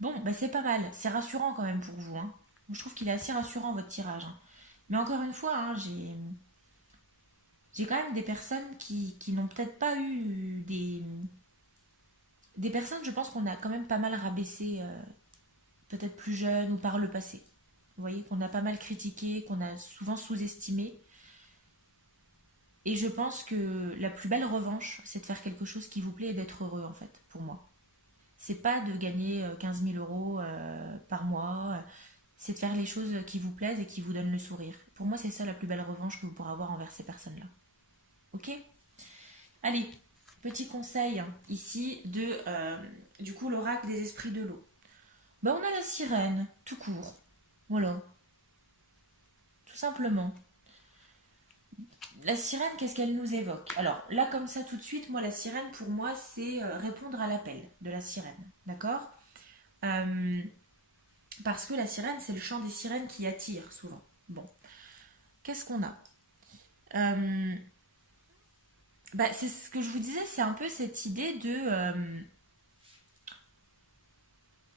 Bon, c'est pas mal. C'est rassurant quand même pour vous, hein. Je trouve qu'il est assez rassurant votre tirage, hein. Mais encore une fois, hein, j'ai quand même des personnes qui n'ont peut-être pas eu des personnes, je pense qu'on a quand même pas mal rabaissé, peut-être plus jeunes ou par le passé. Vous voyez, qu'on a pas mal critiqué, qu'on a souvent sous-estimé. Et je pense que la plus belle revanche, c'est de faire quelque chose qui vous plaît et d'être heureux, en fait, pour moi. C'est pas de gagner 15 000 euros par mois, c'est de faire les choses qui vous plaisent et qui vous donnent le sourire. Pour moi, c'est ça la plus belle revanche que vous pourrez avoir envers ces personnes-là. Ok. Allez, petit conseil ici du coup, l'oracle des esprits de l'eau. On a la sirène, tout court. Voilà, tout simplement. La sirène, qu'est-ce qu'elle nous évoque? Alors là, comme ça, tout de suite, moi, la sirène, pour moi, c'est répondre à l'appel de la sirène. D'accord. Euh, Parce que la sirène, c'est le chant des sirènes qui attire souvent. Bon, qu'est-ce qu'on a? Euh, C'est ce que je vous disais, c'est un peu cette idée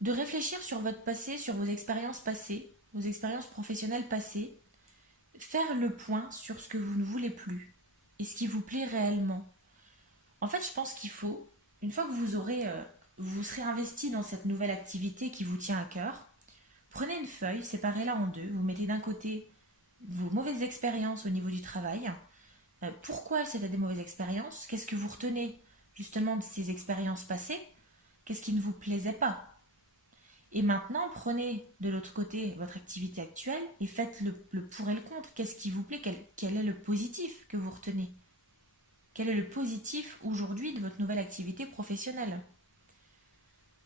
de réfléchir sur votre passé, sur vos expériences passées, vos expériences professionnelles passées, faire le point sur ce que vous ne voulez plus et ce qui vous plaît réellement. En fait, je pense qu'il faut, une fois que vous serez investi dans cette nouvelle activité qui vous tient à cœur, prenez une feuille, séparez-la en deux, vous mettez d'un côté vos mauvaises expériences au niveau du travail, pourquoi c'était des mauvaises expériences, qu'est-ce que vous retenez justement de ces expériences passées, qu'est-ce qui ne vous plaisait pas. Et maintenant, prenez de l'autre côté votre activité actuelle et faites le pour et le contre. Qu'est-ce qui vous plaît, quel est le positif que vous retenez? Quel est le positif aujourd'hui de votre nouvelle activité professionnelle?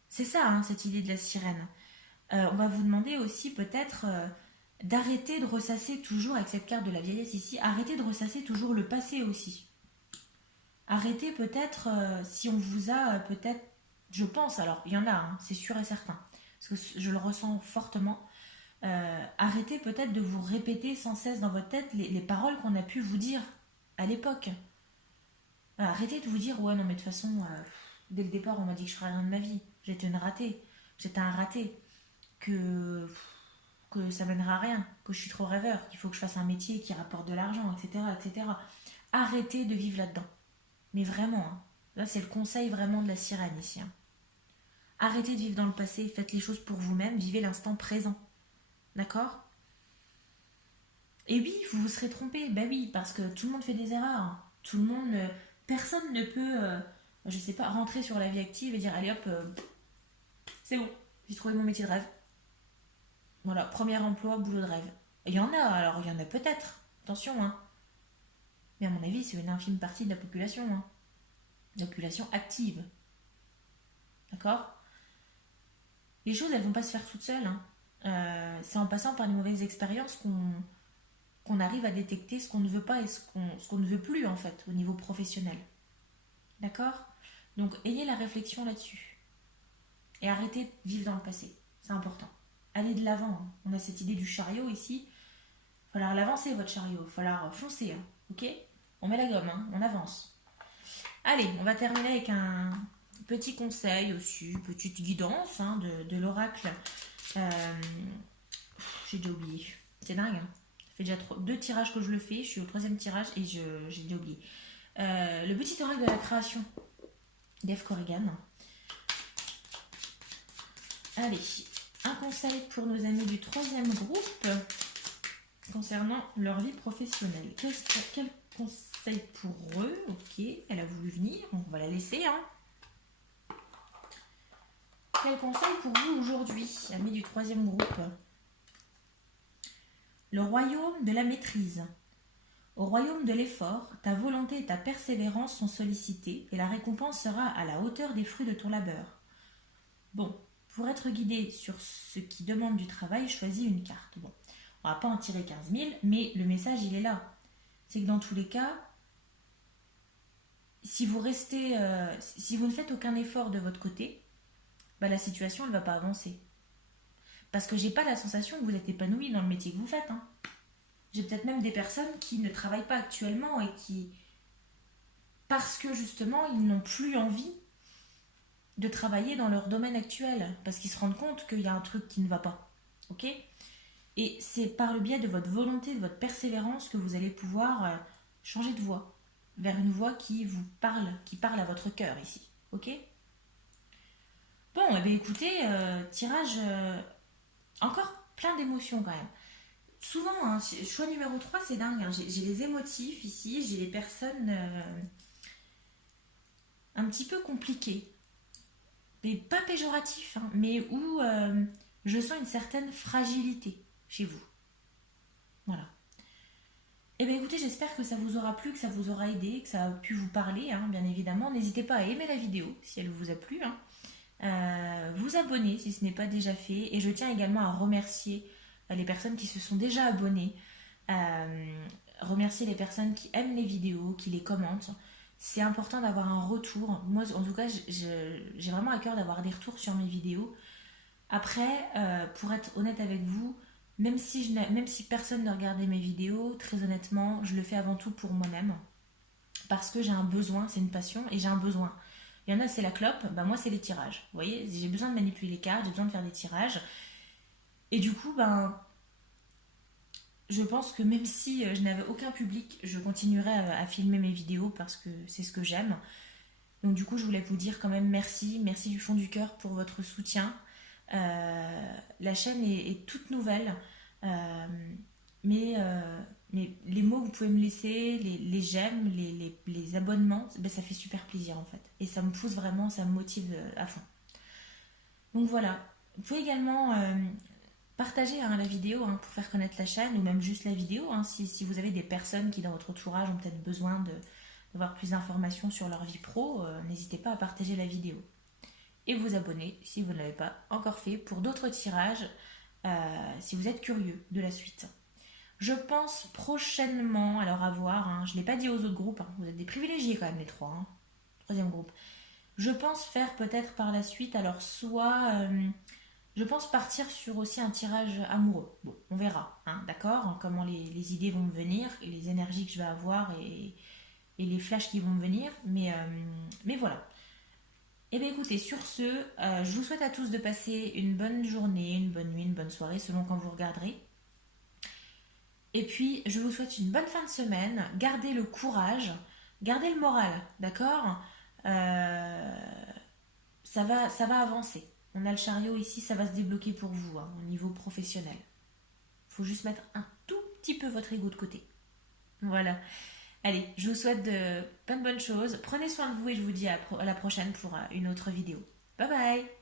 C'est ça, hein, cette idée de la sirène. On va vous demander aussi peut-être d'arrêter de ressasser toujours, avec cette carte de la vieillesse ici, arrêtez de ressasser toujours le passé aussi. Arrêtez peut-être, si on vous a peut-être, je pense, alors il y en a, hein, c'est sûr et certain, parce que je le ressens fortement, arrêtez peut-être de vous répéter sans cesse dans votre tête les paroles qu'on a pu vous dire à l'époque. Arrêtez de vous dire, ouais, non, mais de toute façon, dès le départ, on m'a dit que je ferais rien de ma vie. J'étais une ratée. J'étais un raté. Que ça mènera à rien. Que je suis trop rêveur. Qu'il faut que je fasse un métier qui rapporte de l'argent, etc., etc. Arrêtez de vivre là-dedans. Mais vraiment, hein. Là, c'est le conseil vraiment de la sirène ici, hein. Arrêtez de vivre dans le passé. Faites les choses pour vous-même. Vivez l'instant présent. D'accord? Et oui, vous vous serez trompé. Ben oui, parce que tout le monde fait des erreurs, hein. Tout le monde... personne ne peut, je sais pas, rentrer sur la vie active et dire allez hop, c'est bon, j'ai trouvé mon métier de rêve. Voilà, premier emploi, boulot de rêve. Il y en a, alors il y en a peut-être, attention, hein. Mais à mon avis, c'est une infime partie de la population, hein. La population active. D'accord? Les choses, elles vont pas se faire toutes seules, hein. C'est en passant par les mauvaises expériences qu'on arrive à détecter ce qu'on ne veut pas et ce qu'on ne veut plus, en fait, au niveau professionnel. D'accord? Donc, ayez la réflexion là-dessus. Et arrêtez de vivre dans le passé. C'est important. Allez de l'avant, hein. On a cette idée du chariot ici. Il va falloir l'avancer, votre chariot. Il va falloir foncer, hein. Ok? On met la gomme, hein. On avance. Allez, on va terminer avec un petit conseil aussi, petite guidance, hein, de l'oracle. Euh, J'ai déjà oublié. C'est dingue, hein. Ça fait déjà deux tirages que je le fais. Je suis au troisième tirage et j'ai déjà oublié. Le petit oracle de la création d'Eve Corrigan. Allez, un conseil pour nos amis du troisième groupe concernant leur vie professionnelle. Quel conseil pour eux? Ok, elle a voulu venir, on va la laisser, hein. Quel conseil pour vous aujourd'hui, amis du troisième groupe? Le royaume de la maîtrise. Au royaume de l'effort, ta volonté et ta persévérance sont sollicitées et la récompense sera à la hauteur des fruits de ton labeur. Bon, pour être guidé sur ce qui demande du travail, choisis une carte. Bon, on va pas en tirer 15 000, mais le message, il est là. C'est que dans tous les cas, si vous restez, si vous ne faites aucun effort de votre côté, bah, la situation, elle va pas avancer. Parce que j'ai pas la sensation que vous êtes épanoui dans le métier que vous faites, hein. J'ai peut-être même des personnes qui ne travaillent pas actuellement et qui, parce que justement, ils n'ont plus envie de travailler dans leur domaine actuel, parce qu'ils se rendent compte qu'il y a un truc qui ne va pas. Ok? Et c'est par le biais de votre volonté, de votre persévérance que vous allez pouvoir changer de voie vers une voie qui parle à votre cœur ici. Ok? Bon, eh bien écoutez, tirage encore plein d'émotions quand même. Souvent, hein, choix numéro 3 c'est dingue, hein. J'ai les émotifs ici, j'ai les personnes un petit peu compliquées. Mais pas péjoratifs, hein, mais où je sens une certaine fragilité chez vous. Voilà. Eh bien écoutez, j'espère que ça vous aura plu, que ça vous aura aidé, que ça a pu vous parler, hein, bien évidemment. N'hésitez pas à aimer la vidéo si elle vous a plu, hein. Vous abonner si ce n'est pas déjà fait. Et je tiens également à remercier les personnes qui se sont déjà abonnées, remercier les personnes qui aiment les vidéos, qui les commentent. C'est important d'avoir un retour. Moi, en tout cas, j'ai vraiment à cœur d'avoir des retours sur mes vidéos. Après, pour être honnête avec vous, même si personne ne regardait mes vidéos, très honnêtement, je le fais avant tout pour moi-même. Parce que j'ai un besoin, c'est une passion et j'ai un besoin. Il y en a, c'est la clope, bah moi, c'est les tirages. Vous voyez, j'ai besoin de manipuler les cartes, j'ai besoin de faire des tirages. Et du coup, ben, je pense que même si je n'avais aucun public, je continuerai à filmer mes vidéos parce que c'est ce que j'aime. Donc du coup, je voulais vous dire quand même merci, merci du fond du cœur pour votre soutien. La chaîne est toute nouvelle, euh, mais les mots que vous pouvez me laisser, les j'aime, les abonnements, ben, ça fait super plaisir en fait. Et ça me pousse vraiment, ça me motive à fond. Donc voilà, vous pouvez également partager hein, la vidéo hein, pour faire connaître la chaîne ou même juste la vidéo hein, si vous avez des personnes qui dans votre entourage ont peut-être besoin d'avoir plus d'informations sur leur vie pro, n'hésitez pas à partager la vidéo. Et vous abonner si vous ne l'avez pas encore fait pour d'autres tirages si vous êtes curieux de la suite. Je pense prochainement, alors à voir, hein, je ne l'ai pas dit aux autres groupes, hein, vous êtes des privilégiés quand même les trois, hein, troisième groupe. Je pense faire peut-être par la suite, alors soit je pense partir sur aussi un tirage amoureux. Bon, on verra, hein, d'accord, hein, comment les idées vont me venir, et les énergies que je vais avoir et les flashs qui vont me venir, mais voilà. Eh bien écoutez, sur ce, je vous souhaite à tous de passer une bonne journée, une bonne nuit, une bonne soirée, selon quand vous regarderez. Et puis, je vous souhaite une bonne fin de semaine. Gardez le courage, gardez le moral, d'accord. Ça va avancer. On a le chariot ici, ça va se débloquer pour vous hein, au niveau professionnel. Il faut juste mettre un tout petit peu votre ego de côté. Voilà. Allez, je vous souhaite de plein de bonnes choses. Prenez soin de vous et je vous dis à la prochaine pour une autre vidéo. Bye bye.